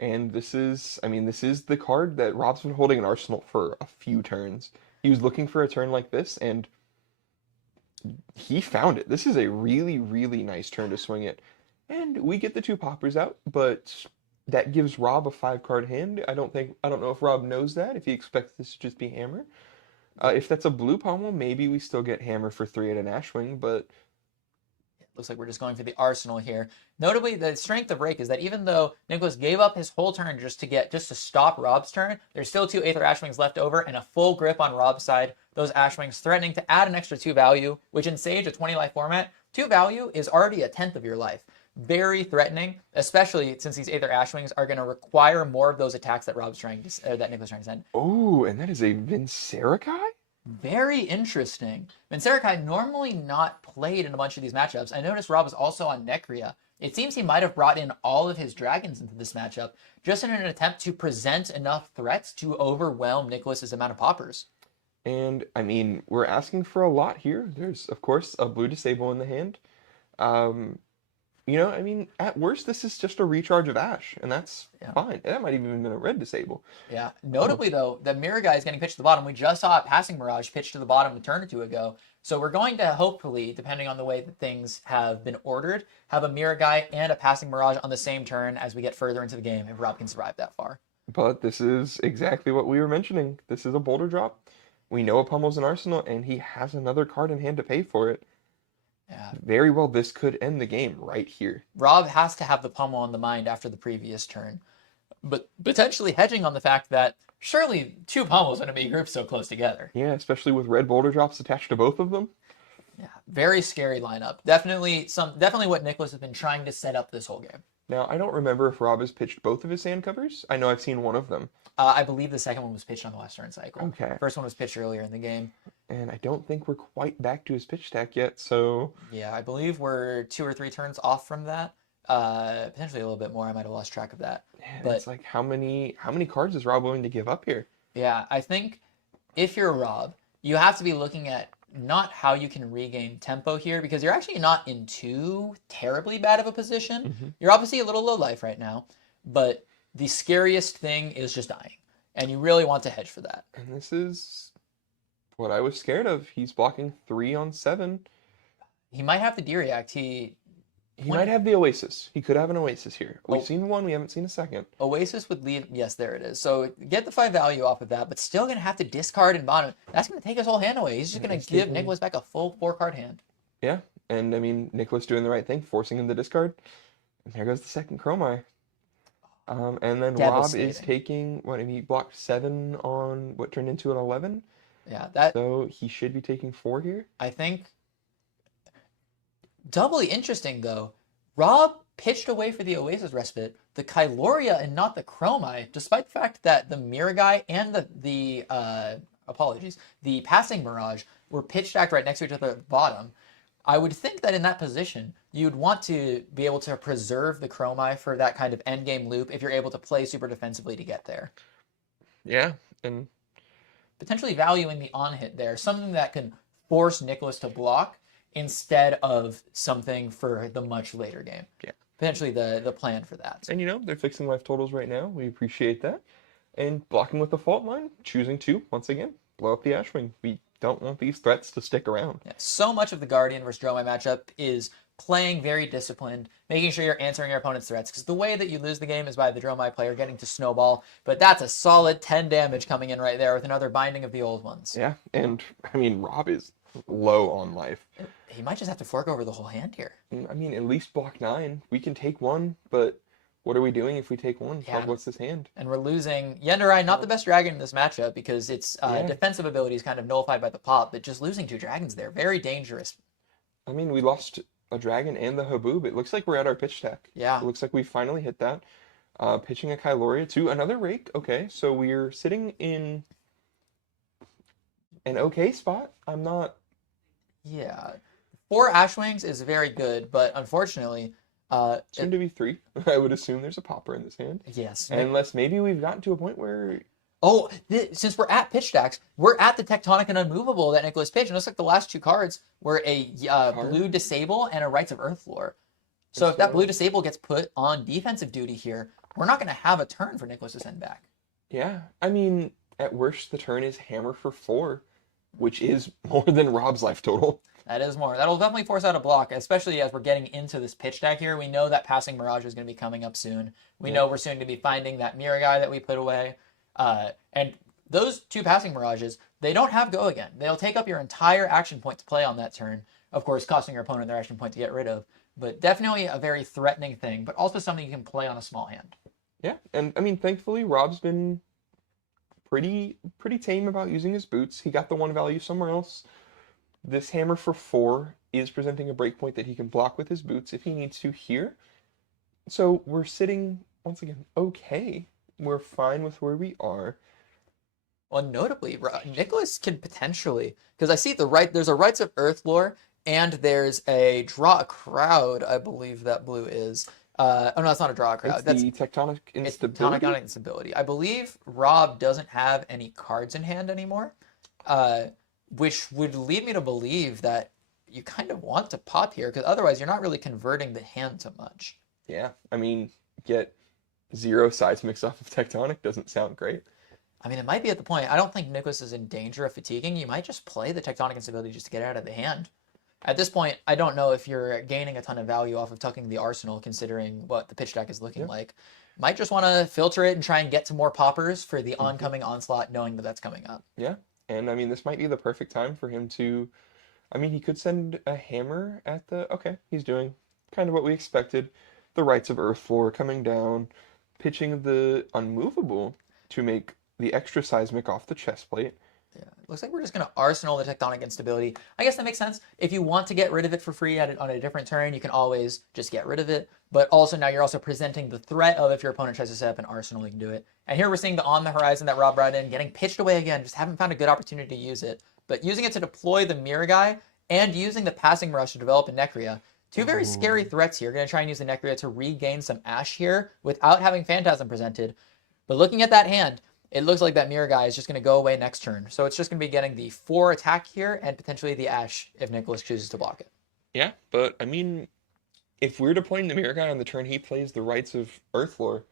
And this is the card that Rob's been holding in Arsenal for a few turns. He was looking for a turn like this, and he found it. This is a really, really nice turn to swing it. And we get the two poppers out, but that gives Rob a 5-card hand. I don't know if Rob knows that, if he expects this to just be Hammer. If that's a blue pommel, maybe we still get Hammer for 3 at an Ashwing, but looks like we're just going for the arsenal here. Notably, the strength of Rake is that even though Nicholas gave up his whole turn just to stop Rob's turn, there's still 2 Aether Ashwings left over and a full grip on Rob's side. Those Ashwings threatening to add an extra 2 value, which in Sage, a 20 life format, 2 value is already a 10th of your life. Very threatening, especially since these Aether Ashwings are going to require more of those attacks that that Nicholas is trying to send. Oh, and that is a Vincerakai? Very interesting. Vincerakai normally not played in a bunch of these matchups. I noticed Rob is also on Necria. It seems he might have brought in all of his dragons into this matchup just in an attempt to present enough threats to overwhelm Nicholas's amount of poppers. And, I mean, we're asking for a lot here. There's, of course, a blue disable in the hand. At worst, this is just a recharge of Ash, and that's fine. That might even have been a red disable. Yeah. Notably, though, the Mirror guy is getting pitched to the bottom. We just saw a Passing Mirage pitched to the bottom a turn or two ago. So we're going to hopefully, depending on the way that things have been ordered, have a Mirror guy and a Passing Mirage on the same turn as we get further into the game, if Rob can survive that far. But this is exactly what we were mentioning. This is a boulder drop. We know a Pummel's an Arsenal, and he has another card in hand to pay for it. Yeah. Very well, this could end the game right here. Rob has to have the pummel on the mind after the previous turn, but potentially hedging on the fact that surely 2 pummels going to be grouped so close together. Yeah, especially with red boulder drops attached to both of them. Yeah, very scary lineup. Definitely what Nicholas has been trying to set up this whole game. Now, I don't remember if Rob has pitched both of his sand covers. I know I've seen one of them. I believe the second one was pitched on the last turn cycle. Okay. First one was pitched earlier in the game. And I don't think we're quite back to his pitch stack yet, so... Yeah, I believe we're 2 or 3 turns off from that. Potentially a little bit more. I might have lost track of that. Yeah, but it's like, how many cards is Rob willing to give up here? Yeah, I think if you're Rob, you have to be looking at not how you can regain tempo here, because you're actually not in too terribly bad of a position. Mm-hmm. You're obviously a little low life right now, but the scariest thing is just dying, and you really want to hedge for that. And this is what I was scared of. He's blocking 3 on 7. He might have the D-React. He might have the Oasis. He could have an Oasis here. We've seen one. We haven't seen a second. Oasis would leave. Yes, there it is. So get the 5 value off of that, but still going to have to discard and bottom. That's going to take his whole hand away. He's just going to give Nicholas back a full 4-card hand. Yeah, and I mean, Nicholas doing the right thing, forcing him to discard. And there goes the second Chromai. And then Rob is taking, he blocked 7 on what turned into an 11? Yeah, so he should be taking 4 here. I think. Doubly interesting, though. Rob pitched away for the Oasis Respite, the Kyloria and not the Chromai, despite the fact that the Miragai and the Passing Mirage were pitch stacked right next to each other at the bottom. I would think that in that position, you'd want to be able to preserve the Chromai for that kind of endgame loop if you're able to play super defensively to get there. Yeah, and potentially valuing the on-hit there, something that can force Nicholas to block instead of something for the much later game. Yeah. Potentially the plan for that. And they're fixing life totals right now. We appreciate that. And blocking with the fault line, choosing to, once again, blow up the Ashwing. We don't want these threats to stick around. Yeah, so much of the Guardian versus Dromai matchup is playing very disciplined, making sure you're answering your opponent's threats, because the way that you lose the game is by the Dromai player getting to snowball, but that's a solid 10 damage coming in right there with another binding of the old ones. Yeah, and I mean, Rob is low on life. He might just have to fork over the whole hand here. I mean, at least block 9. We can take 1, but what are we doing if we take 1? Yeah. Like, what's this hand? And we're losing Yenderai, not the best dragon in this matchup, because its defensive ability is kind of nullified by the pop, but just losing 2 dragons there, very dangerous. I mean, we lost a dragon and the Haboob. It looks like we're at our pitch stack. Yeah. It looks like we finally hit that. Pitching a Kyloria to another Rake. Okay, so we're sitting in an okay spot. I'm not. Yeah. 4 Ashwings is very good, but unfortunately, Soon to be 3. I would assume there's a popper in this hand. yes. Unless maybe we've gotten to a point where. Oh, since we're at pitch stacks, we're at the Tectonic and Unmovable that Nicholas pitched. And it looks like the last 2 cards were a blue Disable and a Rites of Earthlore. So if that blue Disable gets put on defensive duty here, we're not going to have a turn for Nicholas to send back. Yeah, I mean, at worst, the turn is Hammer for 4, which is more than Rob's life total. That is more. That'll definitely force out a block, especially as we're getting into this pitch deck here. We know that Passing Mirage is going to be coming up soon. We know we're soon to be finding that Mirror guy that we put away. And those 2 Passing Mirages, they don't have go again. They'll take up your entire action point to play on that turn. Of course, costing your opponent their action point to get rid of. But definitely a very threatening thing, but also something you can play on a small hand. Yeah, and I mean, thankfully, Rob's been pretty tame about using his boots. He got the 1 value somewhere else. This Hammer for 4 is presenting a breakpoint that he can block with his boots if he needs to here. So we're sitting, once again, okay. We're fine with where we are. Well, notably, Nicholas can potentially, because I see there's a Rites of Earthlore, and there's a Draw a Crowd, I believe that blue is. Oh no, that's not a Draw a Crowd. That's the Tectonic Instability. Tectonic Instability. I believe Rob doesn't have any cards in hand anymore. Which would lead me to believe that you kind of want to pop here, because otherwise you're not really converting the hand to much. Yeah, I mean, get 0 Seismics off of Tectonic doesn't sound great. I mean, it might be at the point. I don't think Nicholas is in danger of fatiguing. You might just play the Tectonic Instability just to get it out of the hand. At this point, I don't know if you're gaining a ton of value off of tucking the Arsenal, considering what the pitch deck is looking like. Might just want to filter it and try and get to more poppers for the oncoming onslaught, knowing that that's coming up. Yeah. And, I mean, this might be the perfect time for him to... I mean, he could send a Hammer at the... Okay, he's doing kind of what we expected. The Rites of Earthlore coming down, pitching the Unmovable to make the extra Seismic off the chest plate. Yeah, it looks like we're just going to Arsenal the Tectonic Instability. I guess that makes sense. If you want to get rid of it for free on a different turn, you can always just get rid of it. But also now you're also presenting the threat of if your opponent tries to set up an Arsenal, you can do it. And here we're seeing the On the Horizon that Rob brought in, getting pitched away again. Just haven't found a good opportunity to use it. But using it to deploy the Mirror guy and using the Passing Rush to develop a Necria. 2 very scary threats here. Going to try and use the Necria to regain some Ash here without having Phantasm presented. But looking at that hand, it looks like that Mirror guy is just going to go away next turn. So it's just going to be getting the 4 attack here and potentially the Ash if Nicholas chooses to block it. Yeah, but I mean, if we're deploying the Mirror guy on the turn he plays the Rites of Earthlore,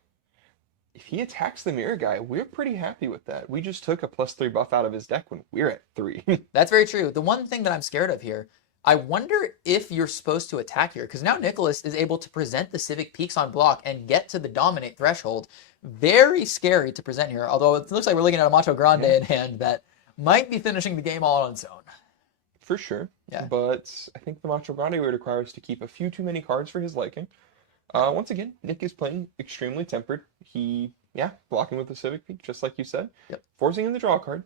if he attacks the Mirror guy, we're pretty happy with that. We just took a +3 buff out of his deck when we're at 3. That's very true. The one thing that I'm scared of here, I wonder if you're supposed to attack here, because now Nicholas is able to present the Civic Peaks on block and get to the Dominate threshold. Very scary to present here, although it looks like we're looking at a Macho Grande in hand that might be finishing the game all on its own. For sure. Yeah. But I think the Macho Grande would require us to keep a few too many cards for his liking. Once again, Nick is playing extremely tempered. Blocking with the Civic Peak, just like you said. Yep. Forcing him to draw a card.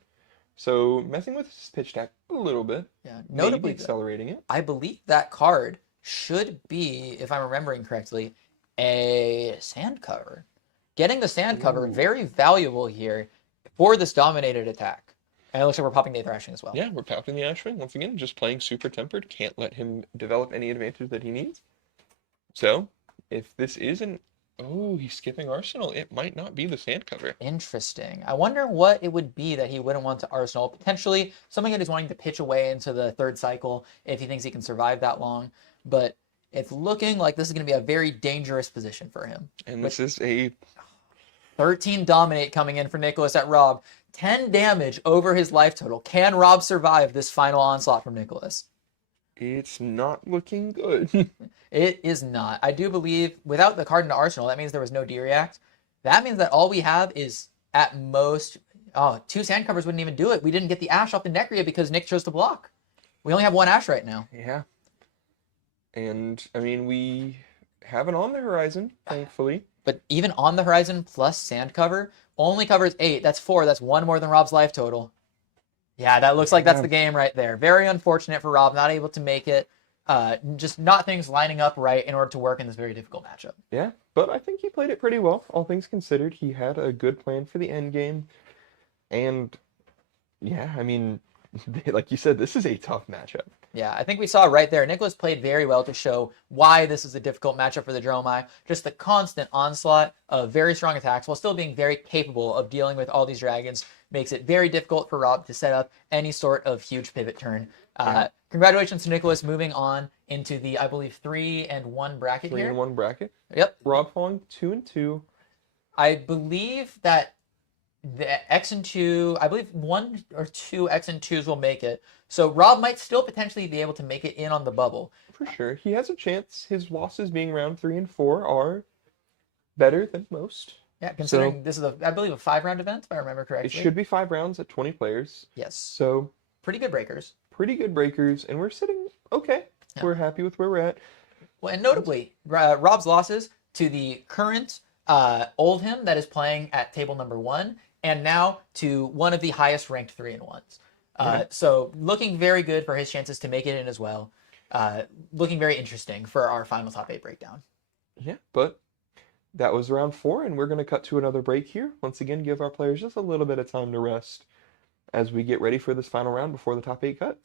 So messing with his pitch deck a little bit. Yeah. Maybe Notably, accelerating it. I believe that card should be, if I'm remembering correctly, a sand cover. Getting the sand cover, very valuable here for this dominated attack. And it looks like we're popping the Thrashing as well. Yeah, we're popping the Ashwing. Once again, just playing super tempered. Can't let him develop any advantage that he needs. So, if this isn't... Oh, he's skipping Arsenal. It might not be the sand cover. Interesting. I wonder what it would be that he wouldn't want to Arsenal. Potentially something that he's wanting to pitch away into the 3rd cycle if he thinks he can survive that long. But it's looking like this is going to be a very dangerous position for him. And this is a... 13 Dominate coming in for Nicholas at Rob. 10 damage over his life total. Can Rob survive this final onslaught from Nicholas? It's not looking good. It is not. I do believe without the card into Arsenal, that means there was no D-React. That means that all we have is at most... Oh, 2 sand covers wouldn't even do it. We didn't get the Ash off the Necria because Nick chose to block. We only have 1 Ash right now. Yeah. And, I mean, we have it on the horizon, thankfully. But even on the horizon plus sand cover only covers 8. That's 4. That's 1 more than Rob's life total. Yeah, that looks like that's the game right there. Very unfortunate for Rob, not able to make it. just not things lining up right in order to work in this very difficult matchup. Yeah, but I think he played it pretty well, all things considered. He had a good plan for the end game, and yeah, I mean, like you said, this is a tough matchup. Yeah, I think we saw right there. Nicholas played very well to show why this is a difficult matchup for the Dromai. Just the constant onslaught of very strong attacks while still being very capable of dealing with all these dragons makes it very difficult for Rob to set up any sort of huge pivot turn. Congratulations to Nicholas moving on into the, I believe, 3-1 bracket here. 3-1 bracket. Yep. Rob falling 2-2. I believe that the X and 2, I believe 1 or 2 X and 2s will make it. So Rob might still potentially be able to make it in on the bubble. For sure. He has a chance. His losses being round 3 and 4 are better than most. Yeah, considering this is, I believe, a 5-round event, if I remember correctly. It should be 5 rounds at 20 players. Yes. So pretty good breakers. Pretty good breakers, and we're sitting okay. Yeah. We're happy with where we're at. Well, and notably, Rob's losses to the current Oldhim that is playing at table number 1, and now to one of the highest ranked 3-1s. So looking very good for his chances to make it in as well. Looking very interesting for our final top 8 breakdown. Yeah, but that was round 4, and we're going to cut to another break here. Once again, give our players just a little bit of time to rest as we get ready for this final round before the top 8 cut.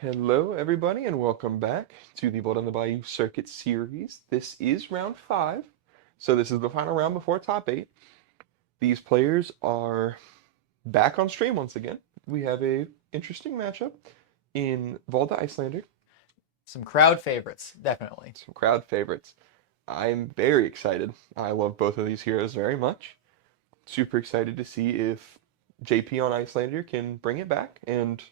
Hello, everybody, and welcome back to the Blood on the Bayou Circuit Series. This is round 5, so this is the final round before top 8. These players are back on stream once again. We have a interesting matchup in Valda Icelander, Some crowd favorites, definitely. some crowd favorites. I'm very excited. I love both of these heroes very much. Super excited to see if JP on Icelander can bring it back and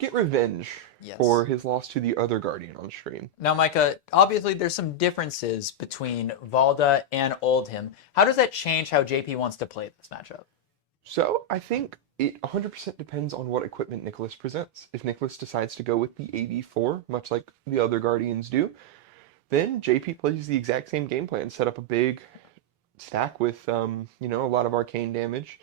get revenge for Yes. his loss to the other Guardian on stream. Now, Micah, obviously there's some differences between Valda and Oldhim. How does that change how JP wants to play this matchup? So I think it 100% depends on what equipment Nicholas presents. If Nicholas decides to go with the AB4, much like the other Guardians do, then JP plays the exact same game plan, set up a big stack with, a lot of arcane damage,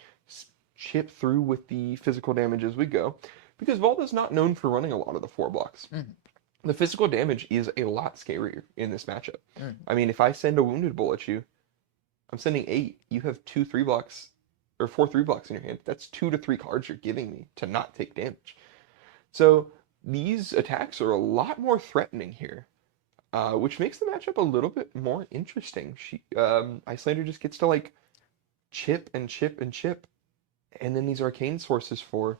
chip through with the physical damage as we go, because Valda's not known for running a lot of the 4 blocks. The physical damage is a lot scarier in this matchup. I mean, if I send a wounded bull at you, I'm sending 8. You have 2 3 blocks, or 4 3 blocks in your hand. That's 2 to 3 cards you're giving me to not take damage. So these attacks are a lot more threatening here, which makes the matchup a little bit more interesting. Icelander just gets to like chip and chip and chip, and then these arcane sources for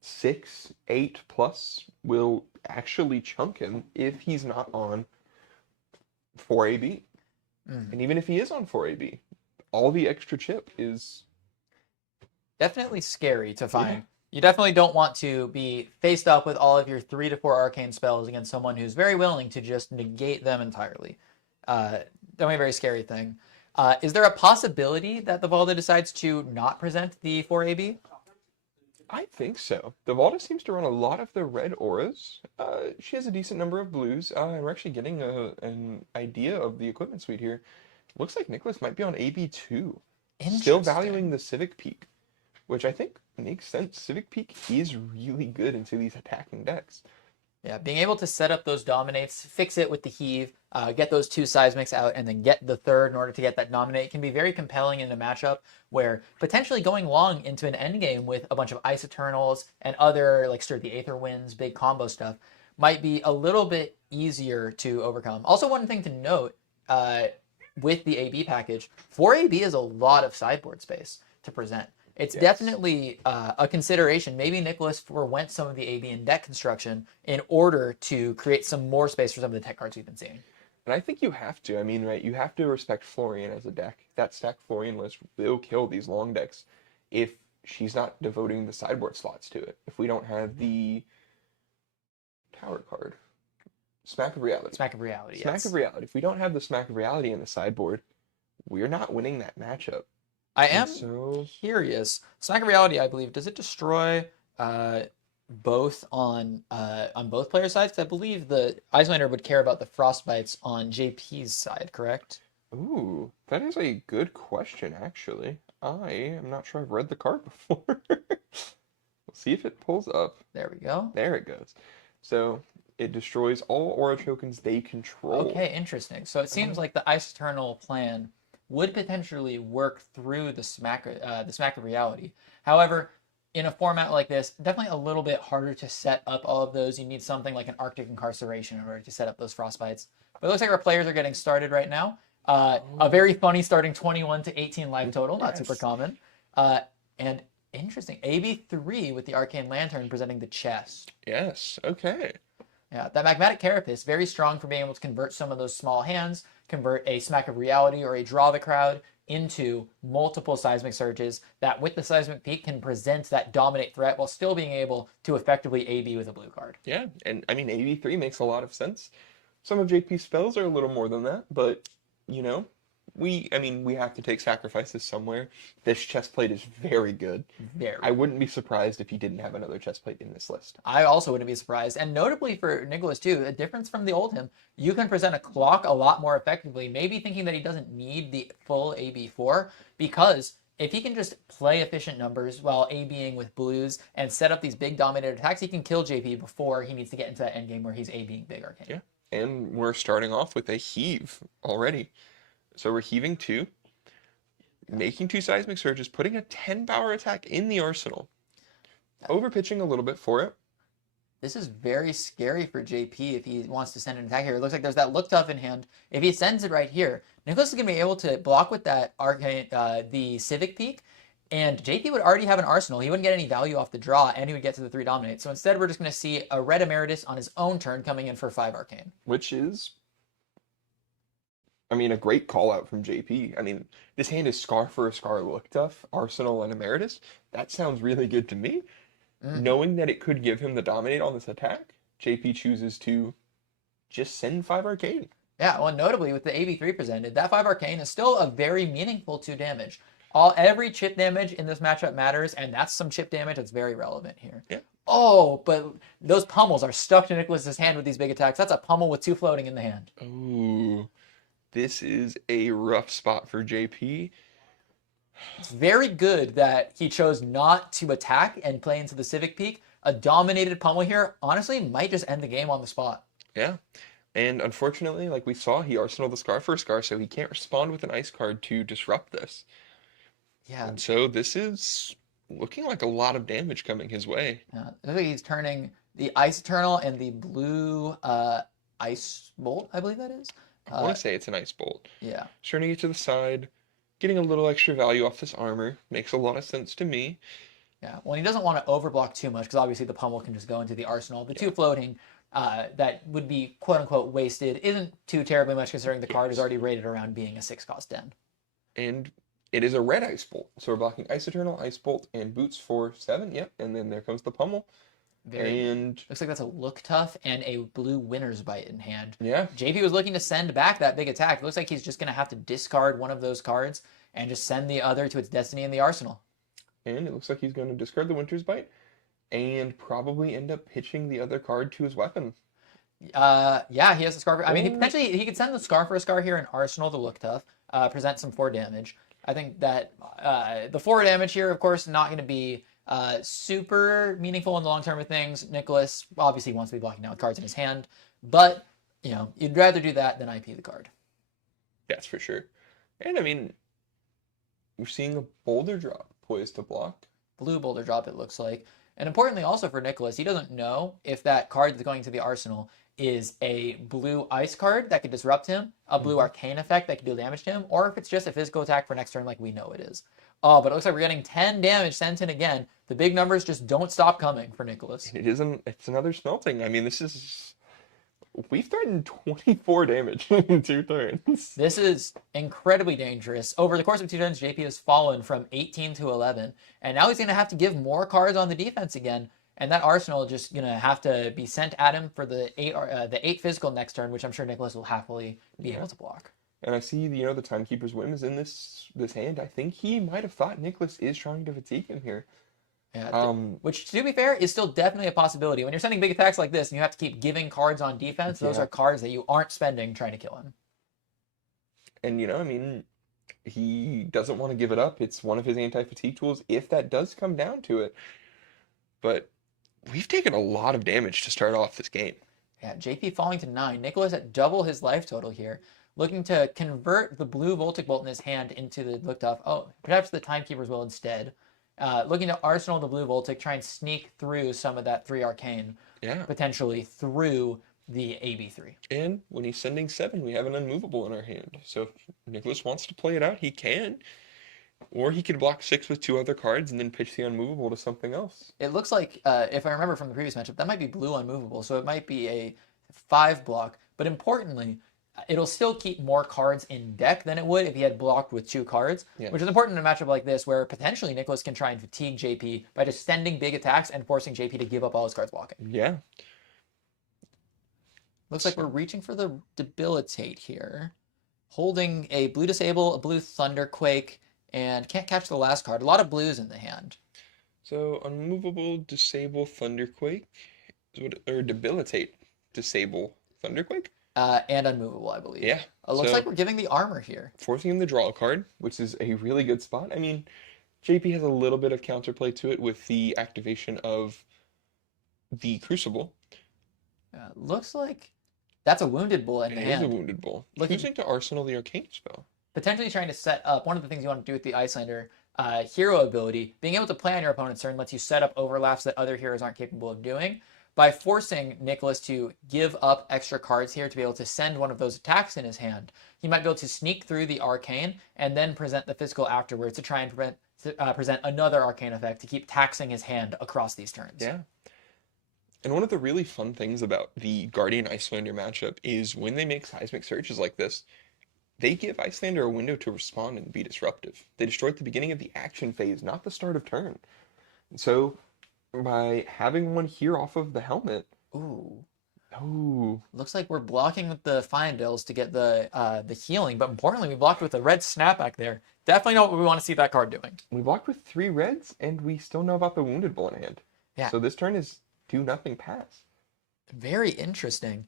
6, 8 plus will actually chunk him if he's not on 4AB. And even if he is on 4AB, all the extra chip is Definitely scary to find. Yeah. You definitely don't want to be faced up with all of your 3 to 4 arcane spells against someone who's very willing to just negate them entirely. Definitely a very scary thing. Is there a possibility that the Valda decides to not present the 4AB? I think so. The Valda seems to run a lot of the red auras. She has a decent number of blues, and we're actually getting an idea of the equipment suite here. Looks like Nicholas might be on AB2. Still valuing the Civic Peak, which I think makes sense. Civic Peak is really good into these attacking decks. Yeah, being able to set up those dominates, fix it with the heave, get those 2 seismics out, and then get the 3rd in order to get that dominate can be very compelling in a matchup where potentially going long into an endgame with a bunch of Ice Eternals and other like Stir the Aether Winds, big combo stuff, might be a little bit easier to overcome. Also, one thing to note with the AB package, 4AB is a lot of sideboard space to present. It's definitely a consideration. Maybe Nicholas forwent some of the AB in deck construction in order to create some more space for some of the tech cards we've been seeing. And I think you have to. I mean, right, you have to respect Florian as a deck. That stack Florian list will kill these long decks if she's not devoting the sideboard slots to it. If we don't have the tower card. Smack of Reality. Smack of Reality, Smack yes. of Reality. If we don't have the Smack of Reality in the sideboard, we're not winning that matchup. I am So curious. Smack of Reality, I believe, does it destroy both on both player sides? 'Cause I believe the Icelander would care about the frostbites on JP's side, correct? ooh, that is a good question, actually. I am not sure I've read the card before. We'll see if it pulls up. There we go. There it goes. So it destroys all aura tokens they control. Okay, interesting. So it seems like the Ice Eternal plan would potentially work through the Smack of Reality. However, in a format like this, definitely a little bit harder to set up all of those. You need something like an Arctic Incarceration in order to set up those frostbites. But it looks like our players are getting started right now. A very funny starting 21 to 18 life total, not super common. And interesting, AB3 with the Arcane Lantern presenting the chest. Yes, okay. Yeah, that Magmatic Carapace, very strong for being able to convert some of those small hands, convert a Smack of Reality or a Draw the Crowd into multiple Seismic Surges that with the Seismic Peak can present that dominate threat while still being able to effectively AB with a blue card. Yeah, and I mean, AB3 makes a lot of sense. Some of JP's spells are a little more than that, but, you know, we have to take sacrifices somewhere. This chestplate is very good. I wouldn't be surprised if he didn't have another chestplate in this list. I also wouldn't be surprised. And notably for Nicholas too, a difference from the old him, you can present a clock a lot more effectively, maybe thinking that he doesn't need the full AB4, because if he can just play efficient numbers while ABing with blues and set up these big dominated attacks, he can kill JP before he needs to get into that endgame where he's ABing big arcane. Yeah, and we're starting off with a heave already. So we're heaving 2, making 2 seismic surges, putting a 10 power attack in the arsenal. Overpitching a little bit for it. This is very scary for JP if he wants to send an attack here. It looks like there's that look tough in hand. If he sends it right here, Nicholas is going to be able to block with that arcane, the Civic Peak, and JP would already have an arsenal. He wouldn't get any value off the draw, and he would get to the 3 dominate. So instead, we're just going to see a red Emeritus on his own turn coming in for 5 arcane. Which is, I mean, a great call out from JP. I mean, this hand is Scar for a Scar look tough, Arsenal and Emeritus. That sounds really good to me. Knowing that it could give him the dominate on this attack, JP chooses to just send 5 arcane. Yeah, well, notably with the AB3 presented, that 5 arcane is still a very meaningful 2 damage. Every chip damage in this matchup matters, and that's some chip damage that's very relevant here. Yeah. Oh, but those pummels are stuck to Nicholas's hand with these big attacks. That's a pummel with 2 floating in the hand. Ooh, this is a rough spot for JP. It's very good that he chose not to attack and play into the Civic Peak. A dominated pummel here, honestly, might just end the game on the spot. Yeah. And unfortunately, like we saw, he arsenaled the Scar for a Scar, so he can't respond with an ice card to disrupt this. Yeah. And so this is looking like a lot of damage coming his way. Yeah. I think he's turning the Ice Eternal and the blue Ice Bolt, I believe that is. I want to say it's an Ice Bolt. Yeah. Turning it to the side, getting a little extra value off this armor. Makes a lot of sense to me. Yeah, well, he doesn't want to overblock too much because obviously the pummel can just go into the arsenal. The 2 floating that would be quote-unquote wasted isn't too terribly much considering the card is already rated around being a 6-cost den. And it is a red Ice Bolt. So we're blocking Ice Eternal, Ice Bolt, and Boots for 7. Yep, and then there comes the pummel. And looks like that's a look tough and a blue Winner's Bite in hand. yeah. JP was looking to send back that big attack. It looks like he's just going to have to discard one of those cards and just send the other to its destiny in the arsenal. And it looks like he's going to discard the Winter's Bite and probably end up pitching the other card to his weapon. Yeah, he has a Scar. I mean, potentially he could send the Scar for a Scar here in arsenal to look tough, present some 4 damage. I think that the 4 damage here, of course, not going to be super meaningful in the long term of things. Nicholas obviously wants to be blocking down with cards in his hand, but you know, you'd rather do that than IP the card. That's for sure. And I mean, we're seeing a boulder drop poised to block. Blue boulder drop, it looks like. And importantly also for Nicholas, he doesn't know if that card that's going to the arsenal is a blue ice card that could disrupt him, a blue arcane effect that could do damage to him, or if it's just a physical attack for next turn like we know it is. Oh, but it looks like we're getting 10 damage sent in again. The big numbers just don't stop coming for Nicholas. It's another smelting. I mean, we've threatened 24 damage in 2 turns. This is incredibly dangerous. Over the course of 2 turns, JP has fallen from 18 to 11, and now he's going to have to give more cards on the defense again. And that arsenal is just gonna have to be sent at him for the 8 physical next turn, which I'm sure Nicholas will happily be able to block. And I see, the Timekeeper's Whim is in this hand. I think he might have thought Nicholas is trying to fatigue him here. Yeah, which, to be fair, is still definitely a possibility. When you're sending big attacks like this and you have to keep giving cards on defense, those are cards that you aren't spending trying to kill him. And, I mean, he doesn't want to give it up. It's one of his anti-fatigue tools if that does come down to it. But we've taken a lot of damage to start off this game. Yeah, JP falling to 9. Nicholas at double his life total here. Looking to convert the blue Voltic Bolt in his hand into the looked off. Oh, perhaps the Timekeepers will instead. Looking to arsenal the blue Voltic, try and sneak through some of that 3 arcane. Yeah. Potentially through the AB3. And when he's sending 7, we have an unmovable in our hand. So if Nicholas wants to play it out, he can. Or he could block 6 with 2 other cards and then pitch the unmovable to something else. It looks like, if I remember from the previous matchup, that might be blue unmovable. So it might be a 5 block. But importantly, it'll still keep more cards in deck than it would if he had blocked with 2 cards, which is important in a matchup like this where potentially Nicholas can try and fatigue JP by just sending big attacks and forcing JP to give up all his cards blocking. Yeah. Looks like we're reaching for the Debilitate here. Holding a blue Disable, a blue Thunderquake, and can't catch the last card. A lot of blues in the hand. So unmovable, disable, Thunderquake, or debilitate, disable, Thunderquake? And unmovable, I believe. Yeah. It looks like we're giving the armor here. Forcing him to draw a card, which is a really good spot. I mean, JP has a little bit of counterplay to it with the activation of the Crucible. Looks like that's a Wounded Bull in the hand. It is a Wounded Bull. Choosing to arsenal the Arcane spell. Potentially trying to set up, one of the things you want to do with the Icelander hero ability, being able to play on your opponent's turn lets you set up overlaps that other heroes aren't capable of doing. by forcing Nicholas to give up extra cards here to be able to send one of those attacks in his hand, he might be able to sneak through the arcane and then present the physical afterwards to try and present another arcane effect to keep taxing his hand across these turns. Yeah. And one of the really fun things about the Guardian Icelander matchup is when they make seismic searches like this, they give Icelander a window to respond and be disruptive. They destroy at the beginning of the action phase, not the start of turn. So by having one here off of the helmet, Ooh, looks like we're blocking with the Fyendals to get the healing, but importantly, we blocked with the red snapback there. Definitely not what we want to see that card doing. we blocked with 3 reds, and we still know about the Wounded Bull in hand. Yeah. So this turn is 2-0 pass. Very interesting.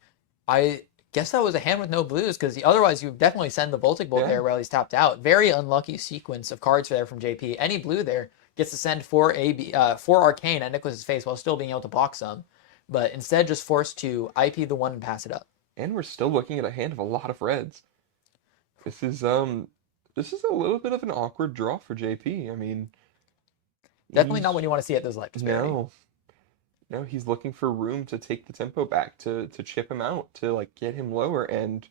I guess that was a hand with no blues, because otherwise you would definitely send the Voltic Bolt there while he's tapped out. Very unlucky sequence of cards there from JP. Any blue there gets to send 4 Arcane at Nicholas's face while still being able to block some, but instead just forced to IP the 1 and pass it up. And we're still looking at a hand of a lot of reds. This is a little bit of an awkward draw for JP. I mean, definitely not what you want to see at this life disparity. No, he's looking for room to take the tempo back, to chip him out, to like get him lower, and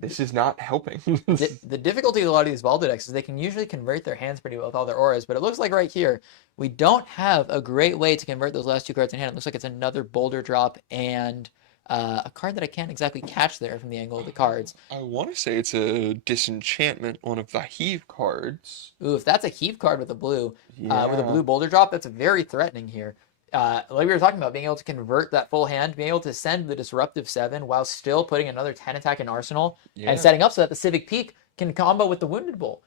this is not helping. The difficulty with a lot of these Baldo decks is they can usually convert their hands pretty well with all their auras, but it looks like right here, we don't have a great way to convert those last 2 cards in hand. It looks like it's another Boulder Drop and a card that I can't exactly catch there from the angle of the cards. I want to say it's a Disenchantment, one of the Heave cards. Ooh, if that's a Heave card with a blue Boulder Drop, that's very threatening here. Like we were talking about, being able to convert that full hand, being able to send the Disruptive 7 while still putting another 10 attack in Arsenal, and setting up so that the Civic Peak can combo with the Wounded Bull.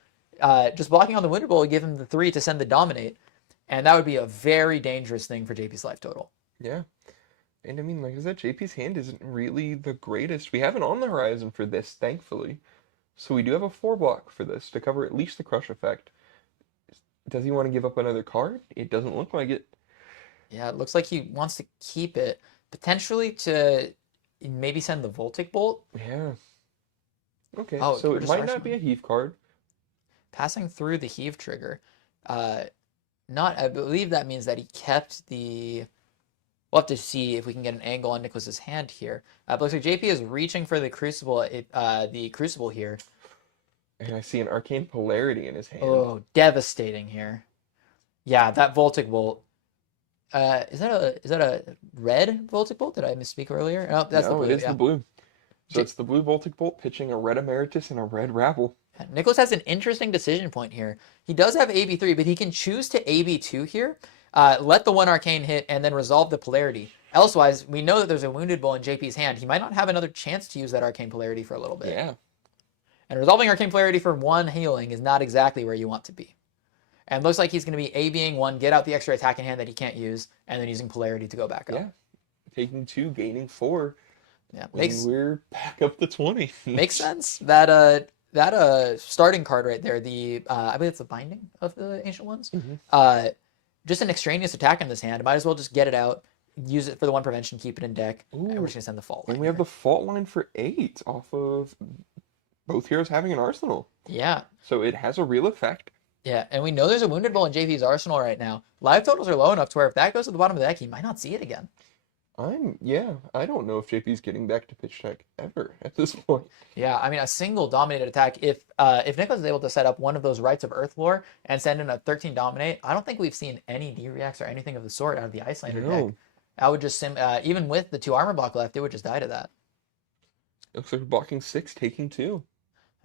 Just blocking on the Wounded Bull would give him the 3 to send the Dominate, and that would be a very dangerous thing for JP's life total. Yeah. And I mean, like I said, JP's hand isn't really the greatest. We have an on the horizon for this, thankfully. So we do have a 4 block for this to cover at least the crush effect. Does he want to give up another card? It doesn't look like it. Yeah, it looks like he wants to keep it, potentially to maybe send the Voltic Bolt. Yeah. Okay, Oh, so we're it just might not Arsenal. be a Heave card. Passing through the Heave trigger. I believe that means that he kept the... We'll have to see if we can get an angle on Nicholas's hand here. But looks like JP is reaching for the Crucible here. And I see an Arcane Polarity in his hand. Oh, devastating here. Yeah, that Voltic Bolt. Is that a red Voltic Bolt? Did I misspeak earlier? Oh, that's the blue. It is yeah. the blue. So it's the blue Voltic Bolt pitching a red Emeritus and a red Rabble. Nicholas has an interesting decision point here. He does have AB3, but he can choose to AB2 here, let the 1 Arcane hit, and then resolve the Polarity. Elsewise, we know that there's a Wounded Bull in JP's hand. He might not have another chance to use that Arcane Polarity for a little bit. Yeah. And resolving Arcane Polarity for 1 healing is not exactly where you want to be. And looks like he's going to be ABing 1, get out the extra attack in hand that he can't use, and then using Polarity to go back up. Yeah. Taking 2, gaining 4. Yeah, We're back up to 20. makes sense. That starting card right there, I believe it's the Binding of the Ancient Ones. Mm-hmm. Just an extraneous attack in this hand. Might as well just get it out, use it for the 1 prevention, keep it in deck, and we're just going to send the Fault Line. And we have the Fault Line for 8 off of both heroes having an Arsenal. Yeah. So it has a real effect. Yeah, and we know there's a Wounded Bull in JP's Arsenal right now. Live totals are low enough to where if that goes to the bottom of the deck, he might not see it again. I don't know if JP's getting back to pitch deck ever at this point. Yeah, I mean, a single dominated attack, if Nicholas is able to set up one of those Rites of Earthlore and send in a 13 dominate, I don't think we've seen any D-reacts or anything of the sort out of the Icelander deck. I would just even with the 2 armor block left, it would just die to that. Looks like we're blocking 6, taking 2.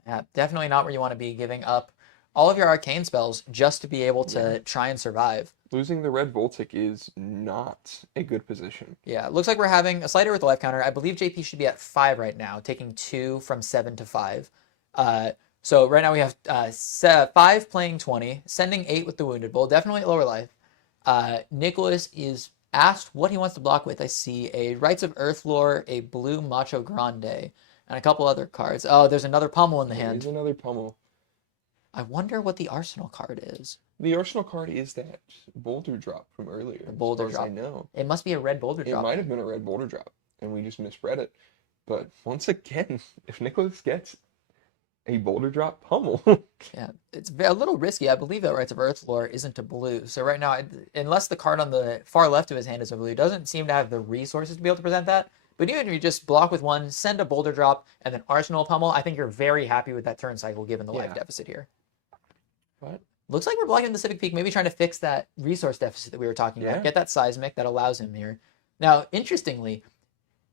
Yeah, definitely not where you want to be, giving up all of your arcane spells just to be able to try and survive. Losing the red Voltic is not a good position. Yeah, it looks like we're having a slight error with the life counter. I believe JP should be at 5 right now, taking 2 from 7 to 5. So right now we have 5 playing 20, sending 8 with the Wounded Bull, definitely at lower life. Nicholas is asked what he wants to block with. I see a Rites of Earthlore, a blue Macho Grande, and a couple other cards. Oh, there's another Pummel in the hand. There's another Pummel. I wonder what the Arsenal card is. The Arsenal card is that Boulder Drop from earlier. The Boulder as far Drop. as I know. It must be a red Boulder Drop. It might have been a red Boulder Drop, and we just misread it. But once again, if Nicholas gets a boulder drop pummel. Yeah, it's a little risky. I believe that Rites of Earthlore isn't a blue. So right now, unless the card on the far left of his hand is a blue, doesn't seem to have the resources to be able to present that. But even if you just block with one, send a boulder drop, and then Arsenal pummel, I think you're very happy with that turn cycle given the life Yeah. deficit here. But Looks like we're blocking the Civic Peak, maybe trying to fix that resource deficit that we were talking Yeah. about. Get that seismic that allows him here. Now, interestingly,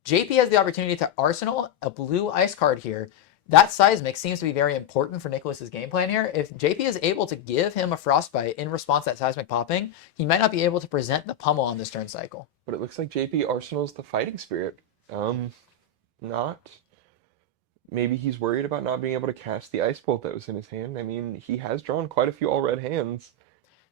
JP has the opportunity to Arsenal a blue ice card here. That seismic seems to be very important for Nicholas's game plan here. If JP is able to give him a frostbite in response to that seismic popping, he might not be able to present the pummel on this turn cycle. but it looks like JP arsenals the fighting spirit. Not. Maybe he's worried about not being able to cast the ice bolt that was in his hand. I mean, he has drawn quite a few all red hands.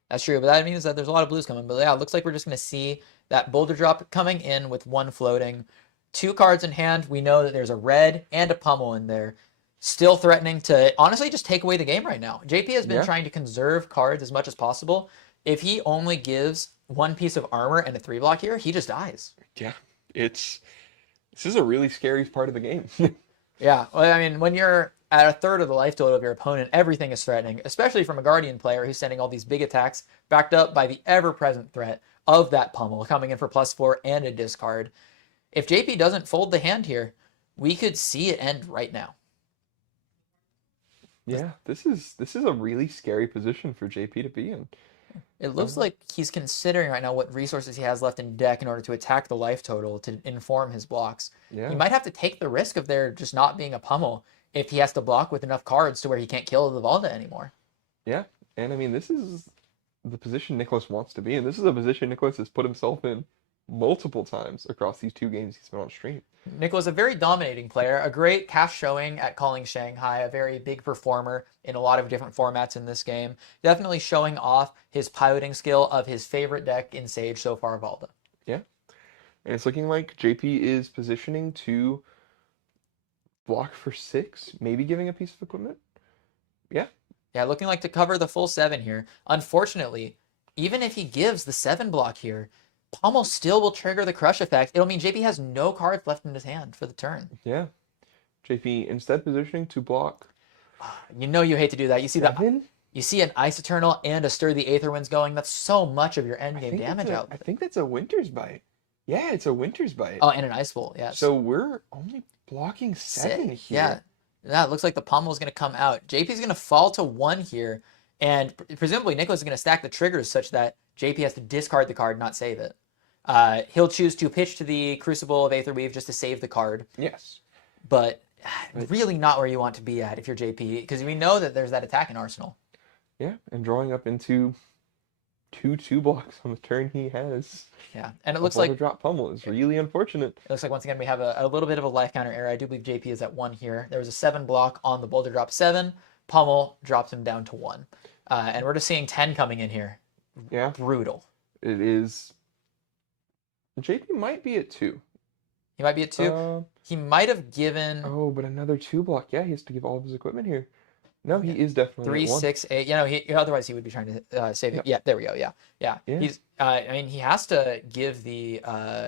That's true, but that means that there's a lot of blues coming. But yeah, it looks like we're just going to see that boulder drop coming in with one floating. 2 cards in hand. We know that there's a red and a pummel in there. Still threatening to honestly just take away the game right now. JP has been Yeah. trying to conserve cards as much as possible. If he only gives 1 piece of armor and a 3 block here, he just dies. Yeah, This is a really scary part of the game. Yeah, well, I mean, when you're at a third of the life total of your opponent, everything is threatening, especially from a Guardian player who's sending all these big attacks backed up by the ever-present threat of that pummel coming in for +4 and a discard. If JP doesn't fold the hand here, we could see it end right now. Yeah, this is a really scary position for JP to be in. It looks like he's considering right now what resources he has left in deck in order to attack the life total to inform his blocks. Yeah. He might have to take the risk of there just not being a pummel if he has to block with enough cards to where he can't kill the Valda anymore. Yeah, and I mean, this is the position Nicholas wants to be in. This is a position Nicholas has put himself in multiple times across these 2 games he's been on stream. Nicholas, a very dominating player, a great cast showing at calling Shanghai, a very big performer in a lot of different formats in this game. Definitely showing off his piloting skill of his favorite deck in Sage so far, Valda. Yeah, and it's looking like JP is positioning to block for 6, maybe giving a piece of equipment. Yeah. Yeah, looking like to cover the full 7 here. Unfortunately, even if he gives the 7 block here, pummel still will trigger the crush effect. It'll mean JP has no cards left in his hand for the turn. Yeah. JP instead positioning to block You know you hate to do that. You see that 7. you see an Ice Eternal and a Stir the Aether Winds going. That's so much of your end I game think damage that's out. I think that's a Winter's Bite. Yeah, it's a Winter's Bite. Oh, and an Ice Bolt, yes. So we're only blocking 7 here. Yeah. Yeah, it looks like the pommel's going to come out. JP's going to fall to 1 here, and presumably Nicholas is going to stack the triggers such that JP has to discard the card, not save it. He'll choose to pitch to the Crucible of Aetherweave just to save the card, Yes. but really not where you want to be at if you're JP, because we know that there's that attack in Arsenal. Yeah, and drawing up into 2 blocks on the turn he has. Yeah, and it A looks boulder like drop pummel is really unfortunate. once again we have a little bit of a life counter error. I do believe JP is at 1 here. There was a 7 block on the Boulder Drop 7. Pummel drops him down to 1. And we're just seeing 10 coming in here. Yeah, Brutal. it is. JP might be at 2. He might be at 2. He might have given Oh, but another 2 block. Yeah, he has to give all of his equipment here. No, he is definitely 3, at 1. 6, 8. You know, otherwise he would be trying to save it. Yeah, there we go. Yeah. Yeah. He's. I mean, he has to give the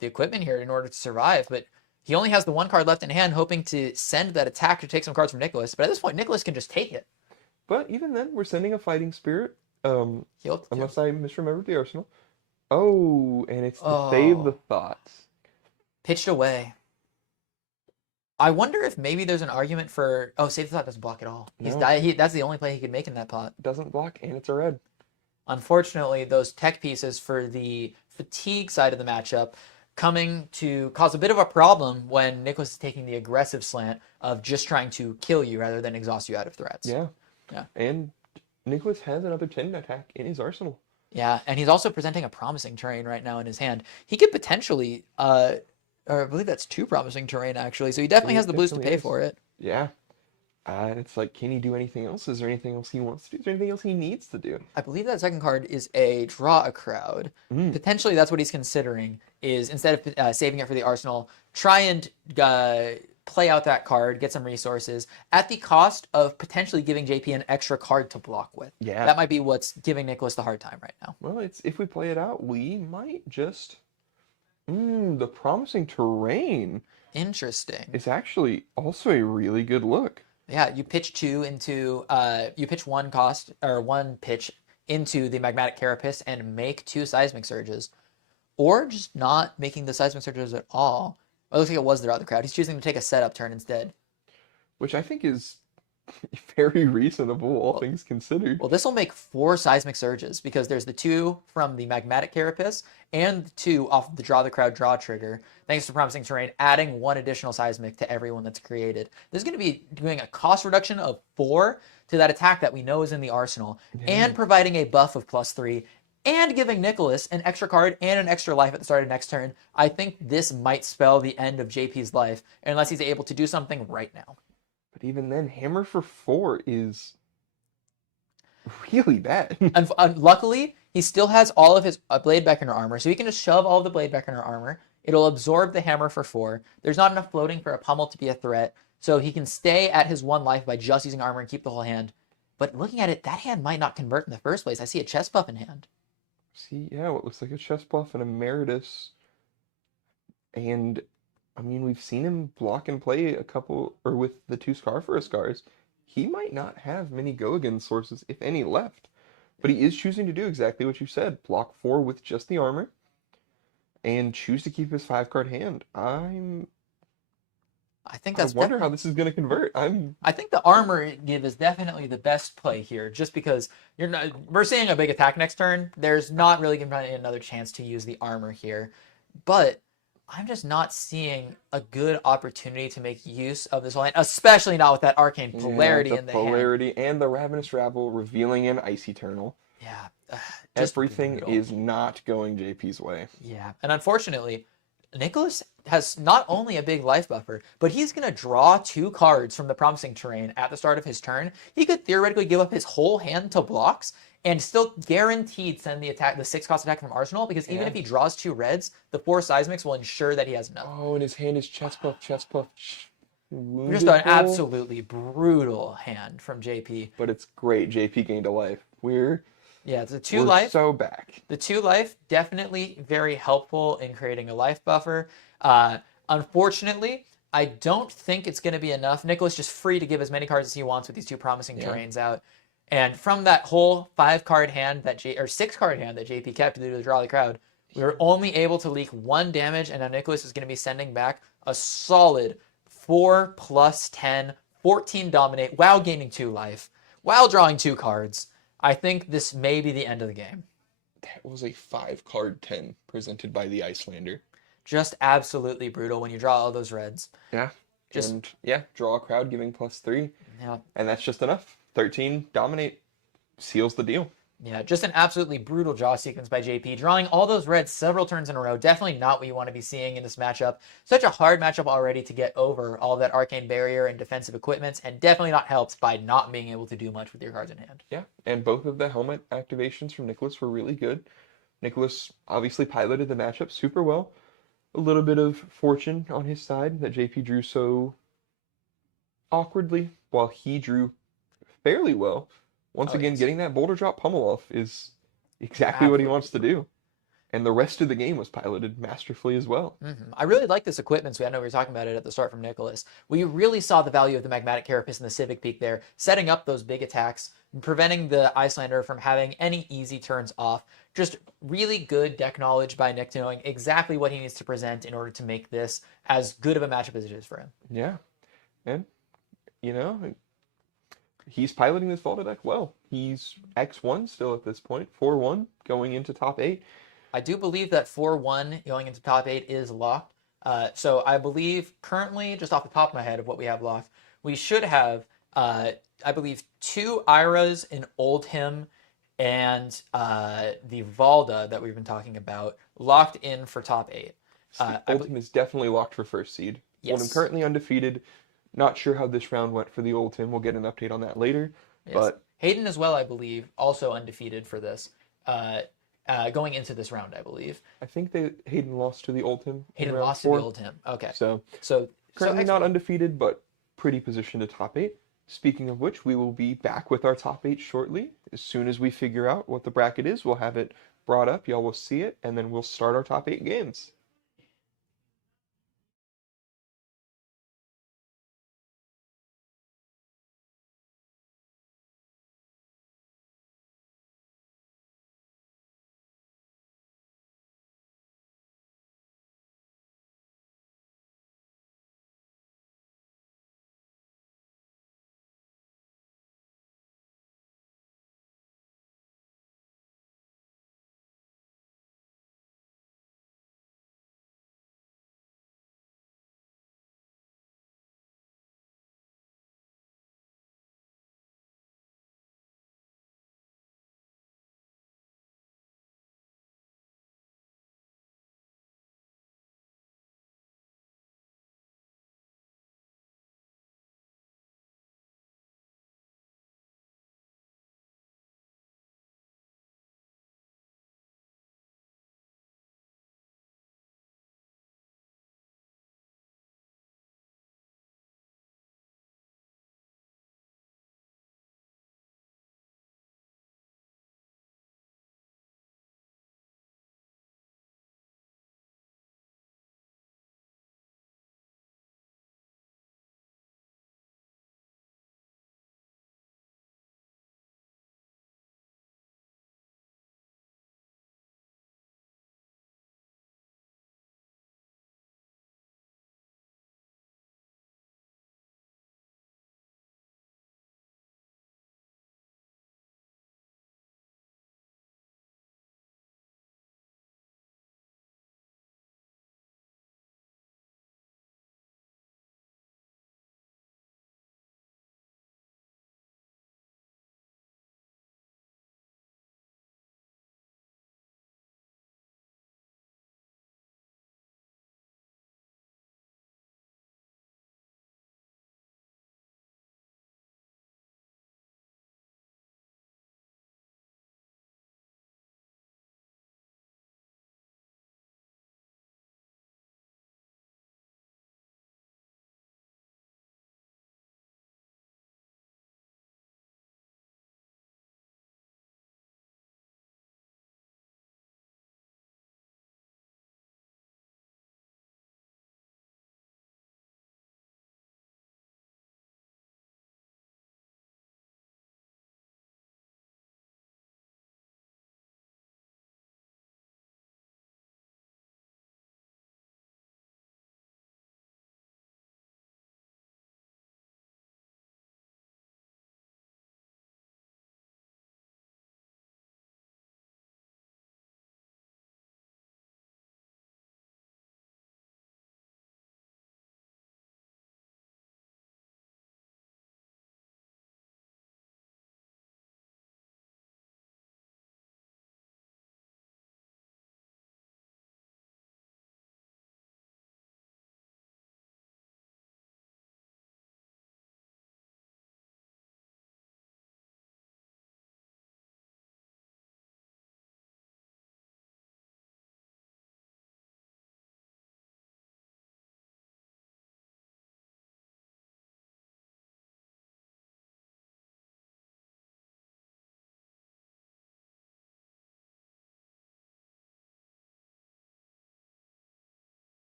equipment here in order to survive, but he only has the 1 card left in hand, hoping to send that attack to take some cards from Nicholas. But at this point, Nicholas can just take it. But even then, we're sending a fighting spirit. He'll Unless I misremembered the arsenal. Oh, and it's to save the thoughts. pitched away. I wonder if maybe there's an argument for Save the Thought doesn't block at all. He's No. died. That's the only play he could make in that pot. Doesn't block, and it's a red. Unfortunately, those tech pieces for the fatigue side of the matchup coming to cause a bit of a problem when Nicholas is taking the aggressive slant of just trying to kill you rather than exhaust you out of threats. Yeah. Yeah. And Nicholas has another 10 attack in his arsenal. Yeah, and he's also presenting a promising terrain right now in his hand. He could potentially, or I believe that's 2 promising terrain actually, so he definitely has the blues to definitely pay is. for it. Yeah. And it's like, can he do anything else? Is there anything else he wants to do? Is there anything else he needs to do? I believe that second card is a draw a crowd. Potentially, that's what he's considering. Is instead of saving it for the arsenal, try and play out that card, get some resources at the cost of potentially giving JP an extra card to block with. Yeah. That might be what's giving Nicholas the hard time right now. Well, it's if we play it out, we might just. The promising terrain Interesting. is actually also a really good look. Yeah, you pitch one cost or one pitch into the magmatic carapace and make two seismic surges, or just not making the seismic surges at all. Well, it looks like it was throughout the crowd. He's choosing to take a setup turn instead. which I think is very reasonable, all Well, things considered. Well, this will make four seismic surges because there's the two from the magmatic carapace and the two off of the draw the crowd draw trigger. Thanks to promising terrain, adding one additional seismic to everyone that's created. This is going to be doing a cost reduction of 4 to that attack that we know is in the arsenal, and providing a buff of +3, and giving Nicholas an extra card and an extra life at the start of next turn. I think this might spell the end of JP's life unless he's able to do something right now. But even then, hammer for 4 is really bad. And luckily, he still has all of his blade beckoner armor, so he can just shove all of the blade beckoner armor. It'll absorb the hammer for 4. There's not enough floating for a pummel to be a threat, so he can stay at his 1 life by just using armor and keep the whole hand. But looking at it, that hand might not convert in the first place. I see a chest buff in hand. See, yeah, what looks like a chest buff and a Meritus. And, I mean, we've seen him block and play a couple, or with the 2 Scarfera Scars. He might not have many go-again sources, if any, left. But he is choosing to do exactly what you said. Block 4 with just the armor. And choose to keep his 5-card hand. I think I that's wonder how this is going to convert. I think the armor give is definitely the best play here, just because we're seeing a big attack next turn. There's not really going to be another chance to use the armor here, but I'm just not seeing a good opportunity to make use of this whole hand, especially not with that arcane polarity in the hand. Polarity and the Ravenous Rabble revealing an Ice Eternal. Yeah, Everything brutal. is not going JP's way. Yeah, and unfortunately, Nicholas has not only a big life buffer, but he's going to draw 2 cards from the promising terrain at the start of his turn. He could theoretically give up his whole hand to blocks and still guaranteed send the 6-cost attack from Arsenal, because even if he draws 2 reds, the 4 seismics will ensure that he has enough. Oh, and his hand is chest buff. Just Wounded an Bull. absolutely brutal hand from JP. But it's great. JP gained a life. Yeah, it's a 2 We're life. so back. The 2 life, definitely very helpful in creating a life buffer. Unfortunately, I don't think it's going to be enough. Nicholas just free to give as many cards as he wants with these 2 promising terrains out. And from that whole 5-card hand that 6-card hand that JP kept due to the draw of the crowd, we were only able to leak 1 damage, and now Nicholas is going to be sending back a solid 4 + 10, 14 dominate, while gaining 2 life, while drawing 2 cards. I think this may be the end of the game. That was a 5-card 10 presented by the Icelander. Just absolutely brutal when you draw all those reds. Yeah. Just draw a crowd giving +3. Yeah. And that's just enough. 13 dominate seals the deal. Yeah, just an absolutely brutal draw sequence by JP. Drawing all those reds several turns in a row. Definitely not what you want to be seeing in this matchup. Such a hard matchup already to get over all of that arcane barrier and defensive equipments, and definitely not helped by not being able to do much with your cards in hand. Yeah, and both of the helmet activations from Nicholas were really good. Nicholas obviously piloted the matchup super well. A little bit of fortune on his side that JP drew so awkwardly, while he drew fairly well. Once again, getting that boulder drop pummel off is exactly what he wants to do. And the rest of the game was piloted masterfully as well. I really like this equipment. I know we were talking about it at the start from Nicholas. We really saw the value of the Magmatic Carapace and the Civic Peak there, setting up those big attacks, and preventing the Icelander from having any easy turns off. Just really good deck knowledge by Nick to knowing exactly what he needs to present in order to make this as good of a matchup as it is for him. Yeah. And, he's piloting this Vaulted deck well. He's X1 still at this point, 4-1 going into top 8. I do believe that 4-1 going into top 8 is locked. So I believe currently, just off the top of my head of what we have locked, we should have, I believe, 2 Iras in Oldhim and the Valda that we've been talking about locked in for top 8. Oldhim is definitely locked for first seed. Yes. Oldhim currently undefeated. Not sure how this round went for the Oldhim. We'll get an update on that later. Yes. But Hayden as well, I believe, also undefeated for this. Going into this round, I believe. I think Hayden lost to the Oldhim. Hayden lost to the Oldhim. Okay. So currently not undefeated, but pretty positioned to top 8. Speaking of which, we will be back with our top 8 shortly. As soon as we figure out what the bracket is, we'll have it brought up. Y'all will see it, and then we'll start our top 8 games.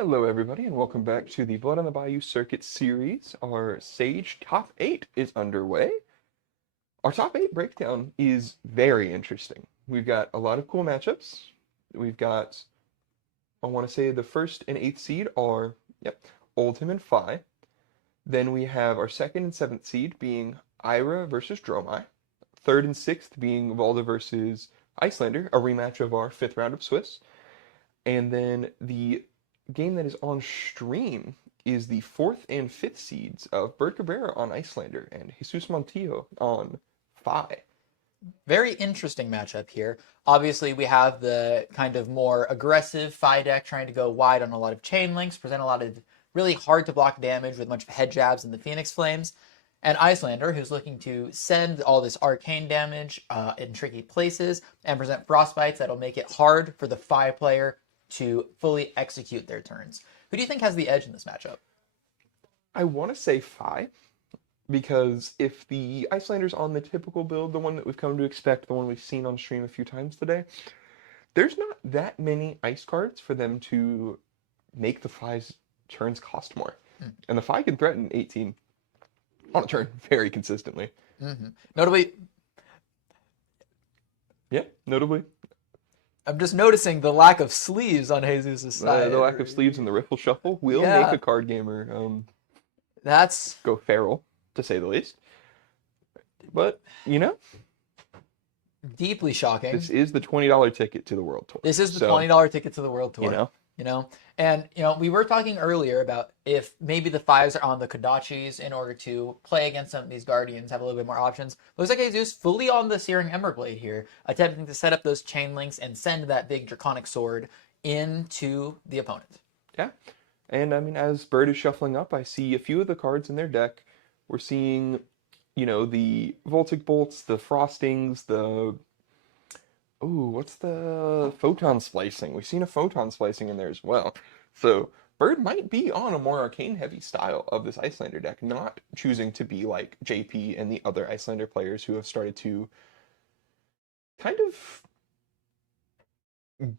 Hello, everybody, and welcome back to the Blood on the Bayou Circuit series. Our Sage Top 8 is underway. Our Top 8 breakdown is very interesting. We've got a lot of cool matchups. We've got, I want to say, the 1st and 8th seed are, Oldhim and Phi. Then we have our 2nd and 7th seed being Ira versus Dromai. 3rd and 6th being Valda versus Icelander, a rematch of our 5th round of Swiss. And then the game that is on stream is the 4th and 5th seeds of Bird Cabrera on Icelander and Jesus Montillo on Phi. Very interesting matchup here. Obviously, we have the kind of more aggressive Phi deck trying to go wide on a lot of chain links, present a lot of really hard to block damage with a bunch of head jabs and the Phoenix Flames. And Icelander, who's looking to send all this arcane damage in tricky places and present frostbites that'll make it hard for the Phi player to fully execute their turns. Who do you think has the edge in this matchup? I want to say Phi, because if the Icelander's on the typical build, the one that we've come to expect, the one we've seen on stream a few times today, there's not that many ice cards for them to make the Phi's turns cost more. And the Phi can threaten 18 on a turn very consistently. Notably, I'm just noticing the lack of sleeves on Jesus' side. The lack of sleeves and the riffle shuffle will make a card gamer that's go feral, to say the least. But, deeply shocking. this is the $20 ticket to the World Tour. This is the $20 ticket to the World Tour. And we were talking earlier about if maybe the Fives are on the Kodachis in order to play against some of these Guardians, have a little bit more options. Looks like Jesus fully on the Searing Emberblade here, attempting to set up those chain links and send that big Draconic Sword into the opponent. Yeah, and I mean, as Bird is shuffling up, I see a few of the cards in their deck. We're seeing, the Voltic Bolts, the Frostings, what's the Photon Splicing? We've seen a Photon Splicing in there as well. So Bird might be on a more arcane-heavy style of this Icelander deck, not choosing to be like JP and the other Icelander players who have started to kind of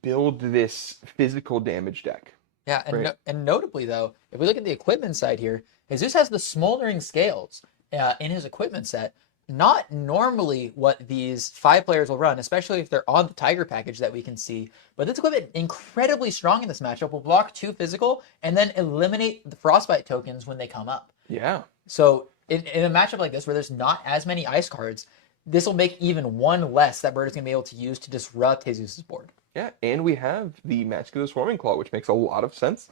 build this physical damage deck. Yeah, and, Right. and notably, though, if we look at the equipment side here, Jesus has the Smoldering Scales in his equipment set. Not normally what these Phi players will run, especially if they're on the Tiger package that we can see. But this equipment, incredibly strong in this matchup, will block 2 physical and then eliminate the Frostbite tokens when they come up. Yeah. So in a matchup like this, where there's not as many ice cards, this will make even one less that Bird is going to be able to use to disrupt Jesus' board. Yeah, and we have the Mask of the Swarming Claw, which makes a lot of sense.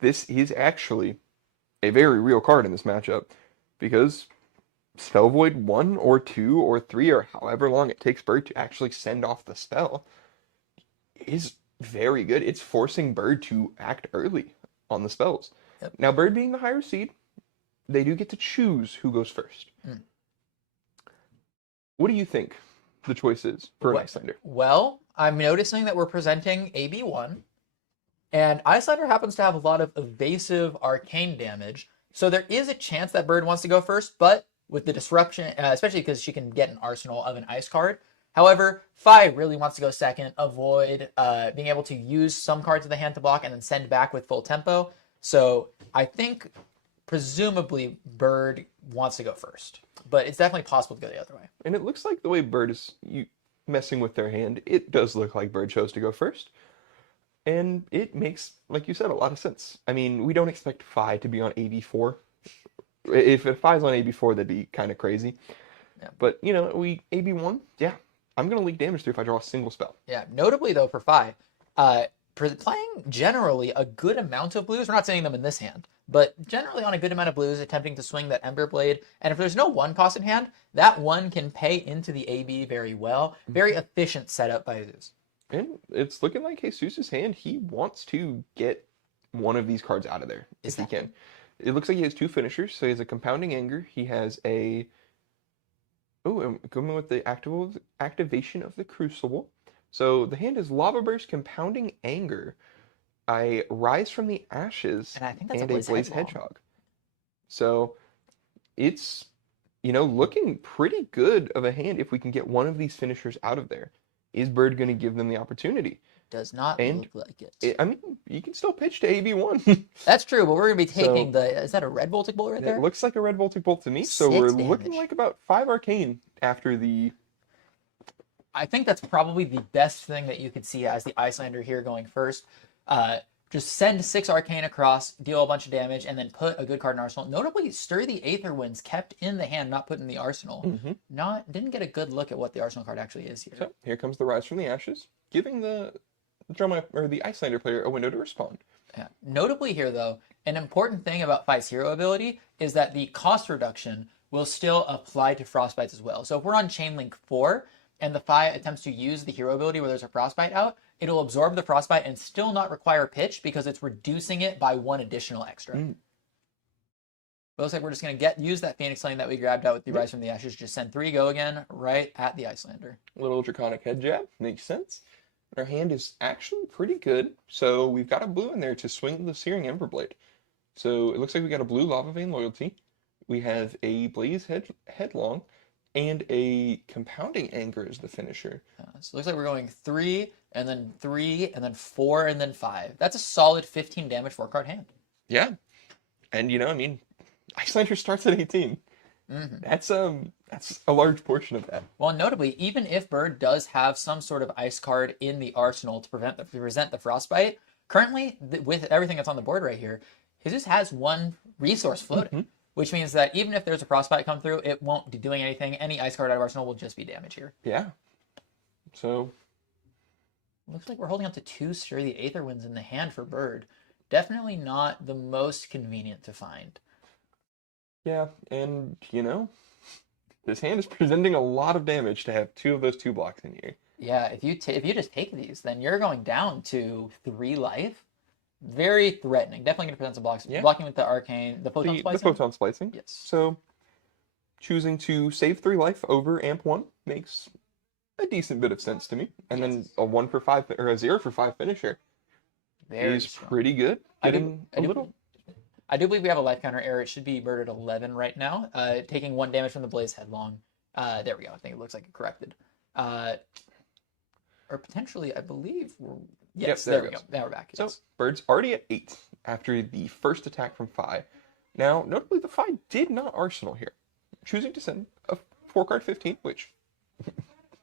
This is actually a very real card in this matchup, because Spell Void 1 or 2 or 3 or however long it takes Bird to actually send off the spell is very good. It's forcing Bird to act early on the spells. Yep. Now, Bird being the higher seed, they do get to choose who goes first. What do you think the choice is for an Icelander? Well, I'm noticing that we're presenting AB1, and Icelander happens to have a lot of evasive arcane damage, so there is a chance that Bird wants to go first, but with the disruption, especially because she can get an arsenal of an ice card. However, Phi really wants to go second, avoid being able to use some cards of the hand to block and then send back with full tempo. So I think, presumably, Bird wants to go first. But it's definitely possible to go the other way. And it looks like the way Bird is messing with their hand, it does look like Bird chose to go first. And it makes, like you said, a lot of sense. I mean, we don't expect Phi to be on AB4. If Phi's on AB4, that'd be kind of crazy. Yeah. But, we AB1, yeah, I'm going to leak damage through if I draw a single spell. Yeah, notably, though, for Phi, playing generally a good amount of blues, we're not seeing them in this hand, but generally on a good amount of blues, attempting to swing that Ember Blade. And if there's no 1 cost in hand, that 1 can pay into the AB very well. Very efficient setup by Jesus. And it's looking like Jesus' hand, he wants to get one of these cards out of there if he can. It looks like he has 2 finishers. So he has a Compounding Anger. He has a... I'm going with the activation of the Crucible. So the hand is Lava Burst, Compounding Anger, I Rise from the Ashes, and I think that's and a Blaze Hedgehog. So it's, looking pretty good of a hand if we can get one of these finishers out of there. Is Bird going to give them the opportunity? Does not And look like it. I mean, you can still pitch to AB1. That's true, but we're going to be taking So, is that a red Voltic Bolt right It there? looks like a red Voltic Bolt to me, so we're 6 looking damage. like about 5 arcane after the... I think that's probably the best thing that you could see as the Icelander here going first. Just send 6 arcane across, deal a bunch of damage, and then put a good card in arsenal. Notably, Stir the Aether Winds kept in the hand, not put in the arsenal. Didn't get a good look at what the arsenal card actually is here. So here comes the Rise from the Ashes, giving the the Icelander player a window to respond. Yeah. Notably here, though, an important thing about Fi's hero ability is that the cost reduction will still apply to Frostbites as well. So if we're on Chainlink 4 and the Fi attempts to use the hero ability where there's a Frostbite out, it'll absorb the Frostbite and still not require pitch because it's reducing it by 1 additional extra. But it looks like we're just going to use that Phoenix Flame that we grabbed out with the Rise from the Ashes. Just send 3 go again right at the Icelander. Little Draconic Head Jab, makes sense. Our hand is actually pretty good, so we've got a blue in there to swing the Searing Emberblade. So it looks like we got a blue Lava Vein Loyalty. We have a Blaze Headlong, and a Compounding Anger as the finisher. So it looks like we're going 3, and then 3, and then 4, and then 5. That's a solid 15 damage 4-card hand. Yeah. And, I mean, Icelander starts at 18. That's a large portion of that. Well, notably, even if Bird does have some sort of ice card in the arsenal to present the Frostbite, currently, with everything that's on the board right here, he just has 1 resource floating, which means that even if there's a Frostbite come through, it won't be doing anything. Any ice card out of arsenal will just be damage here. Yeah. So looks like we're holding up to 2 Stir the Aether Winds in the hand for Bird. Definitely not the most convenient to find. Yeah, and, this hand is presenting a lot of damage to have 2 of those 2 blocks in here. Yeah, if you just take these, then you're going down to 3 life. Very threatening. Definitely going to present some blocks. Yeah. Blocking with the arcane, the photon splicing. The photon splicing. Yes. So choosing to save 3 life over Amp 1 makes a decent bit of sense to me. And then a 1 for 5 or a 0 for 5 finisher is strong. pretty good. I do believe we have a life counter error. It should be Bird at 11 right now, taking 1 damage from the Blaze Headlong. There we go. I think it looks like it corrected. Or potentially, I believe we're... Yes, there we go. Now we're back. Yes. So Bird's already at 8 after the first attack from Fi. Now, notably, the Fi did not arsenal here, choosing to send a 4-card 15, which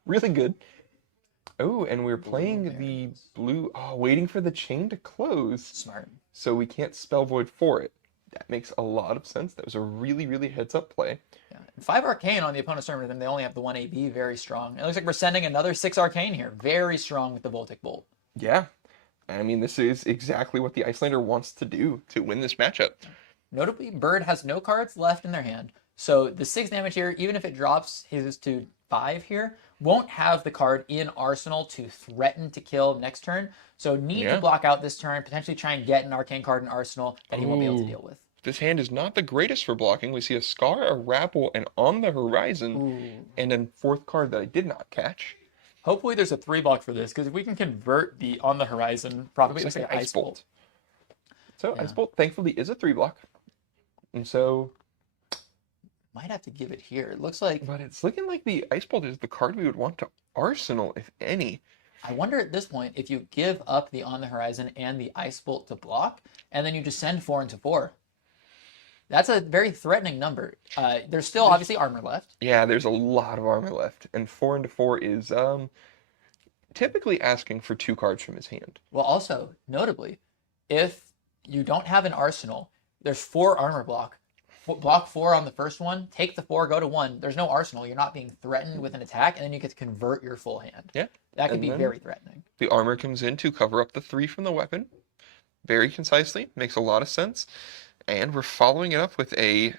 really good. Oh, and we're playing the blue, waiting for the chain to close. Smart. So we can't spell void for it. That makes a lot of sense. That was a really, really heads-up play. Yeah. 5 arcane on the opponent's turn, and they only have the 1 AB. Very strong. It looks like we're sending another 6 arcane here. Very strong with the Voltic Bolt. Yeah. I mean, this is exactly what the Icelander wants to do to win this matchup. Notably, Bird has no cards left in their hand. So the 6 damage here, even if it drops his to 5 here, won't have the card in arsenal to threaten to kill next turn. So need to block out this turn, potentially try and get an arcane card in arsenal that he won't be able to deal with. This hand is not the greatest for blocking. We see a Scar, a Rapple, and On the Horizon, and a 4th card that I did not catch. Hopefully there's a 3 block for this, because if we can convert the On the Horizon, probably looks like Ice Bolt. So Ice Bolt, thankfully, is a 3 block. And so... might have to give it here. It looks like... But it's looking like the Ice Bolt is the card we would want to arsenal, if any. I wonder at this point if you give up the On the Horizon and the Ice Bolt to block, and then you just send 4 into 4. That's a very threatening number. There's still obviously armor left. Yeah, there's a lot of armor left. And 4 into 4 is typically asking for 2 cards from his hand. Well, also, notably, if you don't have an arsenal, there's 4 armor block. Block 4 on the first one, take the 4, go to 1. There's no arsenal. You're not being threatened with an attack, and then you get to convert your full hand. Yeah. That could be very threatening. The armor comes in to cover up the 3 from the weapon. Very concisely. Makes a lot of sense. And we're following it up with a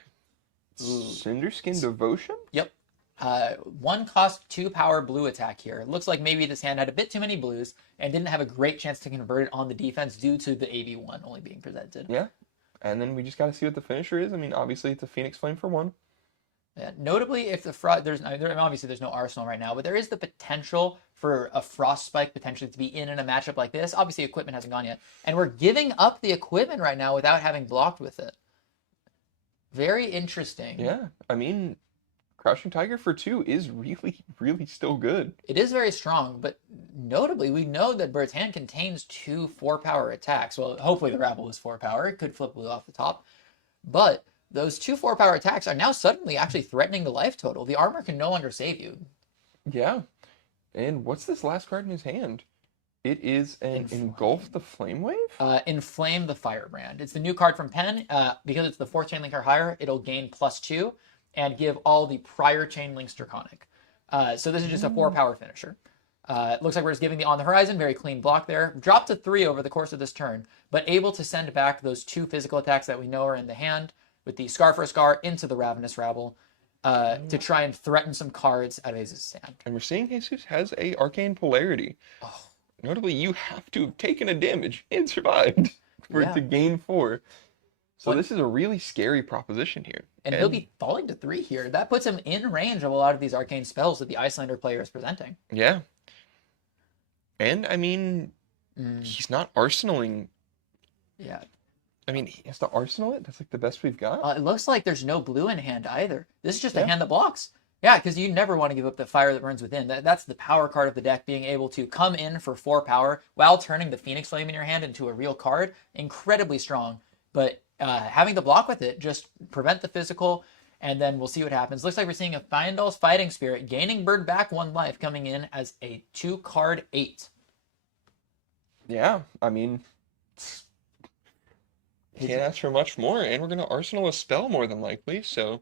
Cinderskin Devotion? Yep. 1 cost 2 power blue attack here. It looks like maybe this hand had a bit too many blues and didn't have a great chance to convert it on the defense due to the AB1 only being presented. Yeah. And then we just got to see what the finisher is. I mean, obviously it's a Phoenix Flame for 1. Yeah. Notably, if the obviously there's no arsenal right now, but there is the potential for a Frost Spike potentially to be in a matchup like this. Obviously, equipment hasn't gone yet, and we're giving up the equipment right now without having blocked with it. Very interesting. Yeah, I mean, Crouching Tiger for 2 is really, really still good. It is very strong, but notably, we know that Bird's hand contains 2 4-power attacks. Well, hopefully the Rabble is 4-power. It could flip Blue off the top. But those 2 4-power attacks are now suddenly actually threatening the life total. The armor can no longer save you. Yeah. And what's this last card in his hand? It is an Engulf the Flame Wave? Inflame the Firebrand. It's the new card from Penn. Because it's the 4th chain link or higher, it'll gain +2 and give all the prior chain links Draconic. So this is just a 4-power finisher. It looks like we're just giving the On the Horizon, very clean block there. Drop to 3 over the course of this turn, but able to send back those 2 physical attacks that we know are in the hand with the Scar for a Scar into the Ravenous Rabble to try and threaten some cards out of his hand. And we're seeing Jesus has a Arcane Polarity. Oh. Notably, you have to have taken a damage and survived for it to gain 4. So this is a really scary proposition here. And he'll be falling to 3 here. That puts him in range of a lot of these arcane spells that the Icelander player is presenting. Yeah. And, I mean, he's not arsenaling. Yeah. I mean, he has to arsenal it? That's like the best we've got? It looks like there's no blue in hand either. This is just a hand that blocks. Yeah, because you never want to give up the fire that burns within. That's the power card of the deck, being able to come in for 4 power while turning the Phoenix Flame in your hand into a real card. Incredibly strong. But having the block with it, just prevent the physical, and then we'll see what happens. Looks like we're seeing a Fyendal's Fighting Spirit, gaining Bird back 1 life, coming in as a 2-card 8. Yeah, I mean, can't ask for much more, and we're going to arsenal a spell more than likely, so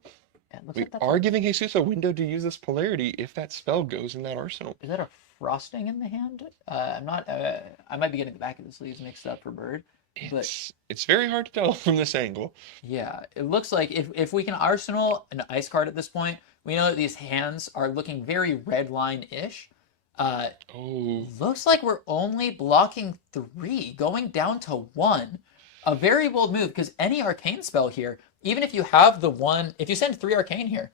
we are giving Jesus a window to use this polarity if that spell goes in that arsenal. Is that a Frosting in the hand? I'm not. I might be getting the back of the sleeves mixed up for Bird. It's very hard to tell from this angle. Yeah, it looks like if we can arsenal an ice card at this point, we know that these hands are looking very red line-ish. Looks like we're only blocking 3, going down to 1. A very bold move, because any arcane spell here, even if you have the 1, if you send 3 arcane here,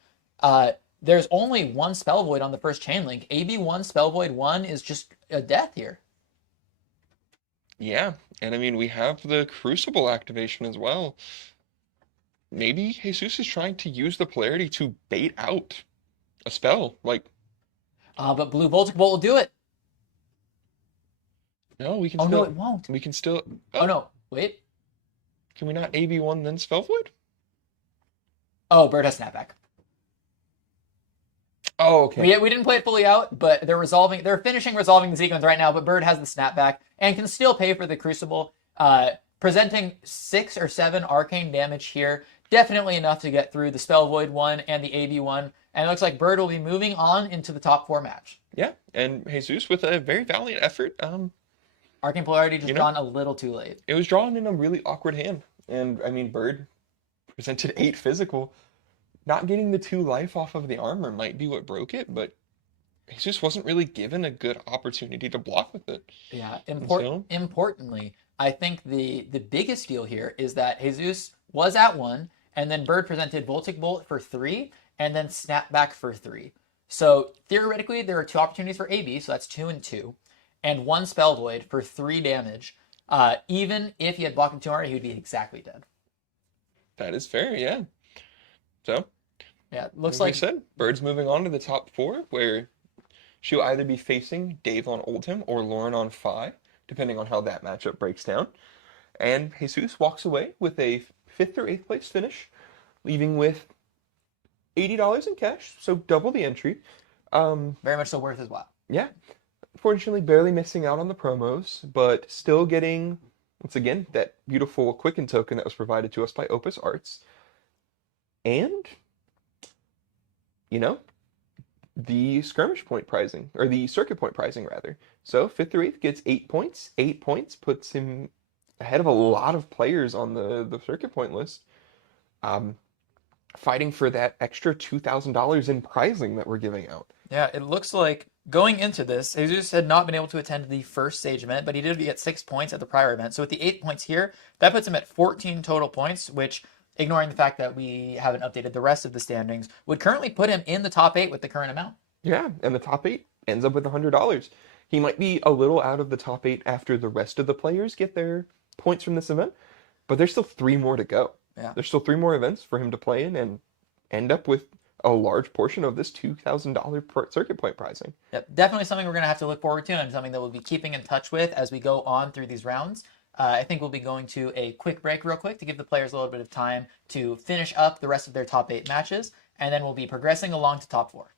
there's only 1 spell void on the first chain link. AB1 spell void 1 is just a death here. Yeah, and I mean, we have the Crucible activation as well. Maybe Jesus is trying to use the polarity to bait out a spell, like... but Blue Voltic Bolt will do it. No, we can still... no, it won't. We can still... Oh, no, wait. Can we not AB1 then spell void? Oh, Bird has snapback. Oh, okay. We didn't play it fully out, but they're finishing resolving the sequence right now, but Bird has the snapback and can still pay for the Crucible, presenting 6 or 7 arcane damage here. Definitely enough to get through the Spell Void 1 and the AB 1, and it looks like Bird will be moving on into the top 4 match. Yeah, and Jesus with a very valiant effort. Arcane Polarity just gone a little too late. It was drawn in a really awkward hand, and I mean, Bird presented 8 physical. Not getting the 2 life off of the armor might be what broke it, but Jesus wasn't really given a good opportunity to block with it. Yeah, importantly, I think the biggest deal here is that Jesus was at 1, and then Bird presented Voltic Bolt for 3, and then Snapback for 3. So theoretically, there are 2 opportunities for AB, so that's 2 and 2, and 1 Spell Void for 3 damage. Even if he had blocked with 2 armor, he would be exactly dead. That is fair, yeah. So, yeah, looks like I said, Bird's moving on to the top 4, where she'll either be facing Dave on Oldhim or Lauren on Phi, depending on how that matchup breaks down. And Jesus walks away with a 5th or 8th place finish, leaving with $80 in cash, so double the entry. Very much so worth his while. Yeah. Unfortunately, barely missing out on the promos, but still getting, once again, that beautiful Quicken token that was provided to us by Opus Arts. And, you know, the skirmish point pricing, or the circuit point pricing, rather. So 5th or 8th gets 8 points. 8 points puts him ahead of a lot of players on the circuit point list. Fighting for that extra $2,000 in prizing that we're giving out. Yeah, it looks like going into this, Jesus had not been able to attend the first stage event, but he did get 6 points at the prior event. So with the 8 points here, that puts him at 14 total points, which, ignoring the fact that we haven't updated the rest of the standings, would currently put him in the top 8 with the current amount. Yeah, and the top 8 ends up with $100. He might be a little out of the top 8 after the rest of the players get their points from this event, but there's still 3 more to go. Yeah. There's still 3 more events for him to play in and end up with a large portion of this $2,000 per circuit point pricing. Yep, definitely something we're going to have to look forward to and something that we'll be keeping in touch with as we go on through these rounds. I think we'll be going to a quick break real quick to give the players a little bit of time to finish up the rest of their top 8 matches, and then we'll be progressing along to top 4.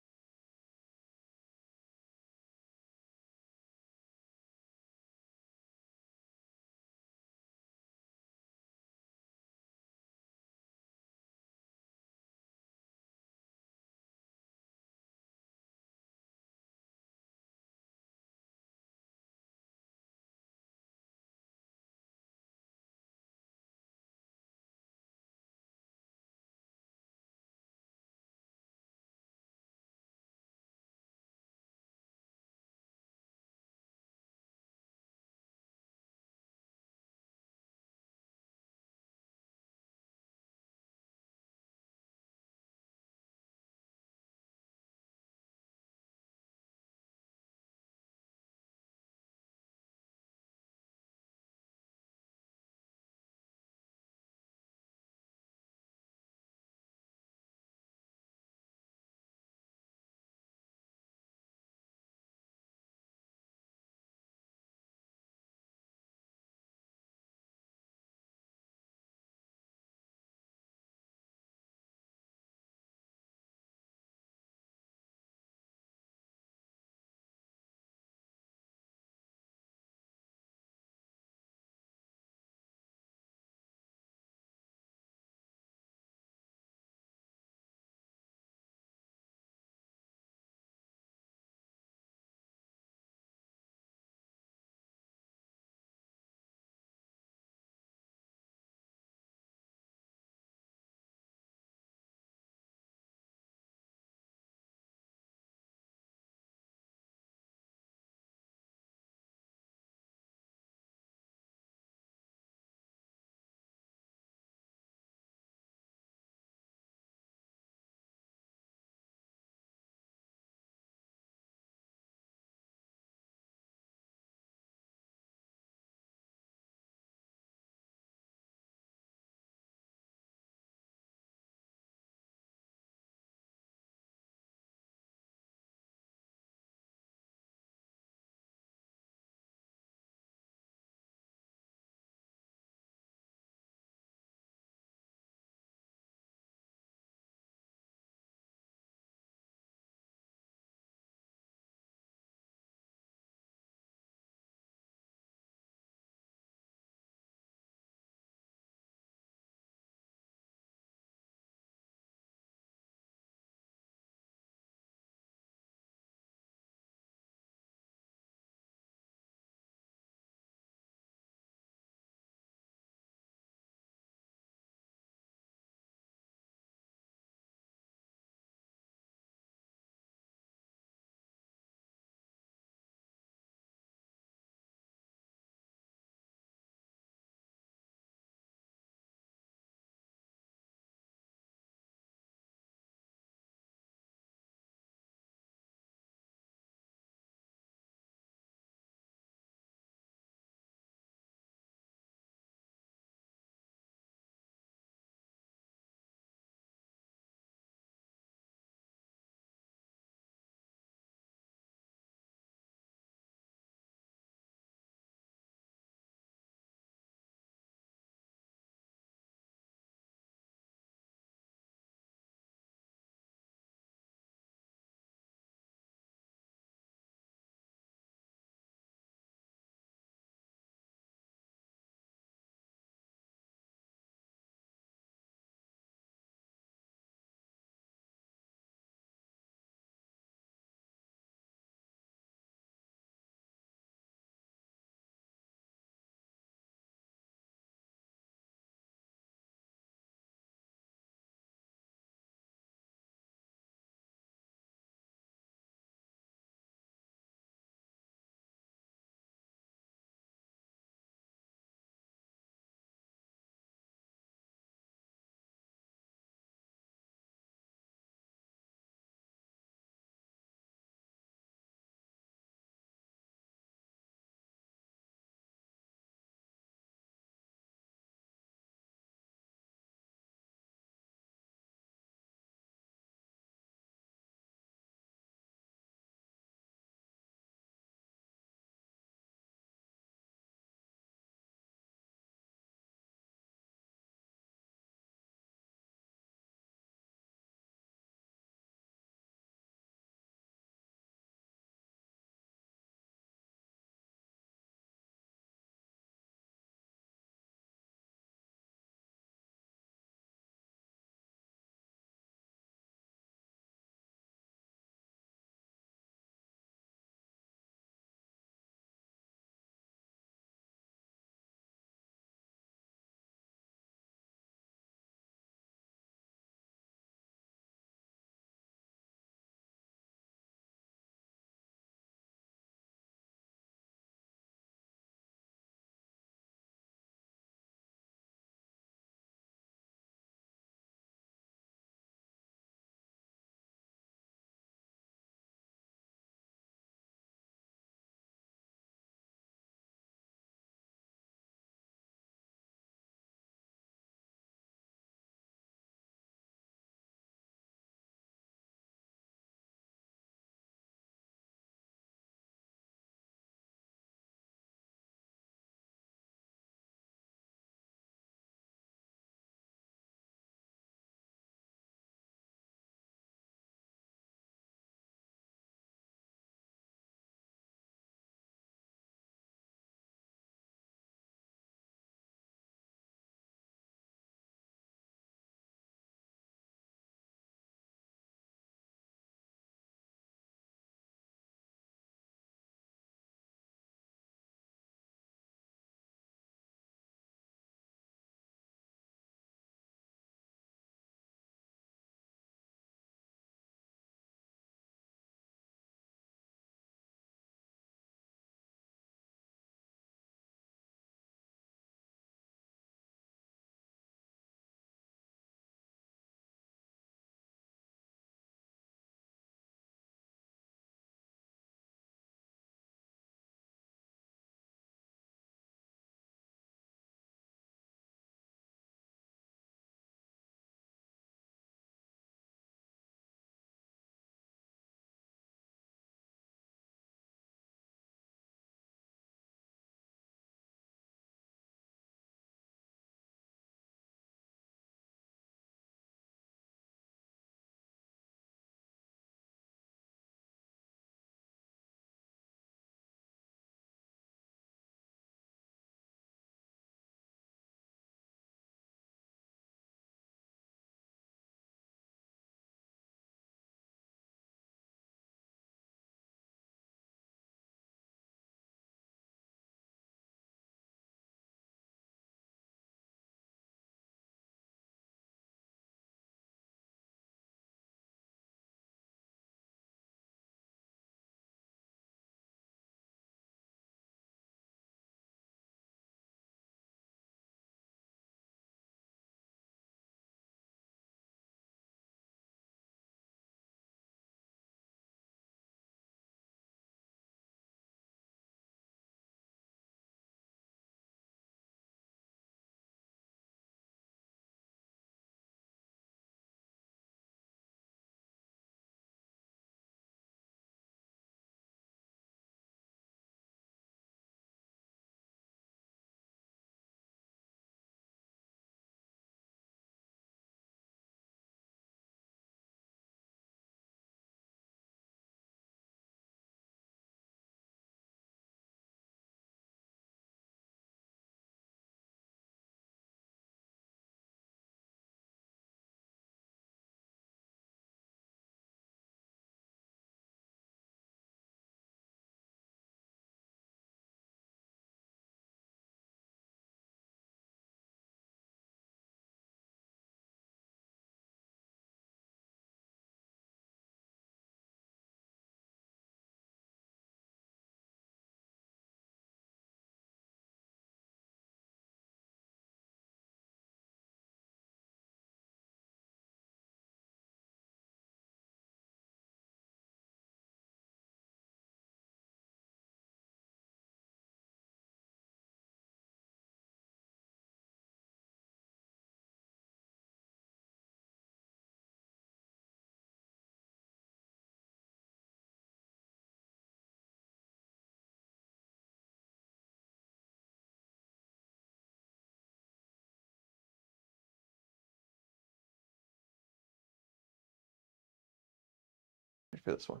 excited for this one.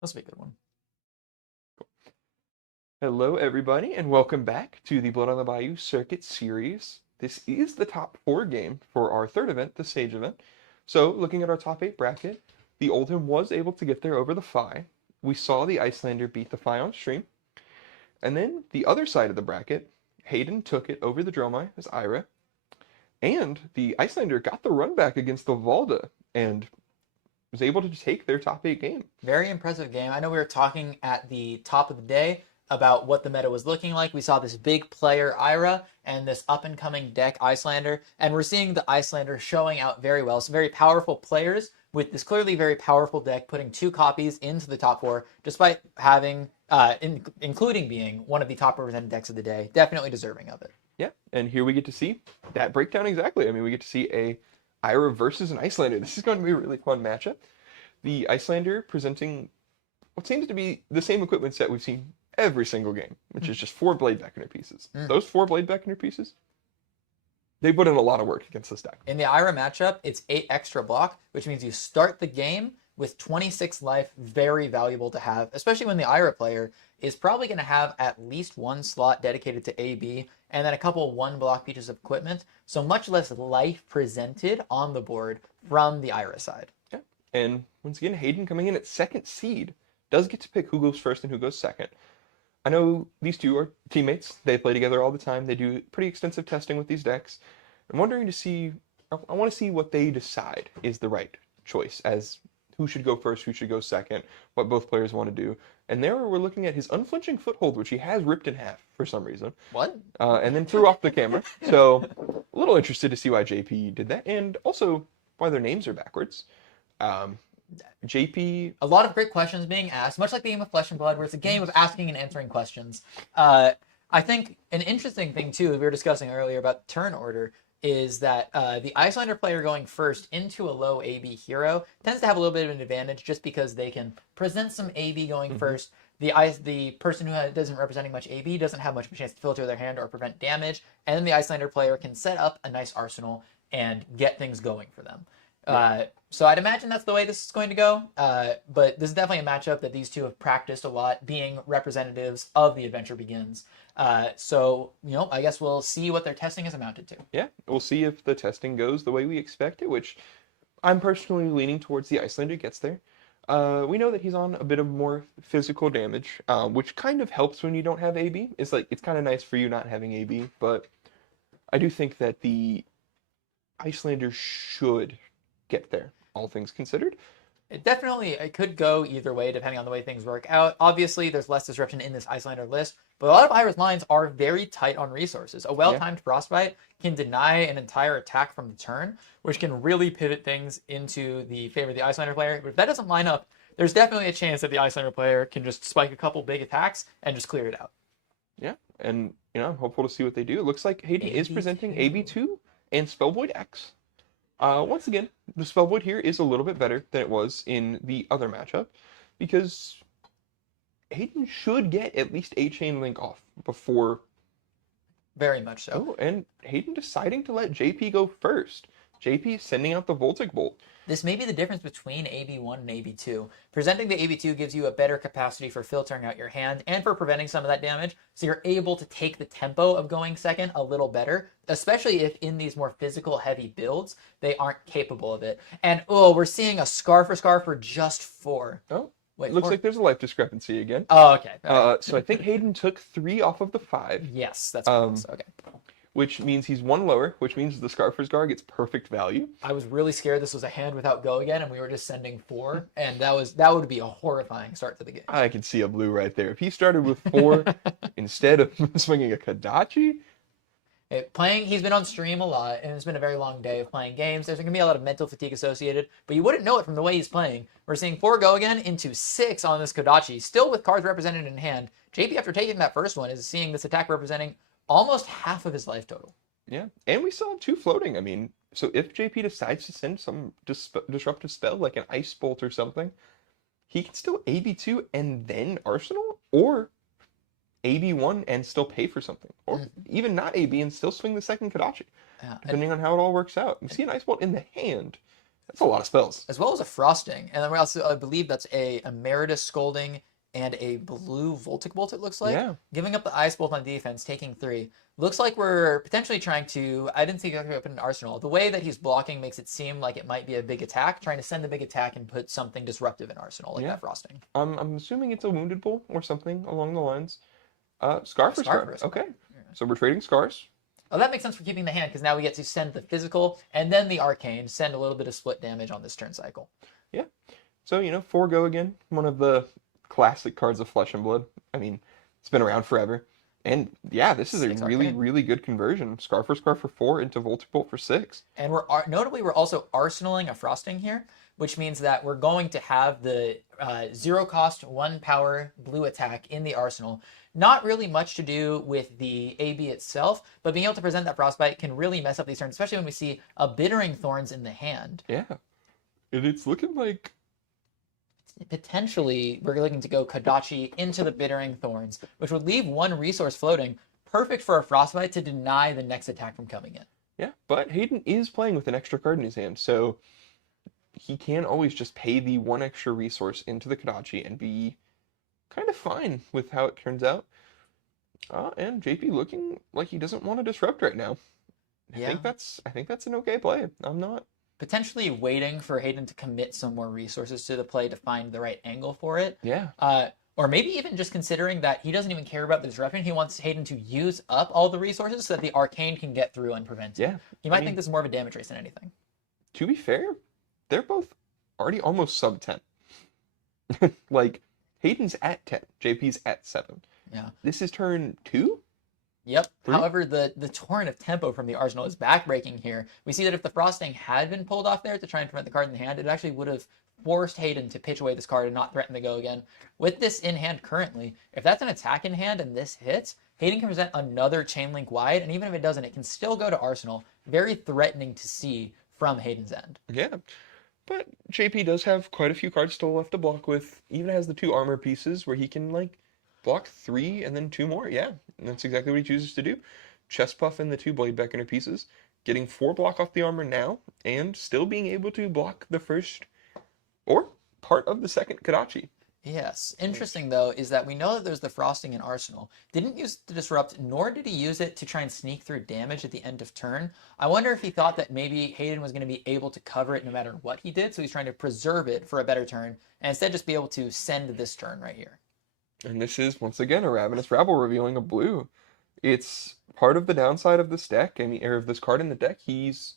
This will be a good one. Hello, everybody, and welcome back to the Blood on the Bayou Circuit Series. This is the top 4 game for our third event, the stage event. So, looking at our top 8 bracket, the Oldham was able to get there over the Phi. We saw the Icelander beat the Phi on stream. And then, the other side of the bracket, Hayden took it over the Dromai as Ira. And the Icelander got the run back against the Valda and was able to take their top 8 game. Very impressive game. I know we were talking at the top of the day about what the meta was looking like. We saw this big player Ira and this up-and-coming deck Icelander, and we're seeing the Icelander showing out very well. Some very powerful players with this clearly very powerful deck, putting 2 copies into the top 4, despite having, including being one of the top represented decks of the day. Definitely deserving of it. Yeah, and here we get to see that breakdown exactly. I mean, we get to see a Ira versus an Icelander. This is going to be a really fun matchup. The Icelander presenting what seems to be the same equipment set we've seen every single game, which is just 4 Blade Beckoner pieces. Those 4 Blade Beckoner pieces, they put in a lot of work against this deck. In the Ira matchup, it's 8 extra block, which means you start the game with 26 life, very valuable to have, especially when the Ira player is probably going to have at least 1 slot dedicated to AB, and then a couple 1-block pieces of equipment, so much less life presented on the board from the Ira side. Yeah, and once again, Hayden coming in at 2nd seed does get to pick who goes first and who goes second. I know these two are teammates. They play together all the time. They do pretty extensive testing with these decks. I'm wondering to see, I want to see what they decide is the right choice as who should go first, who should go second, what both players want to do. And there we're looking at his unflinching foothold, which he has ripped in half for some reason. What? And then threw off the camera. So a little interested to see why JP did that, and also why their names are backwards. JP... A lot of great questions being asked, much like the game of Flesh and Blood, where it's a game of asking and answering questions. I think an interesting thing, too, we were discussing earlier about turn order, is that the Icelander player going first into a low AB hero tends to have a little bit of an advantage just because they can present some AB going first. The person who isn't representing much AB doesn't have much of a chance to filter their hand or prevent damage, and then the Icelander player can set up a nice arsenal and get things going for them. So I'd imagine that's the way this is going to go, but this is definitely a matchup that these two have practiced a lot, being representatives of the Adventure Begins. So, I guess we'll see what their testing has amounted to. Yeah, we'll see if the testing goes the way we expect it, which I'm personally leaning towards the Icelander gets there. We know that he's on a bit of more physical damage, which kind of helps when you don't have AB. It's kind of nice for you not having AB, but I do think that the Icelander should get there, all things considered. It could go either way depending on the way things work out. Obviously, there's less disruption in this Icelander list, but a lot of Ira's lines are very tight on resources. A well-timed Frostbite can deny an entire attack from the turn, which can really pivot things into the favor of the Icelander player. But if that doesn't line up, there's definitely a chance that the Icelander player can just spike a couple big attacks and just clear it out. Yeah, and I'm hopeful to see what they do. It looks like Hayden is presenting AB2 and Spellvoid X. Once again, the Spellvoid here is a little bit better than it was in the other matchup, because Hayden should get at least a Chain Link off before... Very much so. Oh, and Hayden deciding to let JP go first. JP sending out the Voltic Bolt. This may be the difference between AB1 and AB2. Presenting the AB2 gives you a better capacity for filtering out your hand and for preventing some of that damage, so you're able to take the tempo of going second a little better, especially if in these more physical heavy builds, they aren't capable of it. And, we're seeing a Scar for just 4. Oh, wait, looks 4? like there's a life discrepancy again. Oh, okay. Right. So I think Hayden took 3 off of the 5. Yes, that's what it was. Okay. Which means he's 1 lower, which means the Scarfer's gets perfect value. I was really scared this was a hand without go again, and we were just sending 4, and that would be a horrifying start to the game. I can see a blue right there. If he started with 4 instead of swinging a Kodachi... He's been on stream a lot, and it's been a very long day of playing games. There's going to be a lot of mental fatigue associated, but you wouldn't know it from the way he's playing. We're seeing 4 go again into 6 on this Kodachi, still with cards represented in hand. JP, after taking that first one, is seeing this attack representing almost half of his life total. Yeah, and we still have 2 floating. I mean, so if JP decides to send some disruptive spell, like an Ice Bolt or something, he can still AB2 and then Arsenal, or AB1 and still pay for something, or even not AB and still swing the second Kodachi, depending on how it all works out. You see an Ice Bolt in the hand, That's a lot of spells. as well as a Frosting. And then we also, I believe that's a Emeritus Scolding and a blue Voltic Bolt, it looks like. Yeah. Giving up the Ice Bolt on defense, taking 3. Looks like we're potentially trying to, I didn't see exactly up in an Arsenal. The way that he's blocking makes it seem like it might be a big attack, trying to send the big attack and put something disruptive in Arsenal, like that Frosting. I'm assuming it's a Wounded Bull or something along the lines. Scar for Scar. Okay. Yeah. So we're trading Scars. Oh, that makes sense for keeping the hand, because now we get to send the physical and then the arcane, send a little bit of split damage on this turn cycle. Yeah. So, Forgo again, one of the classic cards of Flesh and Blood. I mean, it's been around forever. And yeah, this is a 6 really, arcane. really good conversion. Scar for 4 into Voltic Bolt for 6. And notably, we're also arsenaling a Frosting here, which means that we're going to have the 0 cost, 1 power blue attack in the arsenal. Not really much to do with the AB itself, but being able to present that Frostbite can really mess up these turns, especially when we see a Bittering Thorns in the hand. Yeah. And it's looking like... Potentially, we're looking to go Kodachi into the Bittering Thorns, which would leave 1 resource floating, perfect for a Frostbite to deny the next attack from coming in. Yeah, but Hayden is playing with an extra card in his hand, so he can always just pay the 1 extra resource into the Kodachi and be kind of fine with how it turns out. And JP looking like he doesn't want to disrupt right now. I think that's an okay play. I'm not Potentially waiting for Hayden to commit some more resources to the play to find the right angle for it. Yeah. Or maybe even just considering that he doesn't even care about the disruption. He wants Hayden to use up all the resources so that the arcane can get through and prevent it. Yeah. He might think this is more of a damage race than anything. To be fair, they're both already almost sub 10. Like, Hayden's at 10, JP's at 7. Yeah. This is turn 2? Yep. 3? However, the torrent of tempo from the Arsenal is backbreaking here. We see that if the Frosting had been pulled off there to try and prevent the card in the hand, it actually would have forced Hayden to pitch away this card and not threaten to go again. With this in hand currently, if that's an attack in hand and this hits, Hayden can present another Chain Link wide, and even if it doesn't, it can still go to Arsenal. Very threatening to see from Hayden's end. Yeah. But JP does have quite a few cards still left to block with. Even has the 2 armor pieces where he can, like, block 3 and then 2 more. Yeah, and that's exactly what he chooses to do. Chest Puff and the 2 Blade Beckoner pieces. Getting 4 block off the armor now, and still being able to block the first or part of the second Kodachi. Yes. Interesting, though, is that we know that there's the Frosting in Arsenal. Didn't use it to disrupt, nor did he use it to try and sneak through damage at the end of turn. I wonder if he thought that maybe Hayden was going to be able to cover it no matter what he did, so he's trying to preserve it for a better turn, and instead just be able to send this turn right here. And this is, once again, a Ravenous Rabble revealing a blue. It's part of the downside of this deck, or of this card in the deck. He's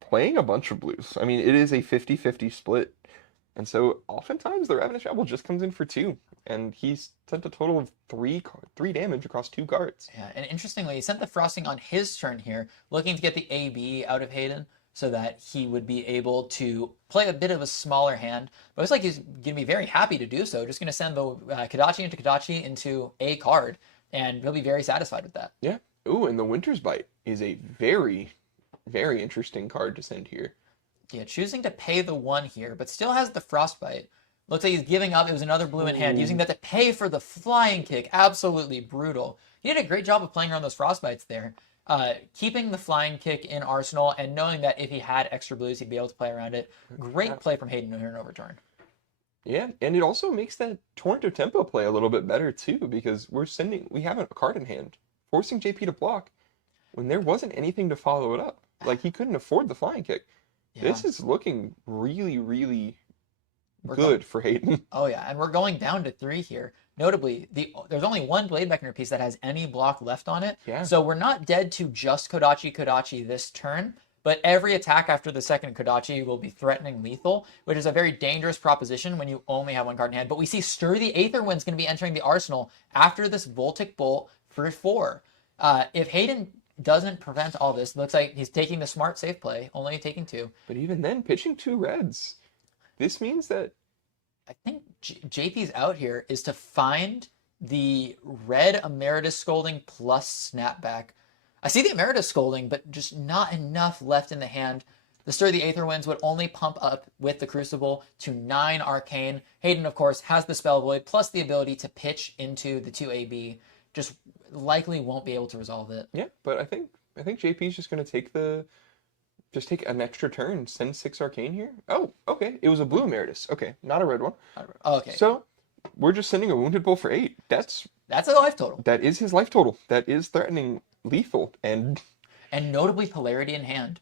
playing a bunch of blues. I mean, it is a 50-50 split. And so oftentimes the Ravenous Rabble just comes in for 2. And he's sent a total of 3 damage across 2 cards. Yeah, and interestingly, he sent the Frosting on his turn here, looking to get the AB out of Hayden so that he would be able to play a bit of a smaller hand. But it looks like he's going to be very happy to do so. Just going to send the Kodachi into a card, and he'll be very satisfied with that. Yeah. Ooh, and the Winter's Bite is a very, very interesting card to send here. Yeah, choosing to pay the 1 here, but still has the Frostbite. Looks like he's giving up. It was another blue in hand, using that to pay for the Flying Kick. Absolutely brutal. He did a great job of playing around those Frostbites there. Keeping the Flying Kick in Arsenal and knowing that if he had extra blues, he'd be able to play around it. Great play from Hayden here in overturn. Yeah, and it also makes that Torrent of Tempo play a little bit better too, because we have a card in hand, forcing JP to block when there wasn't anything to follow it up. Like, he couldn't afford the Flying Kick. Yeah. This is looking really, really good for Hayden. Oh yeah, and we're going down to 3 here. Notably, there's only 1 Blade Beckoner piece that has any block left on it. Yeah. So we're not dead to just Kodachi this turn, but every attack after the second Kodachi will be threatening lethal, which is a very dangerous proposition when you only have 1 card in hand. But we see Stir the Aetherwind's going to be entering the arsenal after this Voltic Bolt for 4. If Hayden doesn't prevent all this, looks like he's taking the smart safe play, only taking 2. But even then, pitching 2 reds. This means that I think JP's out here is to find the red Emeritus Scolding plus Snapback. I see the Emeritus Scolding, but just not enough left in the hand. The Stir the Aetherwinds would only pump up with the Crucible to 9 Arcane. Hayden, of course, has the Spell Void plus the ability to pitch into the 2 AB. Just likely won't be able to resolve it. Yeah, but I think JP's just going to take the Just take an extra turn, send 6 arcane here. Oh, okay. It was a blue Emeritus. Okay, not a red one. Okay. So we're just sending a Wounded Bull for 8. That's a life total. That is his life total. That is threatening lethal. And notably polarity in hand.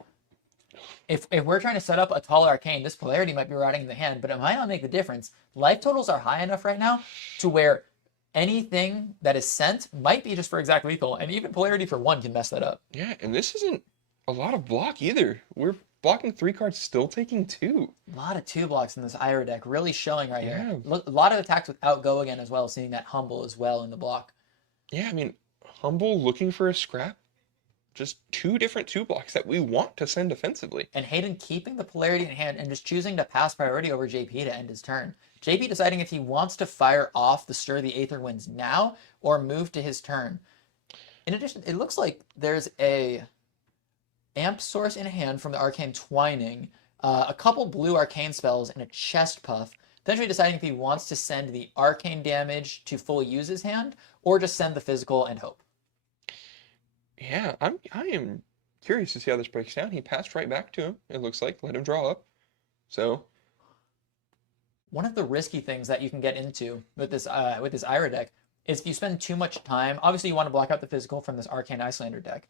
If we're trying to set up a tall arcane, this polarity might be rotting in the hand, but it might not make the difference. Life totals are high enough right now to where anything that is sent might be just for exact lethal, and even polarity for 1 can mess that up. yeah, and this isn't a lot of block either. We're blocking 3 cards, still taking 2. A lot of 2 blocks in this Ira deck, really showing right Yeah. here. A lot of attacks without go again as well, seeing that Humble as well in the block. Yeah, I mean, Humble looking for a scrap. Just 2 different 2 blocks that we want to send offensively. And Hayden keeping the polarity in hand and just choosing to pass priority over JP to end his turn. JP deciding if he wants to fire off the Stir the Aether Winds now or move to his turn. In addition, it looks like there's a Amp Source in hand from the Arcane Twining, a couple blue arcane spells, and a Chest Puff. Potentially deciding if he wants to send the arcane damage to fully use his hand or just send the physical and hope. Yeah, I am curious to see how this breaks down. He passed right back to him, it looks like. Let him draw up. So, One of the risky things that you can get into with this Ira deck is if you spend too much time. Obviously, you want to block out the physical from this Arcane Icelander deck.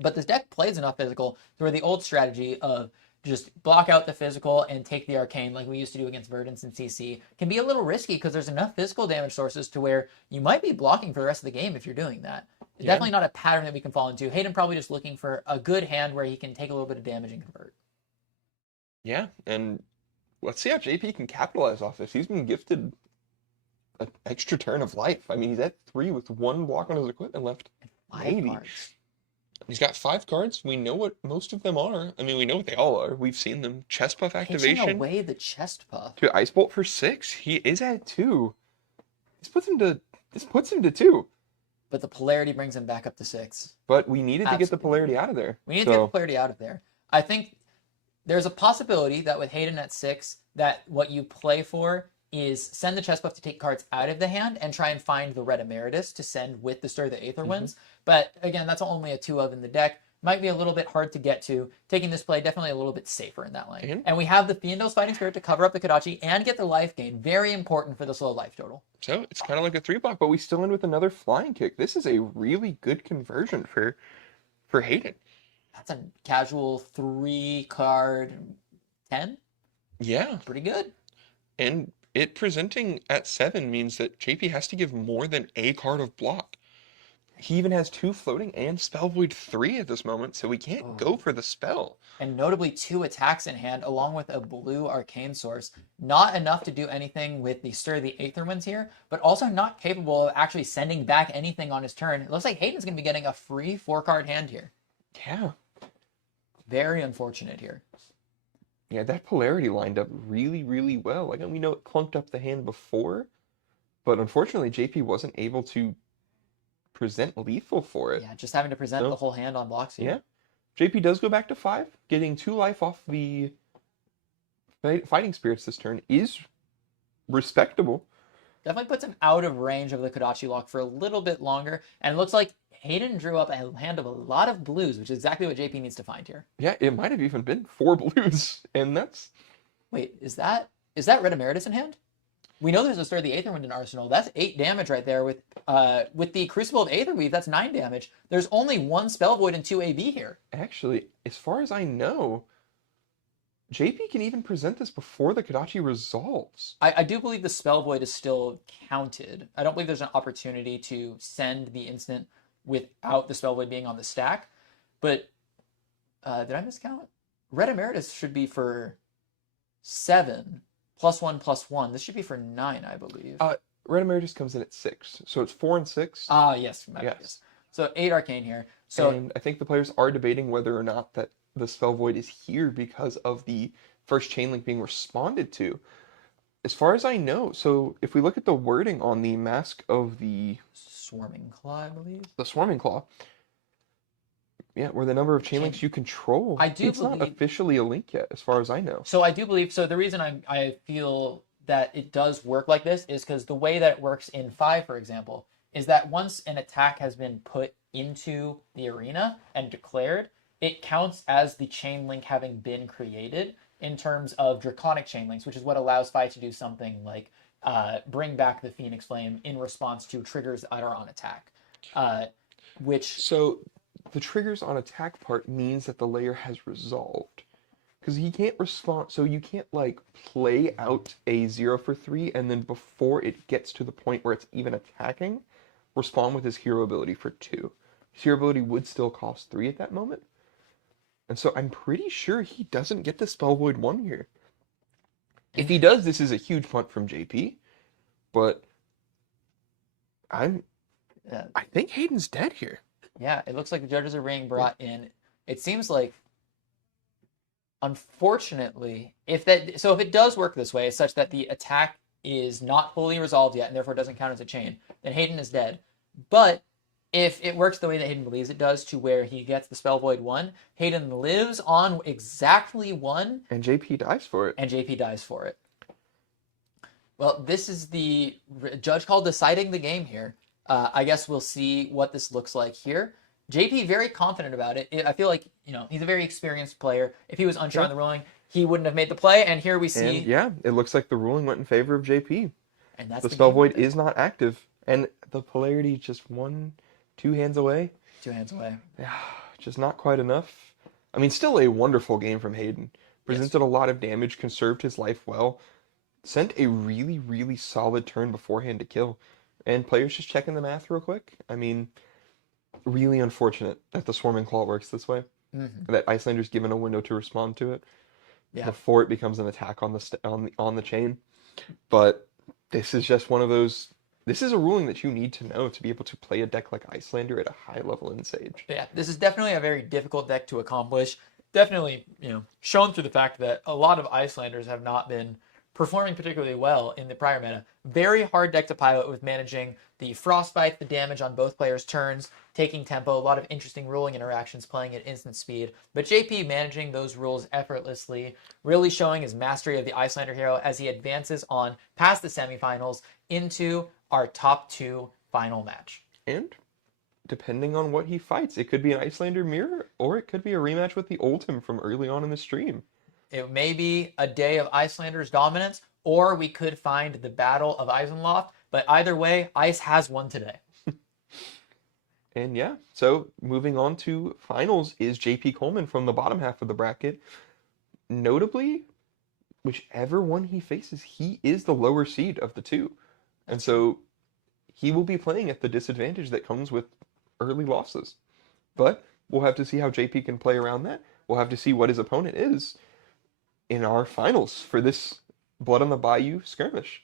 But this deck plays enough physical to where the old strategy of just block out the physical and take the arcane like we used to do against Verdance and CC can be a little risky because there's enough physical damage sources to where you might be blocking for the rest of the game if you're doing that. It's Yeah. definitely not a pattern that we can fall into. Hayden probably just looking for a good hand where he can take a little bit of damage and convert. yeah, and let's see how JP can capitalize off this. He's been gifted an extra turn of life. I mean, he's at 3 with 1 block on his equipment left. 5 Maybe. cards. He's got 5 cards. We know what most of them are. I mean, we know what they all are. We've seen them. Chest Puff Pitching activation away the Chest Puff. to Ice Bolt for 6. He is at 2. This puts him to 2. But the polarity brings him back up to 6. But we needed to get the Absolutely. polarity out of there. We need to get the polarity out of there. I think there's a possibility that with Hayden at 6, that what you play for is send the Chest Buff to take cards out of the hand and try and find the Red Emeritus to send with the Stir the Aether Winds. But again, that's only a 2 of in the deck. Might be a little bit hard to get to. Taking this play, definitely a little bit safer in that lane. And we have the Fiendo's Fighting Spirit to cover up the Kodachi and get the life gain. Very important for this low life total. So it's kind of like a 3 block, but we still end with another flying kick. This is a really good conversion for Hayden. That's a casual 3 card 10. Yeah, Pretty good. and it presenting at 7 means that JP has to give more than a card of block. He even has 2 floating and Spell Void 3 at this moment, so we can't go for the spell. And notably 2 attacks in hand along with a blue arcane source. Not enough to do anything with the Stir the Aether Winds here, but also not capable of actually sending back anything on his turn. It looks like Hayden's going to be getting a free 4-card hand here. Yeah. Very unfortunate here. Yeah, that polarity lined up really, really well. Like, we know it clunked up the hand before, but unfortunately JP wasn't able to present lethal for it. Yeah, just having to present So- the whole hand on blocks here. Yeah. JP does go back to 5, getting 2 life off the Fighting Spirits this turn is respectable. Definitely puts him out of range of the Kodachi lock for a little bit longer. And it looks like Hayden drew up a hand of a lot of blues, which is exactly what JP needs to find here. Yeah, it might have even been 4 blues, and that's Wait, is that Red Emeritus in hand? We know there's a Stir the Aether Wind in Arsenal. That's 8 damage right there. With the Crucible of Aetherweave, that's 9 damage. There's only 1 Spell Void and 2 AB here. actually, as far as I know, JP can even present this before the Kodachi resolves. I do believe the Spell Void is still counted. I don't believe there's an opportunity to send the instant without the Spell Void being on the stack. But did I miscount? Red Emeritus should be for 7. +1/+1. This should be for 9, I believe. Red Emeritus comes in at 6, so it's 4 and 6. Yes. Yes. Yes. So 8 arcane here. So And I think the players are debating whether or not that the Spell Void is here because of the first chain link being responded to. As far as I know, so if we look at the wording on the Mask of the Swarming Claw, I believe. Swarming Claw, yeah, where the number of chain links you control, I do it's not believe- officially a link yet, as far as I know. So I do believe, so the reason I feel that it does work like this is because the way that it works in 5, for example, is that once an attack has been put into the arena and declared, it counts as the chain link having been created in terms of draconic chain links, which is what allows Fi to do something like bring back the Phoenix Flame in response to triggers that are on attack. Which So the triggers on attack part means that the layer has resolved. Because he can't respond, so you can't like play out a 0 for 3 and then before it gets to the point where it's even attacking, respond with his hero ability for 2. His hero ability would still cost 3 at that moment. And so I'm pretty sure he doesn't get the Spell Void 1 here. If he does, this is a huge punt from JP, but I think Hayden's dead here. Yeah, it looks like the judges are being brought in. It seems like, unfortunately, if it does work this way, such that the attack is not fully resolved yet and therefore doesn't count as a chain, then Hayden is dead. But if it works the way that Hayden believes it does, to where he gets the Spell Void 1, Hayden lives on exactly 1, And JP dies for it. and JP dies for it. Well, this is the judge call deciding the game here. I guess we'll see what this looks like here. JP very confident about it. I feel like, he's a very experienced player. If he was unsure on the ruling, he wouldn't have made the play. And here we see. And yeah, it looks like the ruling went in favor of JP. And that's The the Spell game Void with it. is not active. And the polarity just 2 hands away. 2 hands away. Just not quite enough. I mean, still a wonderful game from Hayden. Presented a lot of damage, conserved his life well. Sent a really, really solid turn beforehand to kill. And players just checking the math real quick. I mean, really unfortunate that the Swarming Claw works this way. Mm-hmm. That Icelander's given a window to respond to it before it becomes an attack on the chain. But this is just one of those. This is a ruling that you need to know to be able to play a deck like Icelander at a high level in Sage. Yeah, this is definitely a very difficult deck to accomplish. Definitely, shown through the fact that a lot of Icelanders have not been performing particularly well in the prior meta. Very hard deck to pilot with managing the Frostbite, the damage on both players' turns, taking tempo, a lot of interesting ruling interactions, playing at instant speed. But JP managing those rules effortlessly, really showing his mastery of the Icelander hero as he advances on past the semifinals into our top 2 final match. And depending on what he fights, it could be an Icelander mirror or it could be a rematch with the Oldhim from early on in the stream. It may be a day of Icelander's dominance, or we could find the Battle of Eisenloft. But either way, Ice has won today. And yeah, so moving on to finals is JP Coleman from the bottom half of the bracket. Notably, whichever one he faces, he is the lower seed of the 2. And so he will be playing at the disadvantage that comes with early losses. But we'll have to see how JP can play around that. We'll have to see what his opponent is in our finals for this Blood on the Bayou skirmish.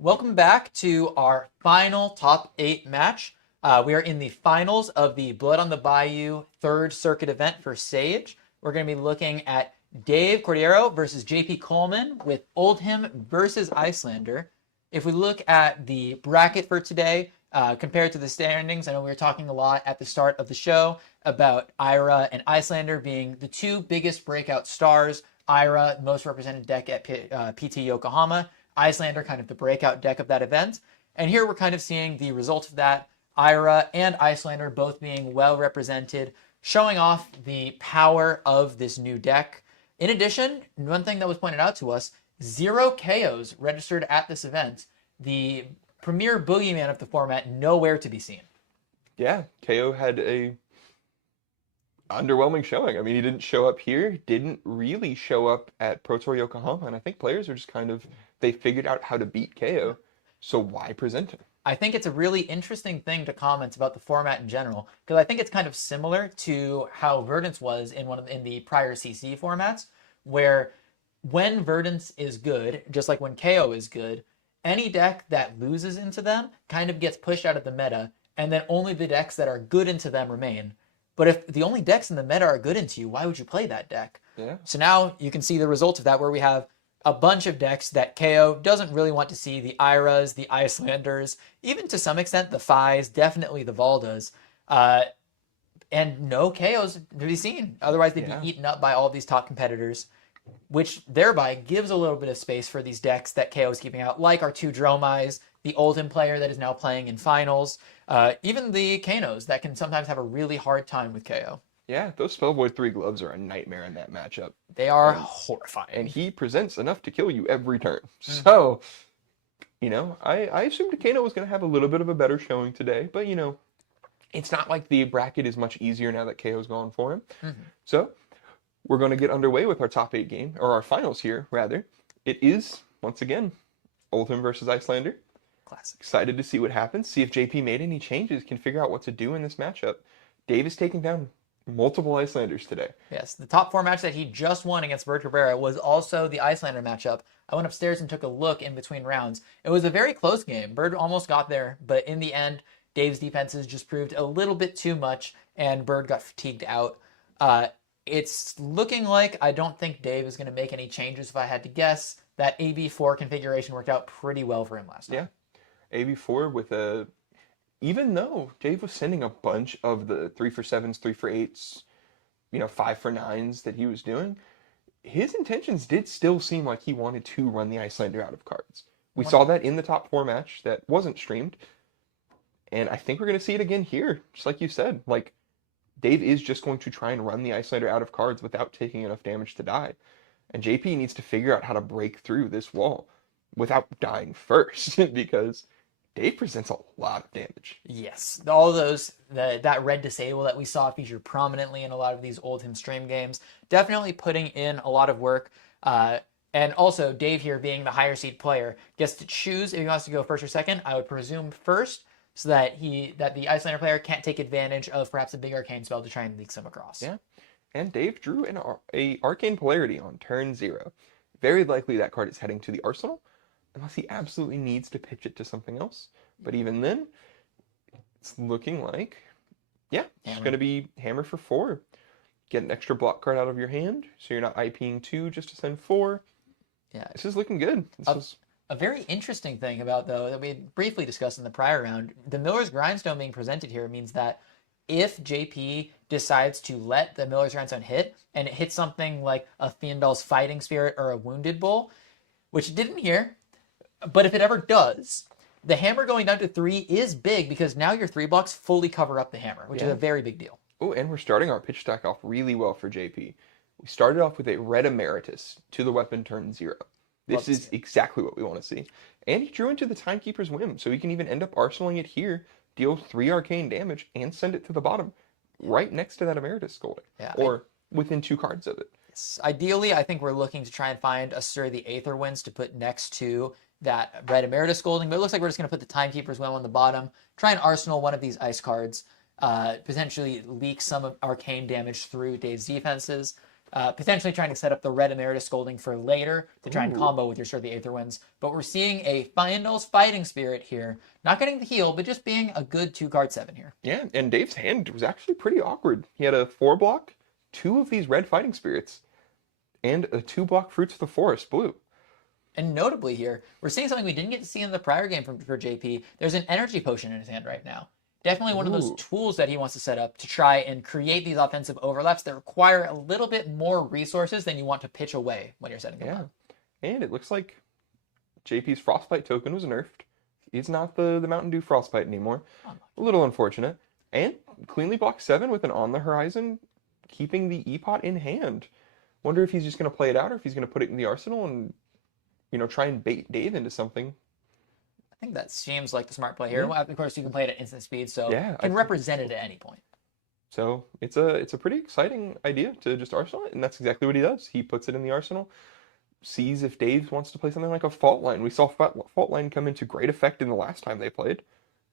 Welcome back to our final top 8 match. We are in the finals of the Blood on the Bayou third circuit event for Sage. We're going to be looking at Dave Cordero versus JP Coleman with Oldhim versus Icelander. If we look at the bracket for today, compared to the standings, I know we were talking a lot at the start of the show about Ira and Icelander being the two biggest breakout stars. Ira, most represented deck at PT Yokohama. Icelander, kind of the breakout deck of that event. And here we're kind of seeing the result of that. Ira and Icelander both being well represented, showing off the power of this new deck. In addition, one thing that was pointed out to us, 0 KOs registered at this event. The premier boogeyman of the format, nowhere to be seen. Yeah, KO had a underwhelming showing. I mean, he didn't show up here, didn't really show up at Pro Tour Yokohama, and I think players are just kind of, they figured out how to beat KO, so why present him? I think it's a really interesting thing to comment about the format in general, because I think it's kind of similar to how Verdance was in the prior CC formats, where when Verdance is good, just like when KO is good, any deck that loses into them kind of gets pushed out of the meta, and then only the decks that are good into them remain. But if the only decks in the meta are good into you, why would you play that deck? Yeah. So now you can see the result of that, where we have a bunch of decks that KO doesn't really want to see: the Iras, the Icelanders, even to some extent the Phis, definitely the Valdas, and no KOs to be seen. Otherwise, they'd be eaten up by all of these top competitors, which thereby gives a little bit of space for these decks that KO is keeping out, like our 2 Dromais, the Oldhim player that is now playing in finals, even the Kanos that can sometimes have a really hard time with KO. Yeah, those Spellvoid 3 gloves are a nightmare in that matchup. They are horrifying. And he presents enough to kill you every turn. So, you know, I assumed Kano was going to have a little bit of a better showing today, but, you know, it's not like the bracket is much easier now that KO's gone for him. So, we're going to get underway with our top 8 game, or our finals here, rather. It is, once again, Oldhim versus Icelander. Classic. Excited to see what happens, see if JP made any changes, can figure out what to do in this matchup. Dave is taking down multiple Icelanders today. Yes, the top 4 match that he just won against Bird Cabrera was also the Icelander matchup. I went upstairs and took a look in between rounds. It was a very close game. Bird almost got there, but in the end, Dave's defenses just proved a little bit too much, and Bird got fatigued out. It's looking like I don't think Dave is going to make any changes. If I had to guess, that AB4 configuration worked out pretty well for him last time. Yeah, AB4 with a... Even though Dave was sending a bunch of the 3-for-7s, 3-for-8s, you know, 5-for-9s that he was doing, his intentions did still seem like he wanted to run the Icelander out of cards. We saw that in the top 4 match that wasn't streamed, and I think we're going to see it again here, just like you said. Like, Dave is just going to try and run the Icelander out of cards without taking enough damage to die. And JP needs to figure out how to break through this wall without dying first, because Dave presents a lot of damage. Yes, all those, that red disable that we saw featured prominently in a lot of these Oldhim stream games, definitely putting in a lot of work. And also, Dave here being the higher seed player gets to choose if he wants to go first or second. I would presume first, so that the Icelander player can't take advantage of perhaps a big arcane spell to try and leak some across. Yeah, and Dave drew a Arcane Polarity on turn 0. Very likely that card is heading to the arsenal, unless he absolutely needs to pitch it to something else. But even then, it's looking like, yeah, it's going to be Hammer for 4. Get an extra block card out of your hand, so you're not IPing 2 just to send 4. Yeah, this is looking good. A very interesting thing about, though, that we briefly discussed in the prior round, the Miller's Grindstone being presented here means that if JP decides to let the Miller's Grindstone hit, and it hits something like a Theondel's Fighting Spirit or a Wounded Bull, which it didn't here, but if it ever does, the hammer going down to 3 is big, because now your 3 blocks fully cover up the hammer, which is a very big deal. Oh, and we're starting our pitch stack off really well for JP. We started off with a red Emeritus to the weapon turn 0. This is exactly what we want to see. And he drew into the Timekeeper's Whim, so he can even end up arsenaling it here, deal 3 arcane damage, and send it to the bottom, right next to that Emeritus Scolding. Yeah, or within 2 cards of it. Yes. Ideally, I think we're looking to try and find a Stir the Aether Winds to put next to that red Emeritus Scolding, but it looks like we're just going to put the Timekeeper's Whim on the bottom, try and arsenal one of these ice cards, potentially leak some of arcane damage through Dave's defenses. Potentially trying to set up the red Emeritus Scolding for later to try and Ooh. combo with your Stir the Aether Winds. But we're seeing a Finals Fighting Spirit here. Not getting the heal, but just being a good 2-card 7 here. Yeah, and Dave's hand was actually pretty awkward. He had a 4-block, 2 of these red fighting spirits, and a 2-block Fruits of the Forest blue. And notably here, we're seeing something we didn't get to see in the prior game for JP. There's an energy potion in his hand right now. Definitely one of those Ooh. tools that he wants to set up to try and create these offensive overlaps that require a little bit more resources than you want to pitch away when you're setting them Yeah, up. and it looks like JP's Frostbite token was nerfed. He's not the Mountain Dew Frostbite anymore. A little unfortunate. And cleanly blocked 7 with an On the Horizon, keeping the E-Pot in hand. Wonder if he's just going to play it out or if he's going to put it in the arsenal and, try and bait Dave into something. I think that seems like the smart play here. Yeah. Well, of course, you can play it at instant speed, so Yeah, you can represent it at any point. So it's a pretty exciting idea to just arsenal it, and that's exactly what he does. He puts it in the arsenal, sees if Dave wants to play something like a Fault Line. We saw Fault Line come into great effect in the last time they played.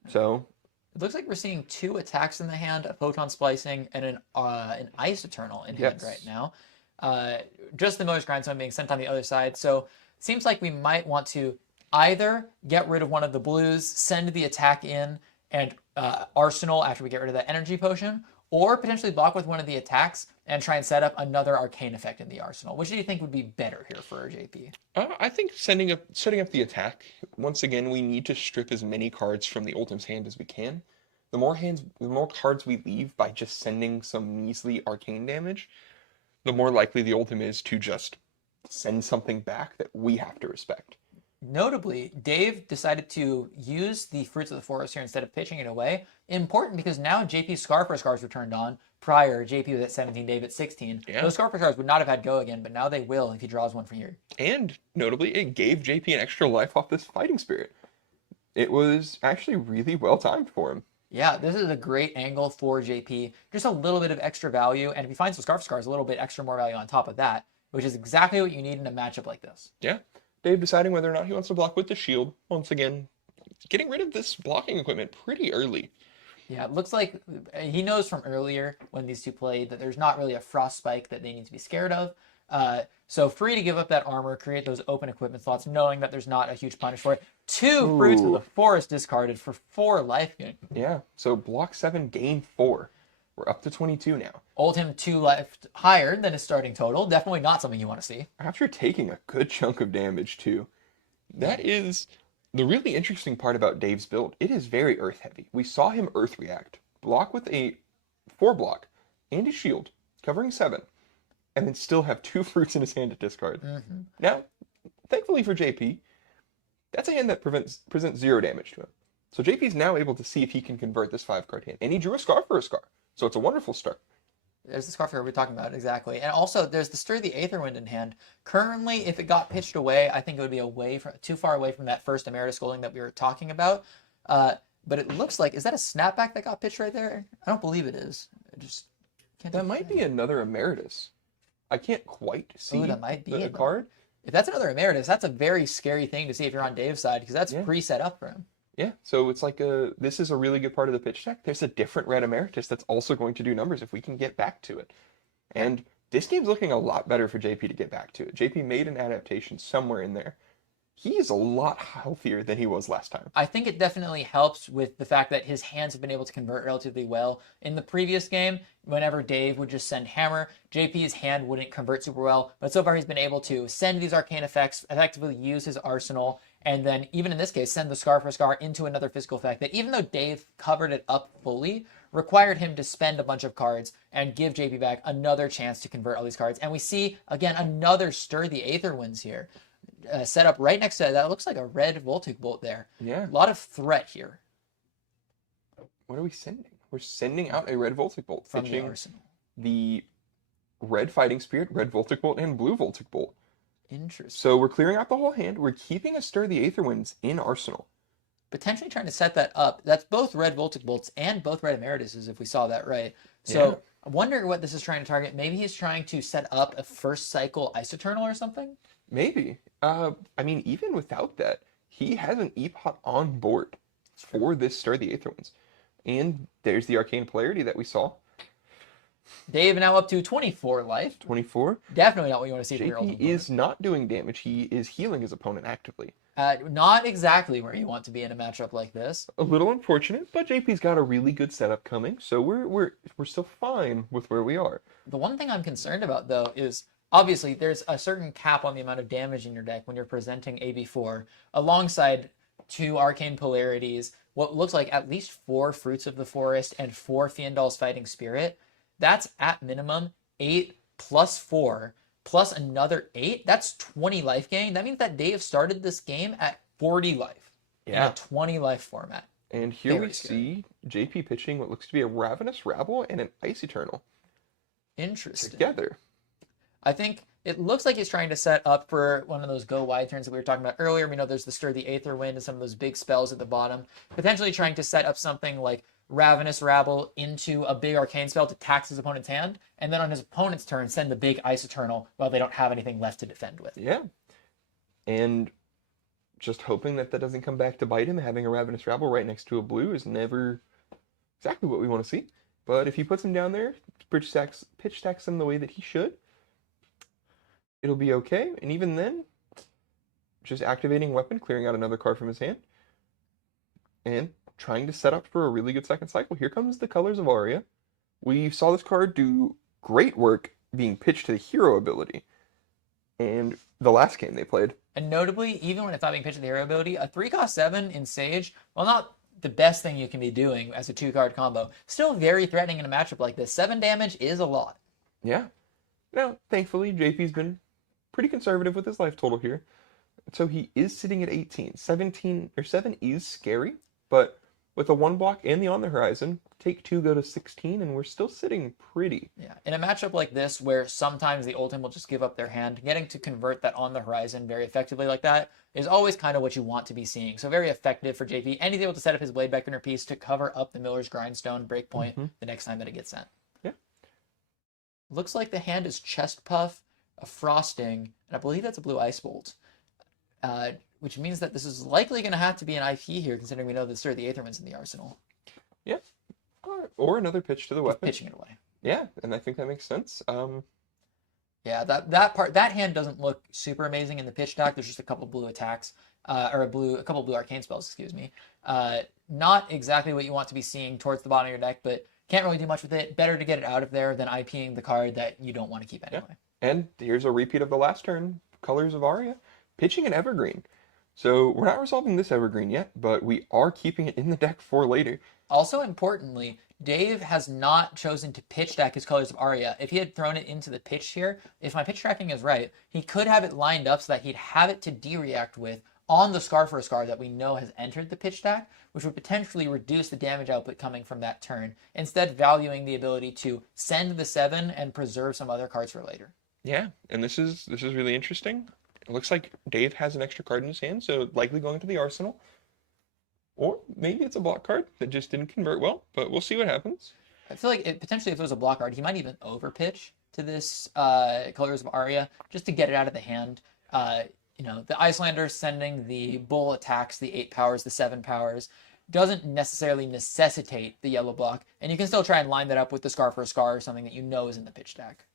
So It looks like we're seeing 2 attacks in the hand, a Photon Splicing, and an Ice Eternal in hand right now. Just the Motor's Grindstone being sent on the other side. So it seems like we might want to either get rid of one of the blues, send the attack in, and arsenal after we get rid of that energy potion, or potentially block with one of the attacks and try and set up another arcane effect in the arsenal. Which do you think would be better here for JP? I think setting up the attack. Once again, we need to strip as many cards from the Ultim's hand as we can. The more cards we leave by just sending some measly arcane damage, the more likely the Ultim is to just send something back that we have to respect. Notably, Dave decided to use the Fruits of the Forest here instead of pitching it away. Important because now JP's Scarfer Scars were turned on. Prior, JP was at 17, Dave at 16. Yeah. Those Scarfer Scars would not have had go again, but now they will if he draws one from here. And notably, it gave JP an extra life off this Fighting Spirit. It was actually really well timed for him. Yeah, this is a great angle for JP. Just a little bit of extra value, and if he finds some Scarfer Scars, a little bit extra more value on top of that, which is exactly what you need in a matchup like this. Yeah. Dave deciding whether or not he wants to block with the shield. Once again, getting rid of this blocking equipment pretty early. Yeah, it looks like he knows from earlier when these two played that there's not really a frost spike that they need to be scared of. So free to give up that armor, create those open equipment slots, knowing that there's not a huge punish for it. 2 Fruits of the Forest discarded for 4 life gain. Yeah, so block 7, gain 4. We're up to 22 now. Oldhim 2 life higher than his starting total. Definitely not something you want to see. After taking a good chunk of damage too. That is the really interesting part about Dave's build. It is very earth heavy. We saw him earth react. Block with a 4-block and a shield, covering 7. And then still have 2 fruits in his hand to discard. Mm-hmm. Now, thankfully for JP, that's a hand that presents 0 damage to him. So JP's now able to see if he can convert this 5-card hand. And he drew a Scar for a Scar. So it's a wonderful start. There's the Scarf here we're talking about, exactly. And also, there's the Stir the Aetherwind in hand. Currently, if it got pitched away, I think it would be too far away from that first Emeritus Scolding that we were talking about. But it looks like, is that a snapback that got pitched right there? I don't believe it is. I just can't. That might be another Emeritus. I can't quite see that might be the it. card. If that's another Emeritus, that's a very scary thing to see if you're on Dave's side, because that's pre-set up for him. Yeah, so it's like this is a really good part of the pitch deck. There's a different red Emeritus that's also going to do numbers if we can get back to it. And this game's looking a lot better for JP to get back to it. JP made an adaptation somewhere in there. He is a lot healthier than he was last time. I think it definitely helps with the fact that his hands have been able to convert relatively well. In the previous game, whenever Dave would just send Hammer, JP's hand wouldn't convert super well. But so far he's been able to send these arcane effects, effectively use his arsenal, and then even in this case, send the Scar for Scar into another physical effect that even though Dave covered it up fully, required him to spend a bunch of cards and give JP back another chance to convert all these cards. And we see, again, another Stir the Aetherwinds here. Set up right next to that looks like a red Voltic Bolt there. Yeah. A lot of threat here. What are we sending? We're sending out a red Voltic Bolt. From the pitching arsenal. the red Fighting Spirit, red Voltic Bolt, and blue Voltic Bolt. Interesting. So we're clearing out the whole hand. We're keeping a Stir the Aetherwinds in arsenal. Potentially trying to set that up. That's both red Voltic Bolts and both red Emerituses, if we saw that right. So Yeah. I wonder what this is trying to target. Maybe he's trying to set up a first cycle Ice Eternal or something? Maybe. I mean, even without that, he has an E-Pot on board for this Stir the Aetherwinds. And there's the Arcane Polarity that we saw. Dave now up to 24 life. 24. Definitely not what you want to see from your JP ultimate is not doing damage. He is healing his opponent actively. Not exactly where you want to be in a matchup like this. A little unfortunate, but JP's got a really good setup coming, so we're still fine with where we are. The one thing I'm concerned about, though, is obviously there's a certain cap on the amount of damage in your deck when you're presenting AB4 alongside 2 Arcane Polarities, what looks like at least 4 Fruits of the Forest and 4 Fiendal's Fighting Spirit. That's at minimum 8 plus 4 plus another 8. That's 20 life gain. That means that Dave started this game at 40 life in a 20 life format. And here Very we scary. see JP pitching what looks to be a Ravenous Rabble and an Ice Eternal Interesting. together. I think it looks like he's trying to set up for one of those go wide turns that we were talking about earlier. We know there's the Stir the Aether Wind and some of those big spells at the bottom. Potentially trying to set up something like Ravenous Rabble into a big arcane spell to tax his opponent's hand, and then on his opponent's turn send the big Ice Eternal while they don't have anything left to defend with. Yeah. And just hoping that doesn't come back to bite him. Having a Ravenous Rabble right next to a blue is never exactly what we want to see. But if he puts him down there, pitch stacks him the way that he should, it'll be okay. And even then, just activating weapon, clearing out another card from his hand, and trying to set up for a really good second cycle. Here comes the Colors of Aria. We saw this card do great work being pitched to the hero ability. And the last game they played. And notably, even when it's not being pitched to the hero ability, a 3-cost 7 in Sage, while not the best thing you can be doing as a 2-card combo, still very threatening in a matchup like this. 7 damage is a lot. Yeah. Now, thankfully, JP's been pretty conservative with his life total here. So he is sitting at 18. 7 is scary, but with a 1 block and the On the Horizon, take 2, go to 16, and we're still sitting pretty. Yeah, in a matchup like this, where sometimes the ultimate will just give up their hand, getting to convert that On the Horizon very effectively like that is always kind of what you want to be seeing. So very effective for JP, and he's able to set up his Blade Beckoner piece to cover up the Miller's Grindstone breakpoint the next time that it gets sent. Yeah. Looks like the hand is Chest Puff, a Frosting, and I believe that's a blue Ice Bolt. Which means that this is likely going to have to be an IP here, considering we know that Stir the Aetherwind's in the arsenal. Yeah. Or another pitch to the weapon. Pitching it away. Yeah, and I think that makes sense. Yeah, that hand doesn't look super amazing in the pitch deck. There's just a couple blue attacks, a couple blue arcane spells, excuse me. Not exactly what you want to be seeing towards the bottom of your deck, but can't really do much with it. Better to get it out of there than IPing the card that you don't want to keep anyway. Yeah. And here's a repeat of the last turn, Colors of Aria, pitching an Evergreen. So we're not resolving this Evergreen yet, but we are keeping it in the deck for later. Also importantly, Dave has not chosen to pitch deck his Colors of Aria. If he had thrown it into the pitch here, if my pitch tracking is right, he could have it lined up so that he'd have it to D-react with on the Scar for a Scar that we know has entered the pitch deck, which would potentially reduce the damage output coming from that turn, instead valuing the ability to send the 7 and preserve some other cards for later. Yeah, and this is really interesting. It looks like Dave has an extra card in his hand, so likely going to the arsenal. Or maybe it's a block card that just didn't convert well, but we'll see what happens. I feel like potentially if it was a block card, he might even overpitch to this Colors of Aria just to get it out of the hand. The Icelander sending the bull attacks, the 8 powers, the 7 powers, doesn't necessarily necessitate the yellow block, and you can still try and line that up with the Scar for a Scar or something that you know is in the pitch deck.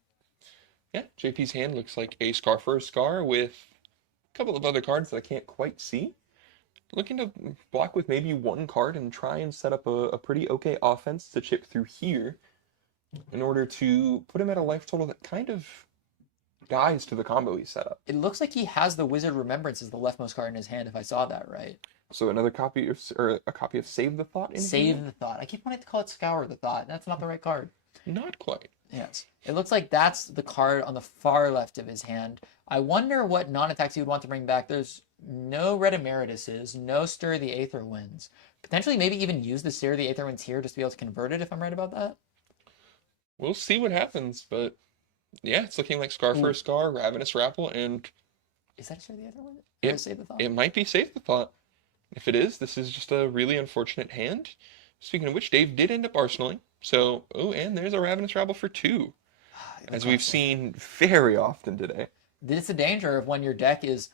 Yeah, JP's hand looks like a Scar for a Scar with a couple of other cards that I can't quite see. Looking to block with maybe 1 card and try and set up a pretty okay offense to chip through here in order to put him at a life total that kind of dies to the combo he set up. It looks like he has the Wizard Remembrance as the leftmost card in his hand, if I saw that right. So another copy of Save the Thought in Save here? the Thought. I keep wanting to call it Scour the Thought. That's not the right card. Not quite. Yes. It looks like that's the card on the far left of his hand. I wonder what non-attacks he would want to bring back. There's no Red Emerituses, no Stir the Aether Winds. Potentially maybe even use the Stir the Aether Winds here just to be able to convert it, if I'm right about that. We'll see what happens, but yeah, it's looking like Scar for a Scar, Ravenous Rabble, and Is that Stir the Aether Wind? It- Or Save the Thought? it might be Save the Thought. If it is, this is just a really unfortunate hand. Speaking of which, Dave did end up arsenaling. So, and there's a Ravenous Rabble for 2, as we've seen very often today. It's the danger of when your deck is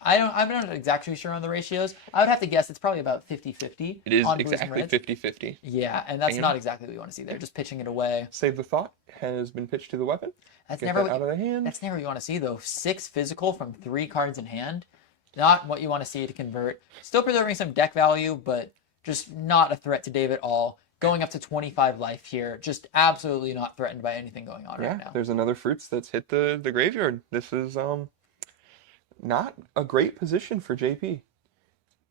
I'm not exactly sure on the ratios. I would have to guess it's probably about 50-50 It is on blues and exactly reds. 50-50. Yeah, and that's And- not exactly what you want to see there. Just pitching it away. Save the thought has been pitched to the weapon. That's Get never that what out of the hand. That's never what you want to see though. 6 physical from 3 cards in hand. Not what you want to see to convert. Still preserving some deck value, but just not a threat to Dave at all. Going up to 25 life here. Just absolutely not threatened by anything going on right now. There's another fruits that's hit the graveyard. This is not a great position for JP.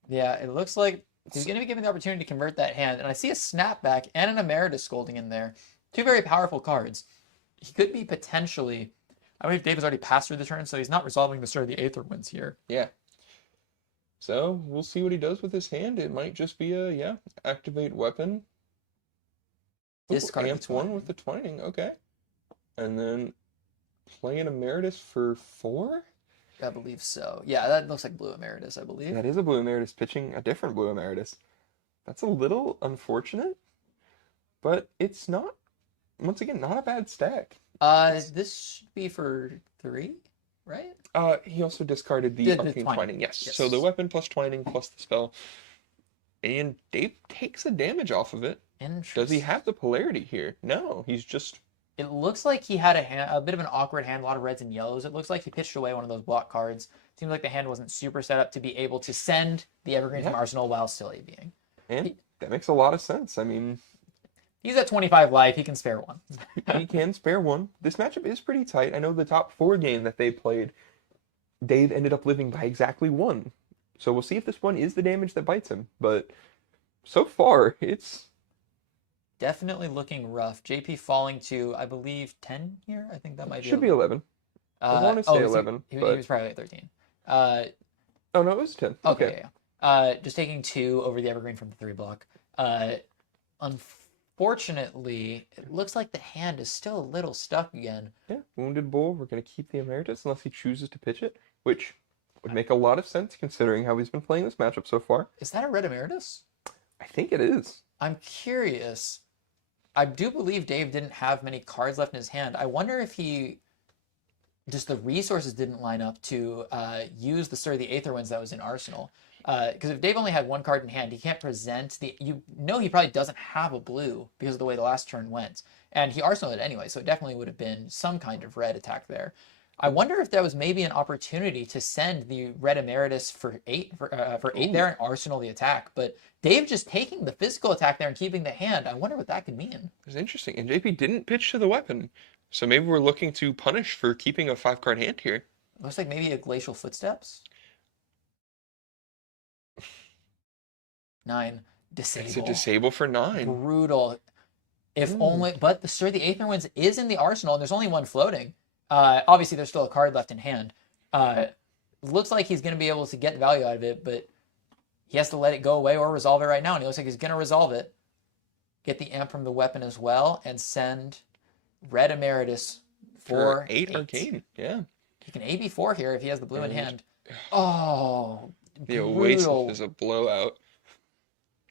Yeah, it looks like he's going to be given the opportunity to convert that hand. And I see a snapback and an Emeritus Scolding in there. 2 very powerful cards. He could be potentially... I believe Dave has already passed through the turn, so he's not resolving the Stir of the Aether Winds here. Yeah. So we'll see what he does with his hand. It might just be a, activate weapon. Discard Amp 1 with the twining. Okay. And then play an Emeritus for 4? I believe so. Yeah, that looks like Blue Emeritus, I believe. That is a Blue Emeritus pitching a different Blue Emeritus. That's a little unfortunate, but it's not, once again, not a bad stack. This should be for 3, right? He also discarded the The Arcane twining. Twining. Yes. Yes. So the weapon plus twining plus the spell. And Dave takes a damage off of it. Interesting. Does he have the polarity here? No, he's just... It looks like he had a bit of an awkward hand, a lot of reds and yellows. It looks like he pitched away one of those block cards. Seems like the hand wasn't super set up to be able to send the Evergreen from Arsenal while still ABing. And that makes a lot of sense. I mean... He's at 25 life. He can spare 1. He can spare 1. This matchup is pretty tight. I know the top 4 game that they played, Dave ended up living by exactly 1. So we'll see if this one is the damage that bites him. But so far, it's... Definitely looking rough. JP falling to, I believe, 10 here? I think that might be... Should be 11. I want to say 11. He but... was probably at 13. Oh, no, it was 10. Okay. Yeah. Just taking 2 over the Evergreen from the 3 block. Unfortunately, it looks like the hand is still a little stuck again. Yeah, Wounded Bull, we're going to keep the Emeritus unless he chooses to pitch it, which would make a lot of sense considering how he's been playing this matchup so far. Is that a red Emeritus? I think it is. I'm curious. I do believe Dave didn't have many cards left in his hand. I wonder if just the resources didn't line up to use the Stir of the Aether Winds that was in Arsenal. Because if Dave only had 1 card in hand, he can't present he probably doesn't have a blue because of the way the last turn went. And he Arsenaled it anyway, so it definitely would have been some kind of red attack there. I wonder if that was maybe an opportunity to send the red Emeritus for 8 there and Arsenal the attack. But Dave just taking the physical attack there and keeping the hand, I wonder what that could mean. It's interesting. And JP didn't pitch to the weapon. So maybe we're looking to punish for keeping a 5-card hand here. Looks like maybe a Glacial Footsteps. 9. Disable. It's a disable for 9. Brutal. If only, but the Stir of the Aether Winds is in the arsenal, and there's only 1 floating. Obviously, there's still a card left in hand. Looks like he's going to be able to get value out of it, but he has to let it go away or resolve it right now, and he looks like he's going to resolve it. Get the amp from the weapon as well, and send Red Emeritus for 8 Arcane. Yeah. He can AB4 here if he has the blue in hand. Oh, The brutal. Oasis is a blowout.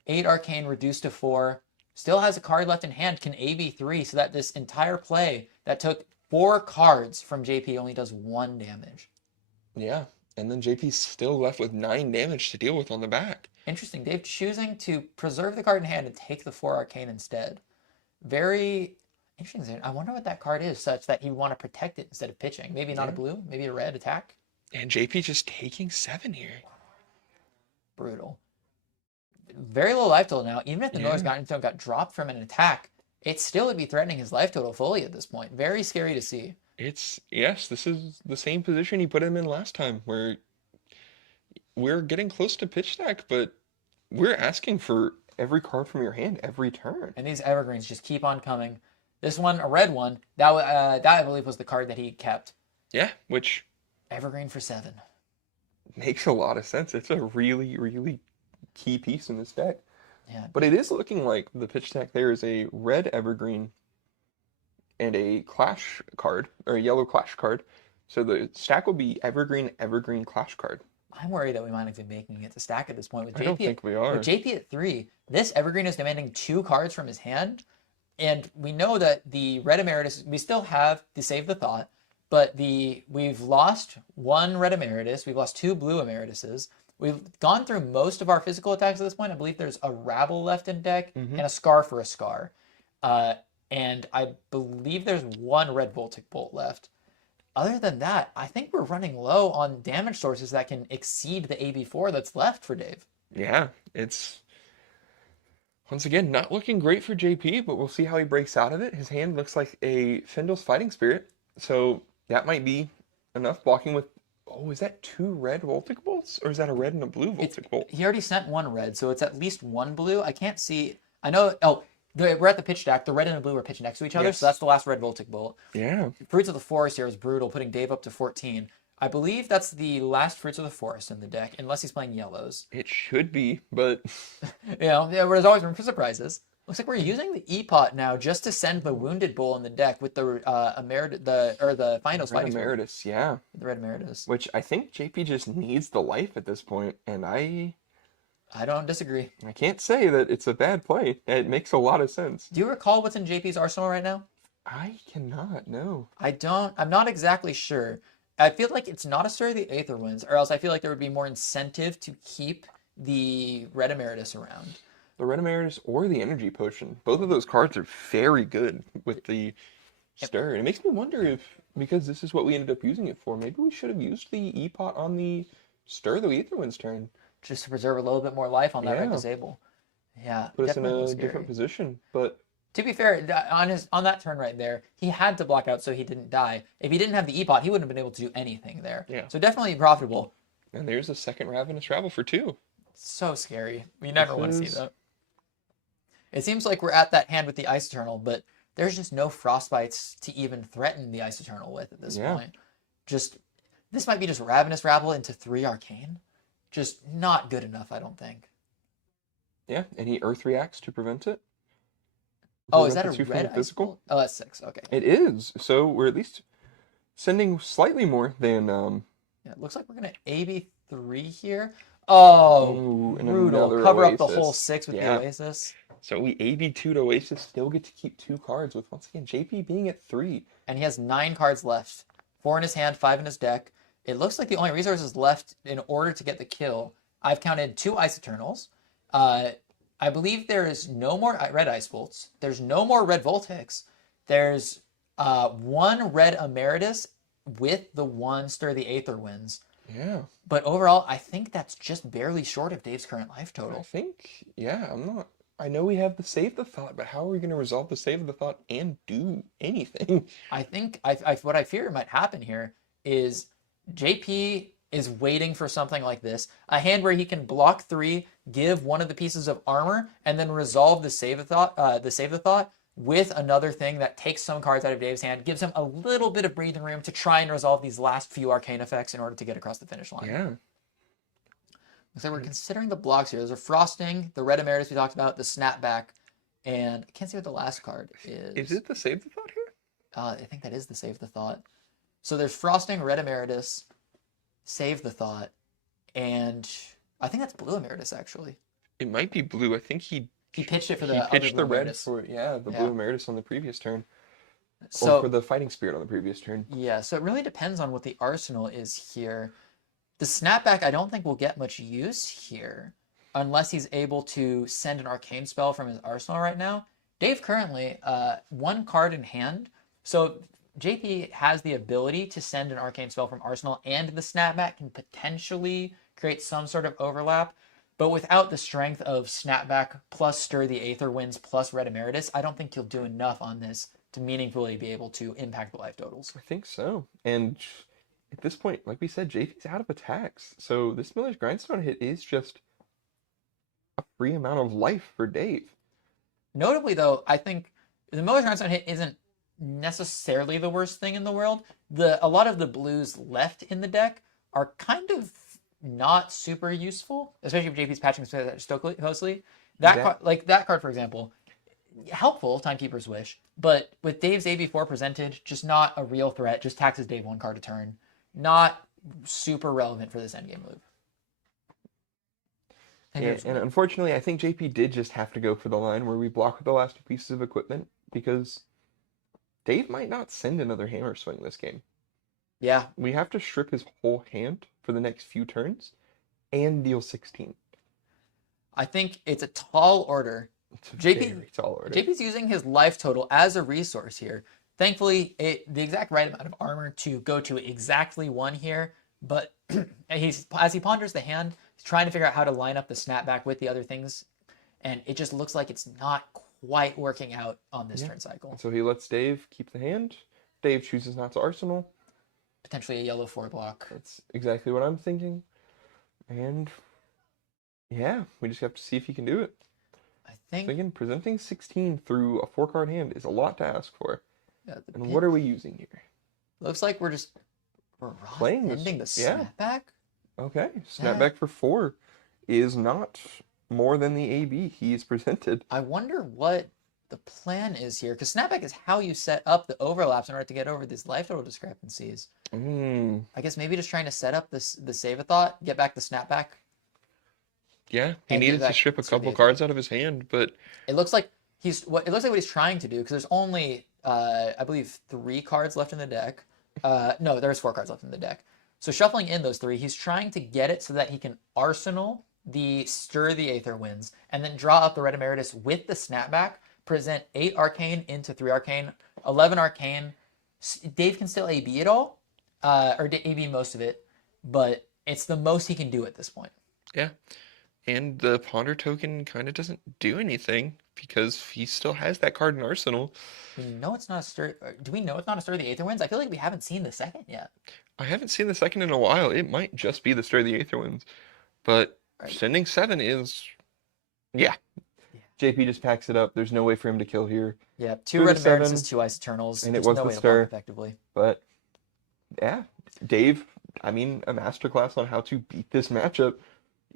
8 Arcane reduced to 4. Still has a card left in hand, can AB3, so that this entire play that took 4 cards from JP only does 1 damage. Yeah, and then JP's still left with 9 damage to deal with on the back. Interesting. Dave choosing to preserve the card in hand and take the 4 Arcane instead. Very interesting. I wonder what that card is such that he would want to protect it instead of pitching. Maybe not a blue, maybe a red attack. And JP just taking 7 here. Brutal. Very low life total now. Even if the Northern Guardian Stone got dropped from an attack, it still would be threatening his life total fully at this point. Very scary to see. Yes, this is the same position he put him in last time, where we're getting close to pitch stack, but we're asking for every card from your hand every turn. And these evergreens just keep on coming. This one, a red one, that I believe was the card that he kept. Yeah, which Evergreen for 7. makes a lot of sense. It's a really, really key piece in this deck. Yeah. But it is looking like the pitch deck there is a red Evergreen and a Clash card, or a yellow Clash card. So the stack will be Evergreen, Evergreen, Clash card. I'm worried that we might have been making it to stack at this point. With JP I don't think we are. With JP at 3, this Evergreen is demanding 2 cards from his hand. And we know that the Red Emeritus, we still have the Save the Thought. but we've lost one red emeritus, we've lost two blue emerituses. We've gone through most of our physical attacks at this point. I believe there's a rabble left in deck and a scar for a scar. And I believe there's one red Voltic Bolt left. Other than that, I think we're running low on damage sources that can exceed the AB4 that's left for Dave. Yeah, it's once again not looking great for JP, but we'll see how he breaks out of it. His hand looks like a Fendel's Fighting Spirit, so that might be enough blocking with. Oh, is that two red Voltic Bolts, or is that a red and a blue Voltic Bolt? He already sent one red, so it's at least one blue. I can't see. I know. Oh, we're at the pitch deck. The red and the blue are pitched next to each other, Yes. so that's the last red Voltic Bolt. Yeah. Fruits of the Forest here is brutal, putting Dave up to 14. I believe that's the last Fruits of the Forest in the deck, unless he's playing yellows. It should be, but There's always room for surprises. Looks like we're using the E-Pot now just to send the Wounded Bull in the deck with the the Finals Red Fighting Spirit. Emeritus, yeah. The Red Emeritus. Which I think JP just needs the life at this point, and I don't disagree. can't say that it's a bad play. It makes a lot of sense. Do you recall what's in JP's arsenal right now? I cannot, no. I'm not exactly sure. I feel like it's not a Stir of the Aether Winds, or else I feel like there would be more incentive to keep the Red Emeritus around. The Red Emeritus or the Energy Potion. Both of those cards are very good with the Stir. And it makes me wonder if, because this is what we ended up using it for, maybe we should have used the E-Pot on the Stir of the Aether Winds turn. Just to preserve a little bit more life on that red Yeah. disable. Yeah, Put us in definitely a scary. different position. But To be fair, on that turn right there, he had to block out so he didn't die. If he didn't have the E-Pot, he wouldn't have been able to do anything there. Yeah. So definitely profitable. and there's a second Ravenous Rabble for 2. So scary. We never want to see is- that. It seems like we're at that hand with the Ice Eternal, but there's just no Frostbites to even threaten the Ice Eternal with at this Yeah. point. This might be just Ravenous Rabble into 3 Arcane. Just not good enough, I don't think. Yeah, and he Earth reacts to prevent it. Oh, is that Prevent a the 2 from red the Ice physical? Bolt? Oh, that's 6. Okay. It is. So we're at least sending slightly more than Yeah, it looks like we're going to AB3 here. Oh, Ooh, and brutal. another Cover up the Oasis. whole 6 with Yeah. the Oasis. So we AB2 to Oasis, still get to keep 2 cards with, once again, JP being at 3. And he has 9 cards left. 4 in his hand, 5 in his deck. It looks like the only resources left in order to get the kill. I've counted 2 Ice Eternals. I believe there is no more red Ice Bolts. There's no more red Voltics. There's 1 red Emeritus with the 1 Stir the Aether Winds. Yeah. But overall, I think that's just barely short of Dave's current life I total. think, I know we have the Save the Thought, but how are we going to resolve the Save the Thought and do anything? I think what I fear might happen here is JP is waiting for something like this, a hand where he can block 3, give one of the pieces of armor, and then resolve the Save the Thought with another thing that takes some cards out of Dave's hand, gives him a little bit of breathing room to try and resolve these last few arcane effects in order to get across the finish line. Yeah. Looks like we're considering the blocks here. There's a Frosting, the Red Emeritus we talked about, the Snapback, and I can't see what the last card is. Is it the Save the Thought here? I think that is the Save the Thought. So there's Frosting, Red Emeritus, Save the Thought, and I think that's Blue Emeritus, actually. It might be blue. I think he pitched it for he the pitched other the Blue red Emeritus. for, the Blue Yeah. Emeritus on the previous turn. Or So, for the Fighting Spirit on the previous turn. yeah, so it really depends on what the arsenal is here. The Snapback, I don't think will get much use here unless he's able to send an arcane spell from his arsenal right now. Dave currently, 1 card in hand. So JP has the ability to send an arcane spell from arsenal, and the Snapback can potentially create some sort of overlap. But without the strength of Snapback plus Stir the Aether Winds plus Red Emeritus, I don't think he'll do enough on this to meaningfully be able to impact the life totals. I think so. And at this point, like we said, JP's out of attacks. So this Miller's Grindstone hit is just a free amount of life for Dave. Notably, though, I think the Miller's Grindstone hit isn't necessarily the worst thing in the world. A lot of the blues left in the deck are kind of not super useful, especially if JP's patching so closely. That card, for example, helpful, Timekeeper's Wish, but with Dave's AB4 presented, just not a real threat, just taxes Dave 1 card a turn. Not super relevant for this endgame move. Yeah, and unfortunately, I think JP did just have to go for the line where we block with the last 2 pieces of equipment because Dave might not send another hammer swing this game. Yeah, We have to strip his whole hand for the next few turns and deal 16. I think it's a tall order. It's a JP very tall order. JP's using his life total as a resource here. Thankfully, the exact right amount of armor to go to exactly 1 here, but as he ponders the hand, he's trying to figure out how to line up the snapback with the other things, and it just looks like it's not quite working out on this turn cycle. So he lets Dave keep the hand. Dave chooses not to arsenal. Potentially a yellow 4 block. That's exactly what I'm thinking. And yeah, we just have to see if he can do it. I think. So again, presenting 16 through a 4-card hand is a lot to ask for. Yeah, and what are we using here? Looks like we're playing ending the yeah. snapback. Okay, snapback for 4 is not more than the AB he is presented. I wonder what the plan is here, because snapback is how you set up the overlaps in order to get over these life total discrepancies. I guess maybe just trying to set up the save a thought, get back the snapback. Yeah, he needed to strip a couple cards out of his hand, but it looks like what he's trying to do, because there's only I believe 3 cards left in the deck. No, there's 4 cards left in the deck. So shuffling in those 3, he's trying to get it so that he can arsenal the Stir the Aether Winds and then draw up the Red Emeritus with the snapback, present 8 Arcane into 3 Arcane, 11 Arcane. Dave can still AB it all, or AB most of it, but it's the most he can do at this point. Yeah. And the Ponder token kind of doesn't do anything because he still has that card in Arsenal. We know it's not a Stir. Do we know it's not a Stir the Aether Winds? I feel like we haven't seen the second yet. I haven't seen the second in a while. It might just be the Stir the Aether Winds. But sending 7 is... Yeah. JP just packs it up. There's no way for him to kill here. Yeah, 2 Red Emeritus, 2 Ice Eternals. And it was no the way to Stir. block effectively. But yeah, Dave, I mean, a masterclass on how to beat this matchup.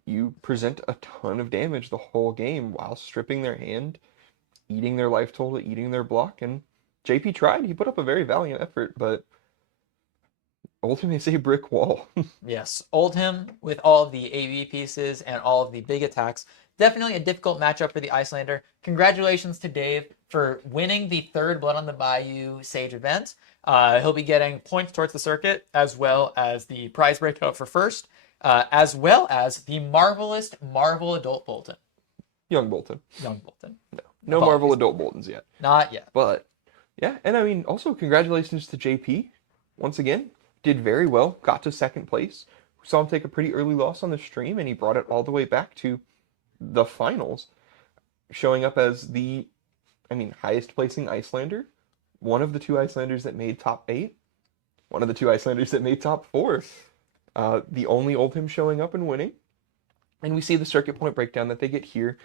You present a ton of damage the whole game while stripping their hand, eating their life total, eating their block, and JP tried. He put up a very valiant effort, but ultimately it's a brick wall. Yes, Oldhim with all of the AV pieces and all of the big attacks. Definitely a difficult matchup for the Icelander. Congratulations to Dave for winning the 3rd Blood on the Bayou Sage event. He'll be getting points towards the circuit, as well as the prize breakout for 1st, as well as the marvelous Marvel Adult Bolton. Young Bolton. Young Bolton. No Apologies. Marvel Adult Boltons yet. Not yet. But yeah, and I mean, also congratulations to JP. Once again, did very well, got to 2nd place. We saw him take a pretty early loss on the stream, and he brought it all the way back to the finals, showing up as the, highest placing Icelander, one of the 2 Icelanders that made top 8, one of the 2 Icelanders that made top 4, the only Oldhim showing up and winning. And we see the circuit point breakdown that they get here.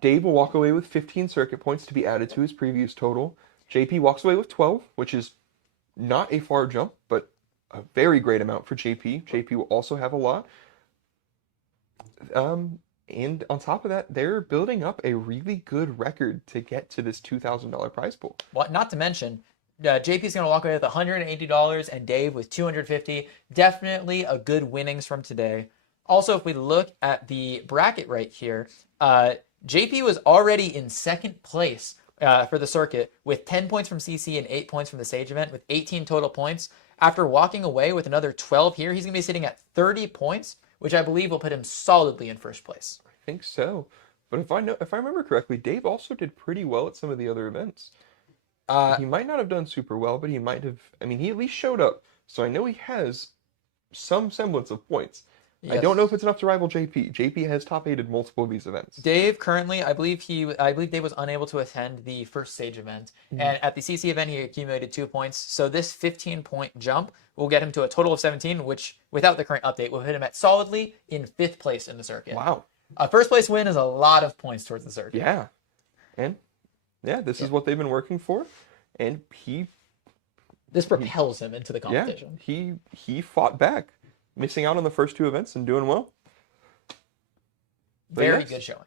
Dave will walk away with 15 circuit points to be added to his previous total. JP walks away with 12, which is not a far jump, but a very great amount for JP. JP will also have a lot. And on top of that, they're building up a really good record to get to this $2,000 prize pool. Well, not to mention, JP's going to walk away with $180 and Dave with $250. Definitely a good winnings from today. Also, if we look at the bracket right here, JP was already in 2nd place for the circuit with 10 points from CC and 8 points from the Sage event with 18 total points. After walking away with another 12 here, he's going to be sitting at 30 points, which I believe will put him solidly in 1st place. I think so. But if I remember correctly, Dave also did pretty well at some of the other events. He might not have done super well, but he might have. He at least showed up. So I know he has some semblance of points. Yes. I don't know if it's enough to rival JP. JP has top 8 at multiple of these events. Dave currently, I believe Dave was unable to attend the 1st Sage event, and at the CC event he accumulated 2 points. So this 15-point jump will get him to a total of 17, which without the current update will hit him at solidly in 5th place in the circuit. Wow. A 1st place win is a lot of points towards the circuit. Yeah, and this is what they've been working for, and this propels him into the competition. Yeah, he fought back, missing out on the first 2 events and doing well. But Very good showing.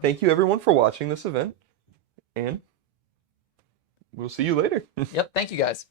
Thank you everyone for watching this event, and we'll see you later. Yep, thank you guys.